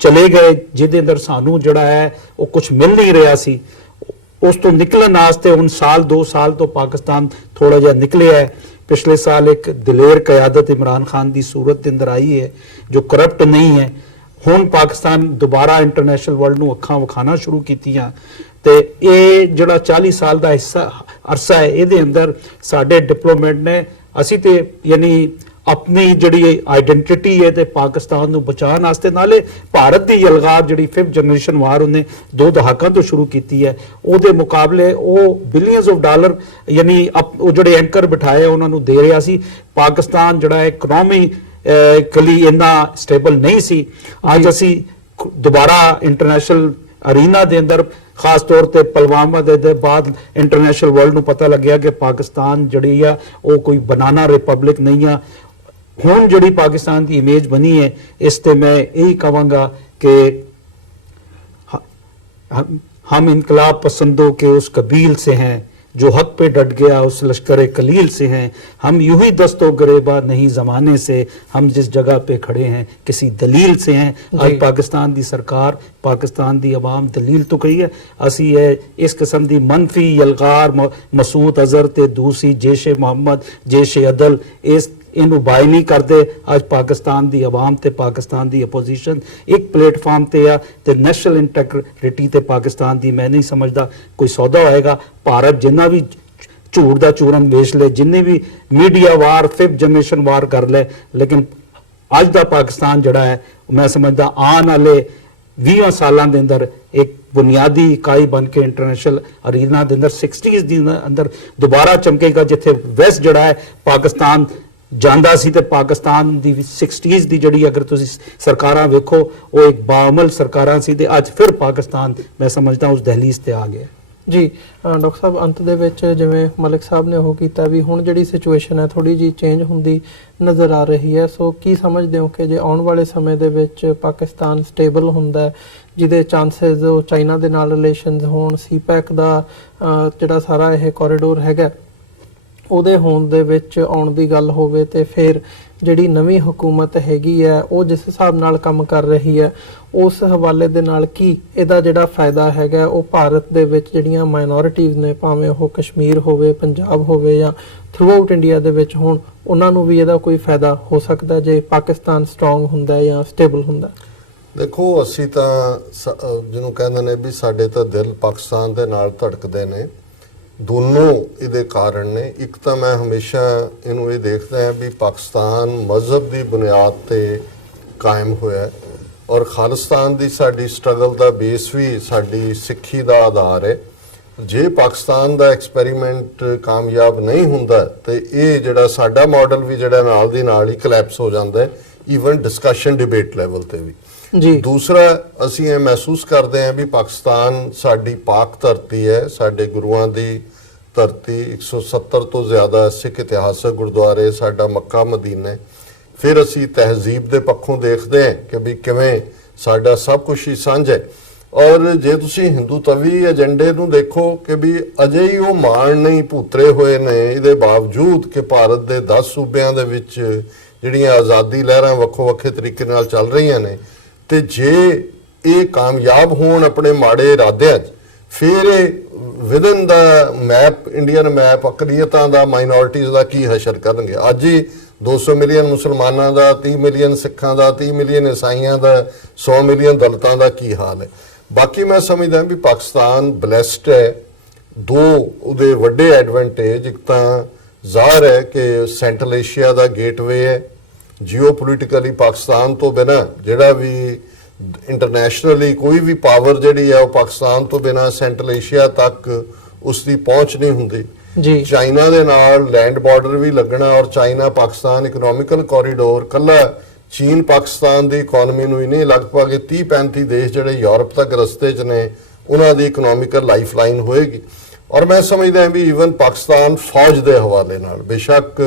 ਚਲੇ ਗਏ ਜਿਹਦੇ ਅੰਦਰ ਸਾਨੂੰ ਜਿਹੜਾ ਹੈ ਉਹ ਕੁਝ ਮਿਲ ਨਹੀਂ ਰਿਹਾ ਸੀ, ਉਸ ਤੋਂ ਨਿਕਲਣ ਵਾਸਤੇ ਹੁਣ 1-2 ਸਾਲ ਤੋਂ ਪਾਕਿਸਤਾਨ ਥੋੜਾ ਜਿਹਾ ਨਿਕਲਿਆ ਹੈ। ਪਿਛਲੇ ਸਾਲ ਇੱਕ ਦਲੇਰ ਕਿਆਦਤ ਇਮਰਾਨ ਖਾਨ ਦੀ ਸੂਰਤ ਦੇ ਅੰਦਰ ਆਈ ਹੈ ਜੋ ਕਰਪਟ ਨਹੀਂ ਹੈ। ਹੁਣ ਪਾਕਿਸਤਾਨ ਦੁਬਾਰਾ ਇੰਟਰਨੈਸ਼ਨਲ ਵਰਲਡ ਨੂੰ ਅੱਖਾਂ ਵਿਖਾਣਾ ਸ਼ੁਰੂ ਕੀਤੀਆਂ ਤੇ ਇਹ ਜਿਹੜਾ 40 ਸਾਲ ਦਾ ਅਰਸਾ ਹੈ ਇਹਦੇ ਅੰਦਰ ਸਾਡੇ ਡਿਪਲੋਮੈਟ ਨੇ ਅਸੀਂ ਤੇ ਯਾਨੀ ਆਪਣੀ ਜਿਹੜੀ ਆਈਡੈਂਟੀਟੀ ਹੈ ਤੇ ਪਾਕਿਸਤਾਨ ਨੂੰ ਬਚਾਉਣ ਵਾਸਤੇ, ਨਾਲੇ ਭਾਰਤ ਦੀ ਯਲਗਾਰ ਜਿਹੜੀ 5th ਜਨਰੇਸ਼ਨ ਵਾਰ ਉਹਨੇ 2 ਦਹਾਕਿਆਂ ਤੋਂ ਸ਼ੁਰੂ ਕੀਤੀ ਹੈ, ਉਹਦੇ ਮੁਕਾਬਲੇ ਉਹ ਬਿਲੀਅਨਸ ਆਫ ਡਾਲਰ ਯਾਨੀ ਉਹ ਜਿਹੜੇ ਐਂਕਰ ਬਿਠਾਏ ਉਹਨਾਂ ਨੂੰ ਦੇ ਰਿਹਾ ਸੀ। ਪਾਕਿਸਤਾਨ ਜਿਹੜਾ ਇਕਨੋਮਿਕਲੀ ਇੰਨਾ ਸਟੇਬਲ ਨਹੀਂ ਸੀ। ਅੱਜ ਅਸੀਂ ਦੁਬਾਰਾ ਇੰਟਰਨੈਸ਼ਨਲ ਅਰੀਨਾ ਦੇ ਅੰਦਰ, ਖਾਸ ਤੌਰ ਤੇ ਪੁਲਵਾਮਾ ਦੇ ਬਾਅਦ ਇੰਟਰਨੈਸ਼ਨਲ ਵਰਲਡ ਨੂੰ ਪਤਾ ਲੱਗਿਆ ਕਿ ਪਾਕਿਸਤਾਨ ਜਿਹੜੀ ਆ ਉਹ ਕੋਈ ਬਨਾਨਾ ਰਿਪਬਲਿਕ ਨਹੀਂ ਆ। ਹੁਣ ਜਿਹੜੀ ਪਾਕਿस्तान की इमेज बनी है, इस पे मैं यही कहूँगा कि हम इनकलाब पसंदों के उस कबील से हैं जो हक पे डट गया, उस लश्कर कलील से हैं। हम यूं ही दस्तो गरेबा नहीं ज़माने से, हम जिस जगह पे खड़े हैं किसी दलील से हैं। आज पाकिस्तान दी सरकार, पाकिस्तान दी अवाम दलील तो कही है, असी है इस किस्म दी मनफी यलगार मसूद अजहर ते दूसरी जैशे मोहम्मद, जैशे अदल इस ਇਹਨੂੰ ਬਾਈ ਨਹੀਂ ਕਰਦੇ। ਅੱਜ ਪਾਕਿਸਤਾਨ ਦੀ ਆਵਾਮ ਤੇ ਪਾਕਿਸਤਾਨ ਦੀ ਆਪੋਜੀਸ਼ਨ ਇੱਕ ਪਲੇਟਫਾਰਮ ਤੇ ਆ ਤੇ ਨੈਸ਼ਨਲ ਇੰਟੈਗ੍ਰਿਟੀ ਤੇ ਪਾਕਿਸਤਾਨ ਦੀ ਮੈਂ ਨਹੀਂ ਸਮਝਦਾ ਕੋਈ ਸੌਦਾ ਹੋਏਗਾ। ਭਾਰਤ ਜਿੰਨਾ ਵੀ ਝੂਠ ਦਾ ਚੂਰਨ ਵੇਚ ਲੈ, ਜਿੰਨੇ ਵੀ ਮੀਡੀਆ ਵਾਰ 5th ਜਨਰੇਸ਼ਨ ਵਾਰ ਕਰ ਲੈ, ਲੇਕਿਨ ਅੱਜ ਦਾ ਪਾਕਿਸਤਾਨ ਜਿਹੜਾ ਹੈ ਮੈਂ ਸਮਝਦਾ ਆਉਣ ਵਾਲੇ 20 ਸਾਲਾਂ ਦੇ ਅੰਦਰ ਇੱਕ ਬੁਨਿਆਦੀ ਇਕਾਈ ਬਣ ਕੇ ਇੰਟਰਨੈਸ਼ਨਲ ਅਰੀਨਾ ਦੇ ਅੰਦਰ 60s ਦੇ ਅੰਦਰ ਦੁਬਾਰਾ ਚਮਕੇਗਾ, ਜਿੱਥੇ ਵੈਸਟ ਜਿਹੜਾ ਹੈ ਪਾਕਿਸਤਾਨ ਜਾਂਦਾ ਸੀ ਤੇ ਪਾਕਿਸਤਾਨ ਦੀ 60s ਦੀ ਜਿਹੜੀ ਅਗਰ ਤੁਸੀਂ ਸਰਕਾਰਾਂ ਵੇਖੋ ਉਹ ਇੱਕ ਬਾਅਮਲ ਸਰਕਾਰਾਂ ਸੀ ਤੇ ਅੱਜ ਫਿਰ ਪਾਕਿਸਤਾਨ ਮੈਂ ਸਮਝਦਾ ਉਸ ਦਹਲੀਜ਼ ਤੇ ਆ ਗਿਆ। ਜੀ ਡਾਕਟਰ ਸਾਹਿਬ, ਅੰਤ ਦੇ ਵਿੱਚ ਜਿਵੇਂ ਮਲਿਕ ਸਾਹਿਬ ਨੇ ਉਹ ਕੀਤਾ ਵੀ ਹੁਣ ਜਿਹੜੀ ਸਿਚੁਏਸ਼ਨ ਹੈ ਥੋੜੀ ਜੀ ਚੇਂਜ ਹੁੰਦੀ ਨਜ਼ਰ ਆ ਰਹੀ ਹੈ, ਸੋ ਕੀ ਸਮਝਦੇ ਹੋ ਕਿ ਜੇ ਆਉਣ ਵਾਲੇ ਸਮੇਂ ਦੇ ਵਿੱਚ ਪਾਕਿਸਤਾਨ ਸਟੇਬਲ ਹੁੰਦਾ ਹੈ, ਜਿਹਦੇ ਚਾਂਸਸ ਉਹ ਚਾਈਨਾ ਦੇ ਨਾਲ ਰਿਲੇਸ਼ਨਸ ਹੋਣ, ਸੀਪੈਕ ਦਾ ਜਿਹੜਾ ਸਾਰਾ ਇਹ ਕੋਰੀਡੋਰ ਹੈਗਾ ਉਹਦੇ ਹੋਣ ਦੇ ਵਿੱਚ ਆਉਣ ਦੀ ਗੱਲ ਹੋਵੇ, ਤੇ ਫਿਰ ਜਿਹੜੀ ਨਵੀਂ ਹਕੂਮਤ ਹੈਗੀ ਹੈ ਉਹ ਜਿਸ ਹਿਸਾਬ ਨਾਲ ਕੰਮ ਕਰ ਰਹੀ ਹੈ ਉਸ ਹਵਾਲੇ ਦੇ ਨਾਲ ਕੀ ਇਹਦਾ ਜਿਹੜਾ ਫਾਇਦਾ ਹੈਗਾ ਉਹ ਭਾਰਤ ਦੇ ਵਿੱਚ ਜਿਹੜੀਆਂ ਮਾਈਨੋਰਿਟੀਜ਼ ਨੇ, ਭਾਵੇਂ ਉਹ ਕਸ਼ਮੀਰ ਹੋਵੇ, ਪੰਜਾਬ ਹੋਵੇ ਜਾਂ ਥਰੂ ਆਊਟ ਇੰਡੀਆ ਦੇ ਵਿੱਚ ਹੋਣ, ਉਹਨਾਂ ਨੂੰ ਵੀ ਇਹਦਾ ਕੋਈ ਫਾਇਦਾ ਹੋ ਸਕਦਾ ਜੇ ਪਾਕਿਸਤਾਨ ਸਟਰੋਂਗ ਹੁੰਦਾ ਹੈ ਜਾਂ ਸਟੇਬਲ ਹੁੰਦਾ? ਦੇਖੋ, ਅਸੀਂ ਤਾਂ ਜਿਹਨੂੰ ਕਹਿੰਦੇ ਨੇ ਵੀ ਸਾਡੇ ਤਾਂ ਦਿਲ ਪਾਕਿਸਤਾਨ ਦੇ ਨਾਲ ਧੜਕਦੇ ਨੇ। ਦੋਨੋਂ ਇਹਦੇ ਕਾਰਨ ਨੇ। ਇੱਕ ਤਾਂ ਮੈਂ ਹਮੇਸ਼ਾ ਇਹਨੂੰ ਇਹ ਦੇਖਦਾ ਹਾਂ ਵੀ ਪਾਕਿਸਤਾਨ ਮਜ਼ਹਬ ਦੀ ਬੁਨਿਆਦ ਤੇ ਕਾਇਮ ਹੋਇਆ ਔਰ ਖਾਲਿਸਤਾਨ ਦੀ ਸਾਡੀ ਸਟਰਗਲ ਦਾ ਬੇਸ ਵੀ ਸਾਡੀ ਸਿੱਖੀ ਦਾ ਆਧਾਰ ਹੈ। ਜੇ ਪਾਕਿਸਤਾਨ ਦਾ ਐਕਸਪੈਰੀਮੈਂਟ ਕਾਮਯਾਬ ਨਹੀਂ ਹੁੰਦਾ ਤੇ ਇਹ ਜਿਹੜਾ ਸਾਡਾ ਮਾਡਲ ਵੀ ਜਿਹੜਾ ਨਾਲ ਦੀ ਨਾਲ ਹੀ ਕਲੈਪਸ ਹੋ ਜਾਂਦਾ ਹੈ, ਈਵਨ ਡਿਸਕਸ਼ਨ ਡਿਬੇਟ ਲੈਵਲ ਤੇ ਵੀ। ਜੀ ਦੂਸਰਾ, ਅਸੀਂ ਇਹ ਮਹਿਸੂਸ ਕਰਦੇ ਹਾਂ ਵੀ ਪਾਕਿਸਤਾਨ ਸਾਡੀ ਪਾਕ ਧਰਤੀ ਹੈ, ਸਾਡੇ ਗੁਰੂਆਂ ਦੀ ਧਰਤੀ, 170 ਤੋਂ ਜ਼ਿਆਦਾ ਸਿੱਖ ਇਤਿਹਾਸਕ ਗੁਰਦੁਆਰੇ, ਸਾਡਾ ਮੱਕਾ ਮਦੀਨਾ ਹੈ। ਫਿਰ ਅਸੀਂ ਤਹਿਜ਼ੀਬ ਦੇ ਪੱਖੋਂ ਦੇਖਦੇ ਹਾਂ ਕਿ ਵੀ ਕਿਵੇਂ ਸਾਡਾ ਸਭ ਕੁਝ ਹੀ ਸਾਂਝਾ ਹੈ। ਔਰ ਜੇ ਤੁਸੀਂ ਹਿੰਦੂਤਵੀ ਏਜੰਡੇ ਨੂੰ ਦੇਖੋ ਕਿ ਵੀ ਅਜੇ ਹੀ ਉਹ ਮਾਣ ਨਹੀਂ ਭੂਤਰੇ ਹੋਏ ਨੇ, ਇਹਦੇ ਬਾਵਜੂਦ ਕਿ ਭਾਰਤ ਦੇ 10 ਸੂਬਿਆਂ ਦੇ ਵਿੱਚ ਜਿਹੜੀਆਂ ਆਜ਼ਾਦੀ ਲਹਿਰਾਂ ਵੱਖੋ ਵੱਖਰੇ ਤਰੀਕੇ ਨਾਲ ਚੱਲ ਰਹੀਆਂ ਨੇ, ਤੇ ਜੇ ਇਹ ਕਾਮਯਾਬ ਹੋਣ ਆਪਣੇ ਮਾੜੇ ਇਰਾਦਿਆਂ 'ਚ, ਫਿਰ ਇਹ ਵਿਦਨ ਦਾ ਮੈਪ, ਇੰਡੀਅਨ ਮੈਪ ਅਕਲੀਅਤਾਂ ਦਾ, ਮਾਈਨੋਰਿਟੀਜ਼ ਦਾ ਕੀ ਹਸ਼ਰ ਕਰਨਗੇ। ਅੱਜ ਹੀ 200 ਮਿਲੀਅਨ ਮੁਸਲਮਾਨਾਂ ਦਾ, 30 ਮਿਲੀਅਨ ਸਿੱਖਾਂ ਦਾ, 30 ਮਿਲੀਅਨ ਈਸਾਈਆਂ ਦਾ, 100 ਮਿਲੀਅਨ ਦਲਿਤਾਂ ਦਾ ਕੀ ਹਾਲ ਹੈ। ਬਾਕੀ ਮੈਂ ਸਮਝਦਾ ਵੀ ਪਾਕਿਸਤਾਨ ਬਲੈਸਡ ਹੈ। ਦੋ ਉਹਦੇ ਵੱਡੇ ਐਡਵਾਂਟੇਜ, ਇੱਕ ਤਾਂ ਜ਼ਾਹਰ ਹੈ ਕਿ ਸੈਂਟਰਲ ਏਸ਼ੀਆ ਦਾ ਗੇਟਵੇ ਹੈ। ਜਿਓਪੋਲਿਟਿਕਲੀ ਪਾਕਿਸਤਾਨ ਤੋਂ ਬਿਨਾਂ ਜਿਹੜਾ ਵੀ ਇੰਟਰਨੈਸ਼ਨਲੀ ਕੋਈ ਵੀ ਪਾਵਰ ਜਿਹੜੀ ਹੈ ਉਹ ਪਾਕਿਸਤਾਨ ਤੋਂ ਬਿਨਾਂ ਸੈਂਟਰਲ ਏਸ਼ੀਆ ਤੱਕ ਉਸ ਦੀ ਪਹੁੰਚ ਨਹੀਂ ਹੁੰਦੀ। ਜੀ ਚਾਈਨਾ ਦੇ ਨਾਲ ਲੈਂਡ ਬਾਰਡਰ ਵੀ ਲੱਗਣਾ ਔਰ ਚਾਈਨਾ ਪਾਕਿਸਤਾਨ ਇਕਨੋਮਿਕਲ ਕੋਰੀਡੋਰ, ਕੱਲਾ ਚੀਨ ਪਾਕਿਸਤਾਨ ਦੀ ਇਕਨੋਮੀ ਨੂੰ ਹੀ ਨਹੀਂ, ਲਗਭਗ 30-35 ਦੇਸ਼ ਜਿਹੜੇ ਯੂਰਪ ਤੱਕ ਰਸਤੇ 'ਚ ਨੇ ਉਹਨਾਂ ਦੀ ਇਕਨੋਮਿਕਲ ਲਾਈਫਲਾਈਨ ਹੋਏਗੀ। ਔਰ ਮੈਂ ਸਮਝਦਾ ਵੀ ਈਵਨ ਪਾਕਿਸਤਾਨ ਫੌਜ ਦੇ ਹਵਾਲੇ ਨਾਲ, ਬੇਸ਼ੱਕ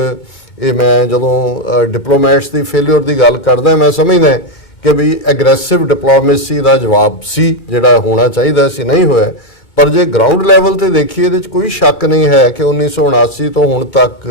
ਇਹ ਮੈਂ ਜਦੋਂ ਡਿਪਲੋਮੈਟਸ ਦੀ ਫੇਲਿਅਰ ਦੀ ਗੱਲ ਕਰਦਾ, ਮੈਂ ਸਮਝਦਾ ਕਿ ਵੀ ਐਗਰੈਸਿਵ ਡਿਪਲੋਮੇਸੀ ਦਾ ਜਵਾਬ ਸੀ ਜਿਹੜਾ ਹੋਣਾ ਚਾਹੀਦਾ ਸੀ, ਨਹੀਂ ਹੋਇਆ। ਪਰ ਜੇ ਗਰਾਊਂਡ ਲੈਵਲ ਤੇ ਦੇਖੀਏ, ਇਹਦੇ 'ਚ ਕੋਈ ਸ਼ੱਕ ਨਹੀਂ ਹੈ ਕਿ 1979 ਤੋਂ ਹੁਣ ਤੱਕ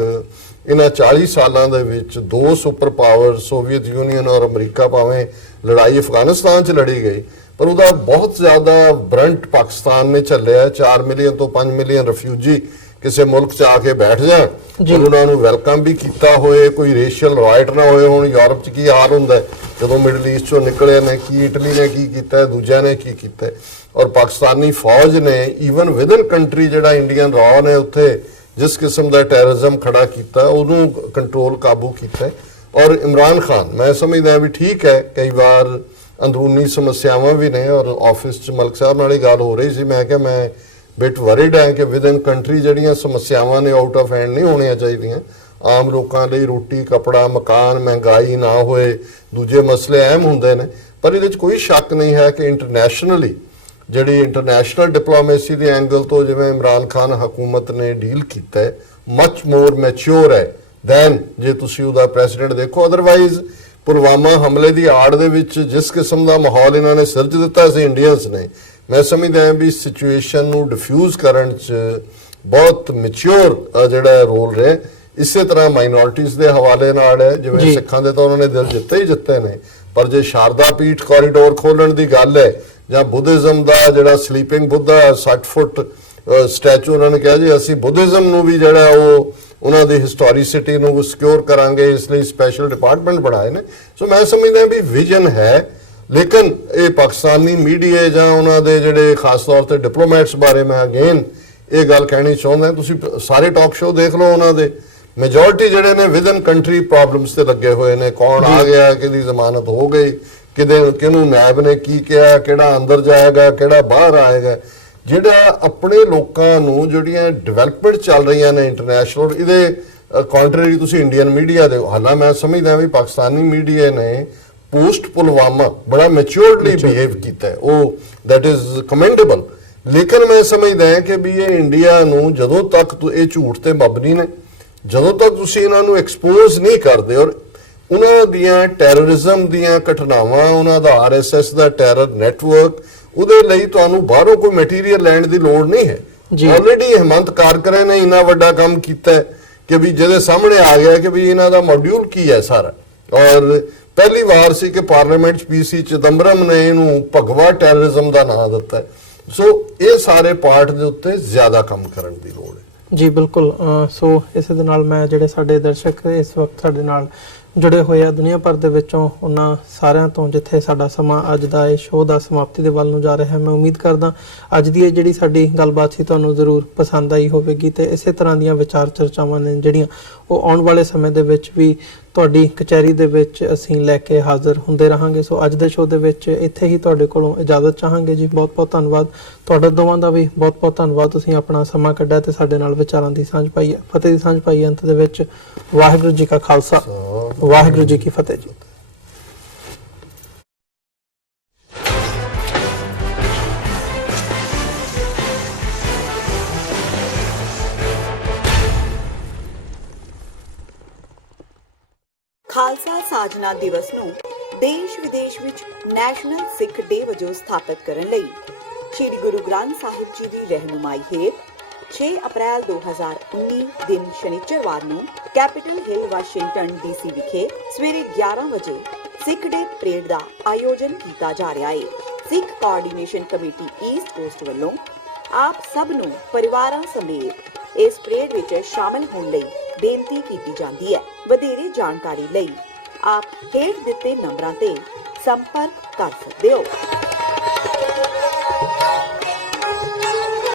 ਇਹਨਾਂ 40 ਸਾਲਾਂ ਦੇ ਵਿੱਚ ਦੋ ਸੁਪਰ ਪਾਵਰ, ਸੋਵੀਅਤ ਯੂਨੀਅਨ ਔਰ ਅਮਰੀਕਾ, ਭਾਵੇਂ ਲੜਾਈ ਅਫਗਾਨਿਸਤਾਨ 'ਚ ਲੜੀ ਗਈ ਪਰ ਉਹਦਾ ਬਹੁਤ ਜ਼ਿਆਦਾ ਬਰੰਟ ਪਾਕਿਸਤਾਨ ਨੇ ਝੱਲਿਆ। 4 ਮਿਲੀਅਨ ਤੋਂ 5 ਮਿਲੀਅਨ ਰਿਫਿਊਜੀ ਕਿਸੇ ਮੁਲਕ 'ਚ ਆ ਕੇ ਬੈਠ ਜਾਣ ਔਰ ਉਹਨਾਂ ਨੂੰ ਵੈਲਕਮ ਵੀ ਕੀਤਾ ਹੋਏ, ਕੋਈ ਰੇਸ਼ੀਅਲ ਰਾਈਟ ਨਾ ਹੋਏ। ਹੁਣ ਯੂਰਪ 'ਚ ਕੀ ਹਾਲ ਹੁੰਦਾ ਜਦੋਂ ਮਿਡਲ ਈਸਟ 'ਚੋਂ ਨਿਕਲੇ ਨੇ, ਕੀ ਇਟਲੀ ਨੇ ਕੀ ਕੀਤਾ, ਦੂਜਿਆਂ ਨੇ ਕੀ ਕੀਤਾ। ਔਰ ਪਾਕਿਸਤਾਨੀ ਫੌਜ ਨੇ ਈਵਨ ਵਿਦਨ ਕੰਟਰੀ ਜਿਹੜਾ ਇੰਡੀਅਨ ਰਾਅ ਨੇ ਉੱਥੇ ਜਿਸ ਕਿਸਮ ਦਾ ਟੈਰਰਿਜ਼ਮ ਖੜਾ ਕੀਤਾ ਉਹਨੂੰ ਕੰਟਰੋਲ ਕਾਬੂ ਕੀਤਾ। ਔਰ ਇਮਰਾਨ ਖਾਨ, ਮੈਂ ਸਮਝਦਾ ਵੀ ਠੀਕ ਹੈ, ਕਈ ਵਾਰ ਅੰਦਰੂਨੀ ਸਮੱਸਿਆਵਾਂ ਵੀ ਨੇ। ਔਰ ਆਫਿਸ 'ਚ ਮਲਕ ਸਾਹਿਬ ਨਾਲ ਹੀ ਗੱਲ ਹੋ ਰਹੀ ਸੀ, ਮੈਂ ਕਿਹਾ ਮੈਂ ਬਿਟ ਵਰਿਡ ਹੈ ਕਿ ਵਿਦਨ ਕੰਟਰੀ ਜਿਹੜੀਆਂ ਸਮੱਸਿਆਵਾਂ ਨੇ ਆਊਟ ਆਫ ਹੈਂਡ ਨਹੀਂ ਹੋਣੀਆਂ ਚਾਹੀਦੀਆਂ। ਆਮ ਲੋਕਾਂ ਲਈ ਰੋਟੀ, ਕੱਪੜਾ, ਮਕਾਨ, ਮਹਿੰਗਾਈ ਨਾ ਹੋਏ, ਦੂਜੇ ਮਸਲੇ ਅਹਿਮ ਹੁੰਦੇ ਨੇ। ਪਰ ਇਹਦੇ 'ਚ ਕੋਈ ਸ਼ੱਕ ਨਹੀਂ ਹੈ ਕਿ ਇੰਟਰਨੈਸ਼ਨਲੀ ਜਿਹੜੀ ਇੰਟਰਨੈਸ਼ਨਲ ਡਿਪਲੋਮੇਸੀ ਦੇ ਐਂਗਲ ਤੋਂ ਜਿਵੇਂ ਇਮਰਾਨ ਖਾਨ ਹਕੂਮਤ ਨੇ ਡੀਲ ਕੀਤਾ ਹੈ, ਮਚ ਮੋਰ ਮੈਚੁਰ ਹੈ ਦੈਨ ਜੇ ਤੁਸੀਂ ਉਹਦਾ ਪ੍ਰੈਜ਼ੀਡੈਂਟ ਦੇਖੋ। ਅਦਰਵਾਈਜ਼ ਪੁਲਵਾਮਾ ਹਮਲੇ ਦੀ ਆੜ ਦੇ ਵਿੱਚ ਜਿਸ ਕਿਸਮ ਦਾ ਮਾਹੌਲ ਇਹਨਾਂ ਨੇ ਸਿਰਜ ਦਿੱਤਾ ਸੀ ਇੰਡੀਅਨਸ ਨੇ, ਮੈਂ ਸਮਝਦਾ ਵੀ ਸਿਚੁਏਸ਼ਨ ਨੂੰ ਡਿਫਿਊਜ਼ ਕਰਨ 'ਚ ਬਹੁਤ ਮੈਚੁਰ ਜਿਹੜਾ ਰੋਲ ਰਿਹਾ। ਇਸੇ ਤਰ੍ਹਾਂ ਮਾਈਨੋਰਿਟੀਜ਼ ਦੇ ਹਵਾਲੇ ਨਾਲ ਹੈ, ਜਿਵੇਂ ਸਿੱਖਾਂ ਦੇ ਤਾਂ ਉਹਨਾਂ ਨੇ ਦਿਲ ਜਿੱਤੇ ਹੀ ਜਿੱਤੇ ਨੇ, ਪਰ ਜੇ ਸ਼ਾਰਦਾ ਪੀਠ ਕੋਰੀਡੋਰ ਖੋਲਣ ਦੀ ਗੱਲ ਹੈ ਜਾਂ ਬੁੱਧਿਜ਼ਮ ਦਾ ਜਿਹੜਾ ਸਲੀਪਿੰਗ ਬੁੱਧਾ 60 ਫੁੱਟ ਸਟੈਚੂ, ਉਹਨਾਂ ਨੇ ਕਿਹਾ ਜੀ ਅਸੀਂ ਬੁੱਧਿਜ਼ਮ ਨੂੰ ਵੀ ਜਿਹੜਾ ਉਹ ਉਹਨਾਂ ਦੀ ਹਿਸਟੋਰੀਸਿਟੀ ਨੂੰ ਸਿਕਿਉਰ ਕਰਾਂਗੇ, ਇਸ ਲਈ ਸਪੈਸ਼ਲ ਡਿਪਾਰਟਮੈਂਟ ਬਣਾਏ ਨੇ। ਸੋ ਮੈਂ ਸਮਝਦਾ ਵੀ ਵਿਜ਼ਨ ਹੈ, ਲੇਕਿਨ ਇਹ ਪਾਕਿਸਤਾਨੀ ਮੀਡੀਆ ਜਾਂ ਉਹਨਾਂ ਦੇ ਜਿਹੜੇ ਖਾਸ ਤੌਰ ਤੇ ਡਿਪਲੋਮੈਟਸ ਬਾਰੇ ਮੈਂ ਅਗੇਨ ਇਹ ਗੱਲ ਕਹਿਣੀ ਚਾਹੁੰਦਾ, ਤੁਸੀਂ ਸਾਰੇ ਟਾਕ ਸ਼ੋਅ ਦੇਖ ਲਓ, ਉਹਨਾਂ ਦੇ ਮੈਜੋਰਿਟੀ ਜਿਹੜੇ ਨੇ ਵਿਦਨ ਕੰਟਰੀ ਪ੍ਰੋਬਲਮਸ ਤੇ ਲੱਗੇ ਹੋਏ ਨੇ। ਕੌਣ ਆ ਗਿਆ, ਕਿਹਦੀ ਜ਼ਮਾਨਤ ਹੋ ਗਈ, ਕਿਹਨੂੰ ਨੈਬ ਨੇ ਕੀ ਕਿਹਾ, ਕਿਹੜਾ ਅੰਦਰ ਜਾਏਗਾ, ਕਿਹੜਾ ਬਾਹਰ ਆਏਗਾ। ਜਿਹੜਾ ਆਪਣੇ ਲੋਕਾਂ ਨੂੰ ਜਿਹੜੀਆਂ ਡਿਵੈਲਪਮੈਂਟ ਚੱਲ ਰਹੀਆਂ ਨੇ ਇੰਟਰਨੈਸ਼ਨਲ, ਇਹਦੇ ਕੰਟਰਰੀ ਤੁਸੀਂ ਇੰਡੀਅਨ ਮੀਡੀਆ ਦੇ, ਹਾਲਾਂ ਮੈਂ ਸਮਝਦਾ ਵੀ ਪਾਕਿਸਤਾਨੀ ਮੀਡੀਆ ਨੇ ਪੋਸਟ ਪੁਲਵਾਮਾ ਬੜਾ ਮੈਚੁਰਡਲੀ ਬਿਹੇਵ ਕੀਤਾ ਹੈ, ਉਹ ਦੈਟ ਇਜ਼ ਕਮੈਂਡੇਬਲ। ਲੇਕਿਨ ਮੈਂ ਸਮਝਦਾ ਹਾਂ ਕਿ ਵੀ ਇਹ ਇੰਡੀਆ ਨੂੰ ਜਦੋਂ ਤੱਕ ਇਹ ਝੂਠ ਤੇ ਮਬਨੀ ਨੇ, ਜਦੋਂ ਤੱਕ ਤੁਸੀਂ ਇਹਨਾਂ ਨੂੰ ਐਕਸਪੋਜ਼ ਨਹੀਂ ਕਰਦੇ, ਔਰ ਉਹਨਾਂ ਦੀਆਂ ਟੈਰਰਿਜ਼ਮ ਦੀਆਂ ਘਟਨਾਵਾਂ, ਉਹਨਾਂ ਦਾ ਆਰਐਸਐਸ ਦਾ ਟੈਰਰ ਨੈਟਵਰਕ, ਉਹਦੇ ਲਈ ਤੁਹਾਨੂੰ ਬਾਹਰੋਂ ਕੋਈ ਮਟੀਰੀਅਲ ਲੈਣ ਦੀ ਲੋੜ ਨਹੀਂ ਹੈ। ਆਲਰੇਡੀ ਹਿਮੰਤ ਕਾਰਕਰੇ ਨੇ ਇੰਨਾ ਵੱਡਾ ਕੰਮ ਕੀਤਾ ਹੈ ਕਿ ਵੀ ਜਿਹਦੇ ਸਾਹਮਣੇ ਆ ਗਿਆ ਕਿ ਵੀ ਇਹਨਾਂ ਦਾ ਮੋਡਿਊਲ ਕੀ ਹੈ ਸਾਰਾ। ਔਰ ਪਹਿਲੀ ਵਾਰ ਸੀ ਕਿ ਪਾਰਲੀਮੈਂਟ 'ਚ ਪੀਸੀ ਚਿਦੰਬਰਮ ਨੇ ਇਹਨੂੰ ਭਗਵਾ ਟੈਰਰਿਜ਼ਮ ਦਾ ਨਾਮ ਦਿੱਤਾ ਹੈ। ਸੋ ਇਹ ਸਾਰੇ ਪਾਰਟ ਦੇ ਉੱਤੇ ਜ਼ਿਆਦਾ ਕੰਮ ਕਰਨ ਦੀ ਲੋੜ ਹੈ। ਜੀ ਬਿਲਕੁਲ। ਸੋ ਇਸੇ ਦੇ ਨਾਲ ਮੈਂ ਜਿਹੜੇ ਸਾਡੇ ਦਰਸ਼ਕ ਇਸ ਵਕਤ ਸਾਡੇ ਨਾਲ ਜੁੜੇ ਹੋਏ ਆ ਦੁਨੀਆ ਭਰ ਦੇ ਵਿੱਚੋਂ, ਉਹਨਾਂ ਸਾਰਿਆਂ ਤੋਂ ਜਿੱਥੇ ਸਾਡਾ ਸਮਾਂ ਅੱਜ ਦਾ ਇਹ ਸ਼ੋਅ ਦਾ ਸਮਾਪਤੀ ਦੇ ਵੱਲ ਨੂੰ ਜਾ ਰਿਹਾ ਹੈ, ਮੈਂ ਉਮੀਦ ਕਰਦਾ ਅੱਜ ਦੀ ਇਹ ਜਿਹੜੀ ਸਾਡੀ ਗੱਲਬਾਤ ਸੀ ਤੁਹਾਨੂੰ ਜ਼ਰੂਰ ਪਸੰਦ ਆਈ ਹੋਵੇਗੀ ਤੇ ਇਸੇ ਤਰ੍ਹਾਂ ਦੀਆਂ ਵਿਚਾਰ ਚਰਚਾਵਾਂ ਨੇ ਜਿਹੜੀਆਂ ਉਹ ਆਉਣ ਵਾਲੇ ਸਮੇਂ ਦੇ ਵਿੱਚ ਵੀ ਤੁਹਾਡੀ ਕਚਹਿਰੀ ਦੇ ਵਿੱਚ ਅਸੀਂ ਲੈ ਕੇ ਹਾਜ਼ਰ ਹੁੰਦੇ ਰਹਾਂਗੇ। ਸੋ ਅੱਜ ਦੇ ਸ਼ੋਅ ਦੇ ਵਿੱਚ ਇੱਥੇ ਹੀ ਤੁਹਾਡੇ ਕੋਲੋਂ ਇਜਾਜ਼ਤ ਚਾਹਾਂਗੇ ਜੀ। ਬਹੁਤ ਬਹੁਤ ਧੰਨਵਾਦ ਤੁਹਾਡੇ ਦੋਵਾਂ ਦਾ ਵੀ, ਬਹੁਤ ਬਹੁਤ ਧੰਨਵਾਦ ਤੁਸੀਂ ਆਪਣਾ ਸਮਾਂ ਕੱਢਿਆ ਤੇ ਸਾਡੇ ਨਾਲ ਵਿਚਾਰਾਂ ਦੀ ਸਾਂਝ ਪਾਈ ਹੈ। ਫਤਿਹ ਦੀ ਸਾਂਝ ਪਾਈ ਅੰਤ ਦੇ ਵਿੱਚ। ਵਾਹਿਗੁਰੂ ਜੀ ਕਾ ਖਾਲਸਾ, ਵਾਹਿਗੁਰੂ ਜੀ ਕੀ ਫਤਿਹ ਜੀ। ਖਾਲਸਾ ਸਾਜਨਾ ਦਿਵਸ ਨੂੰ ਦੇਸ਼ ਵਿਦੇਸ਼ ਵਿੱਚ ਨੈਸ਼ਨਲ ਸਿੱਖ ਡੇ ਵਜੋਂ ਸਥਾਪਿਤ ਕਰਨ ਲਈ ਸ੍ਰੀ ਗੁਰੂ ਗ੍ਰੰਥ ਸਾਹਿਬ ਜੀ ਦੀ ਰਹਿਨੁਮਾਈ ਹੇਠ 6 ਅਪ੍ਰੈਲ 2019 ਦਿਨ ਸ਼ਨੀਚਰਵਾਰ ਨੂੰ ਕੈਪੀਟਲ ਹਿੱਲ ਵਾਸ਼ਿੰਗਟਨ ਡੀਸੀ ਵਿਖੇ ਸਵੇਰੇ 11 ਵਜੇ ਸਿੱਖ ਡੇ ਪਰੇਡ ਦਾ ਆਯੋਜਨ ਕੀਤਾ ਜਾ ਰਿਹਾ ਹੈ। ਸਿੱਖ ਕੋਆਰਡੀਨੇਸ਼ਨ ਕਮੇਟੀ ਈਸਟ ਕੋਸਟ ਵੱਲੋਂ ਆਪ ਸਭ ਨੂੰ ਪਰਿਵਾਰਾਂ ਸਮੇਤ ਇਸ ਪਰੇਡ ਵਿੱਚ ਸ਼ਾਮਲ ਹੋਣ ਲਈ ਬੇਨਤੀ ਕੀਤੀ ਜਾਂਦੀ ਹੈ। ਵਧੇਰੇ ਜਾਣਕਾਰੀ ਲਈ ਆਪ ਹੇਠ ਦਿੱਤੇ ਨੰਬਰਾਂ ਤੇ ਸੰਪਰਕ ਕਰ ਸਕਦੇ ਹੋ।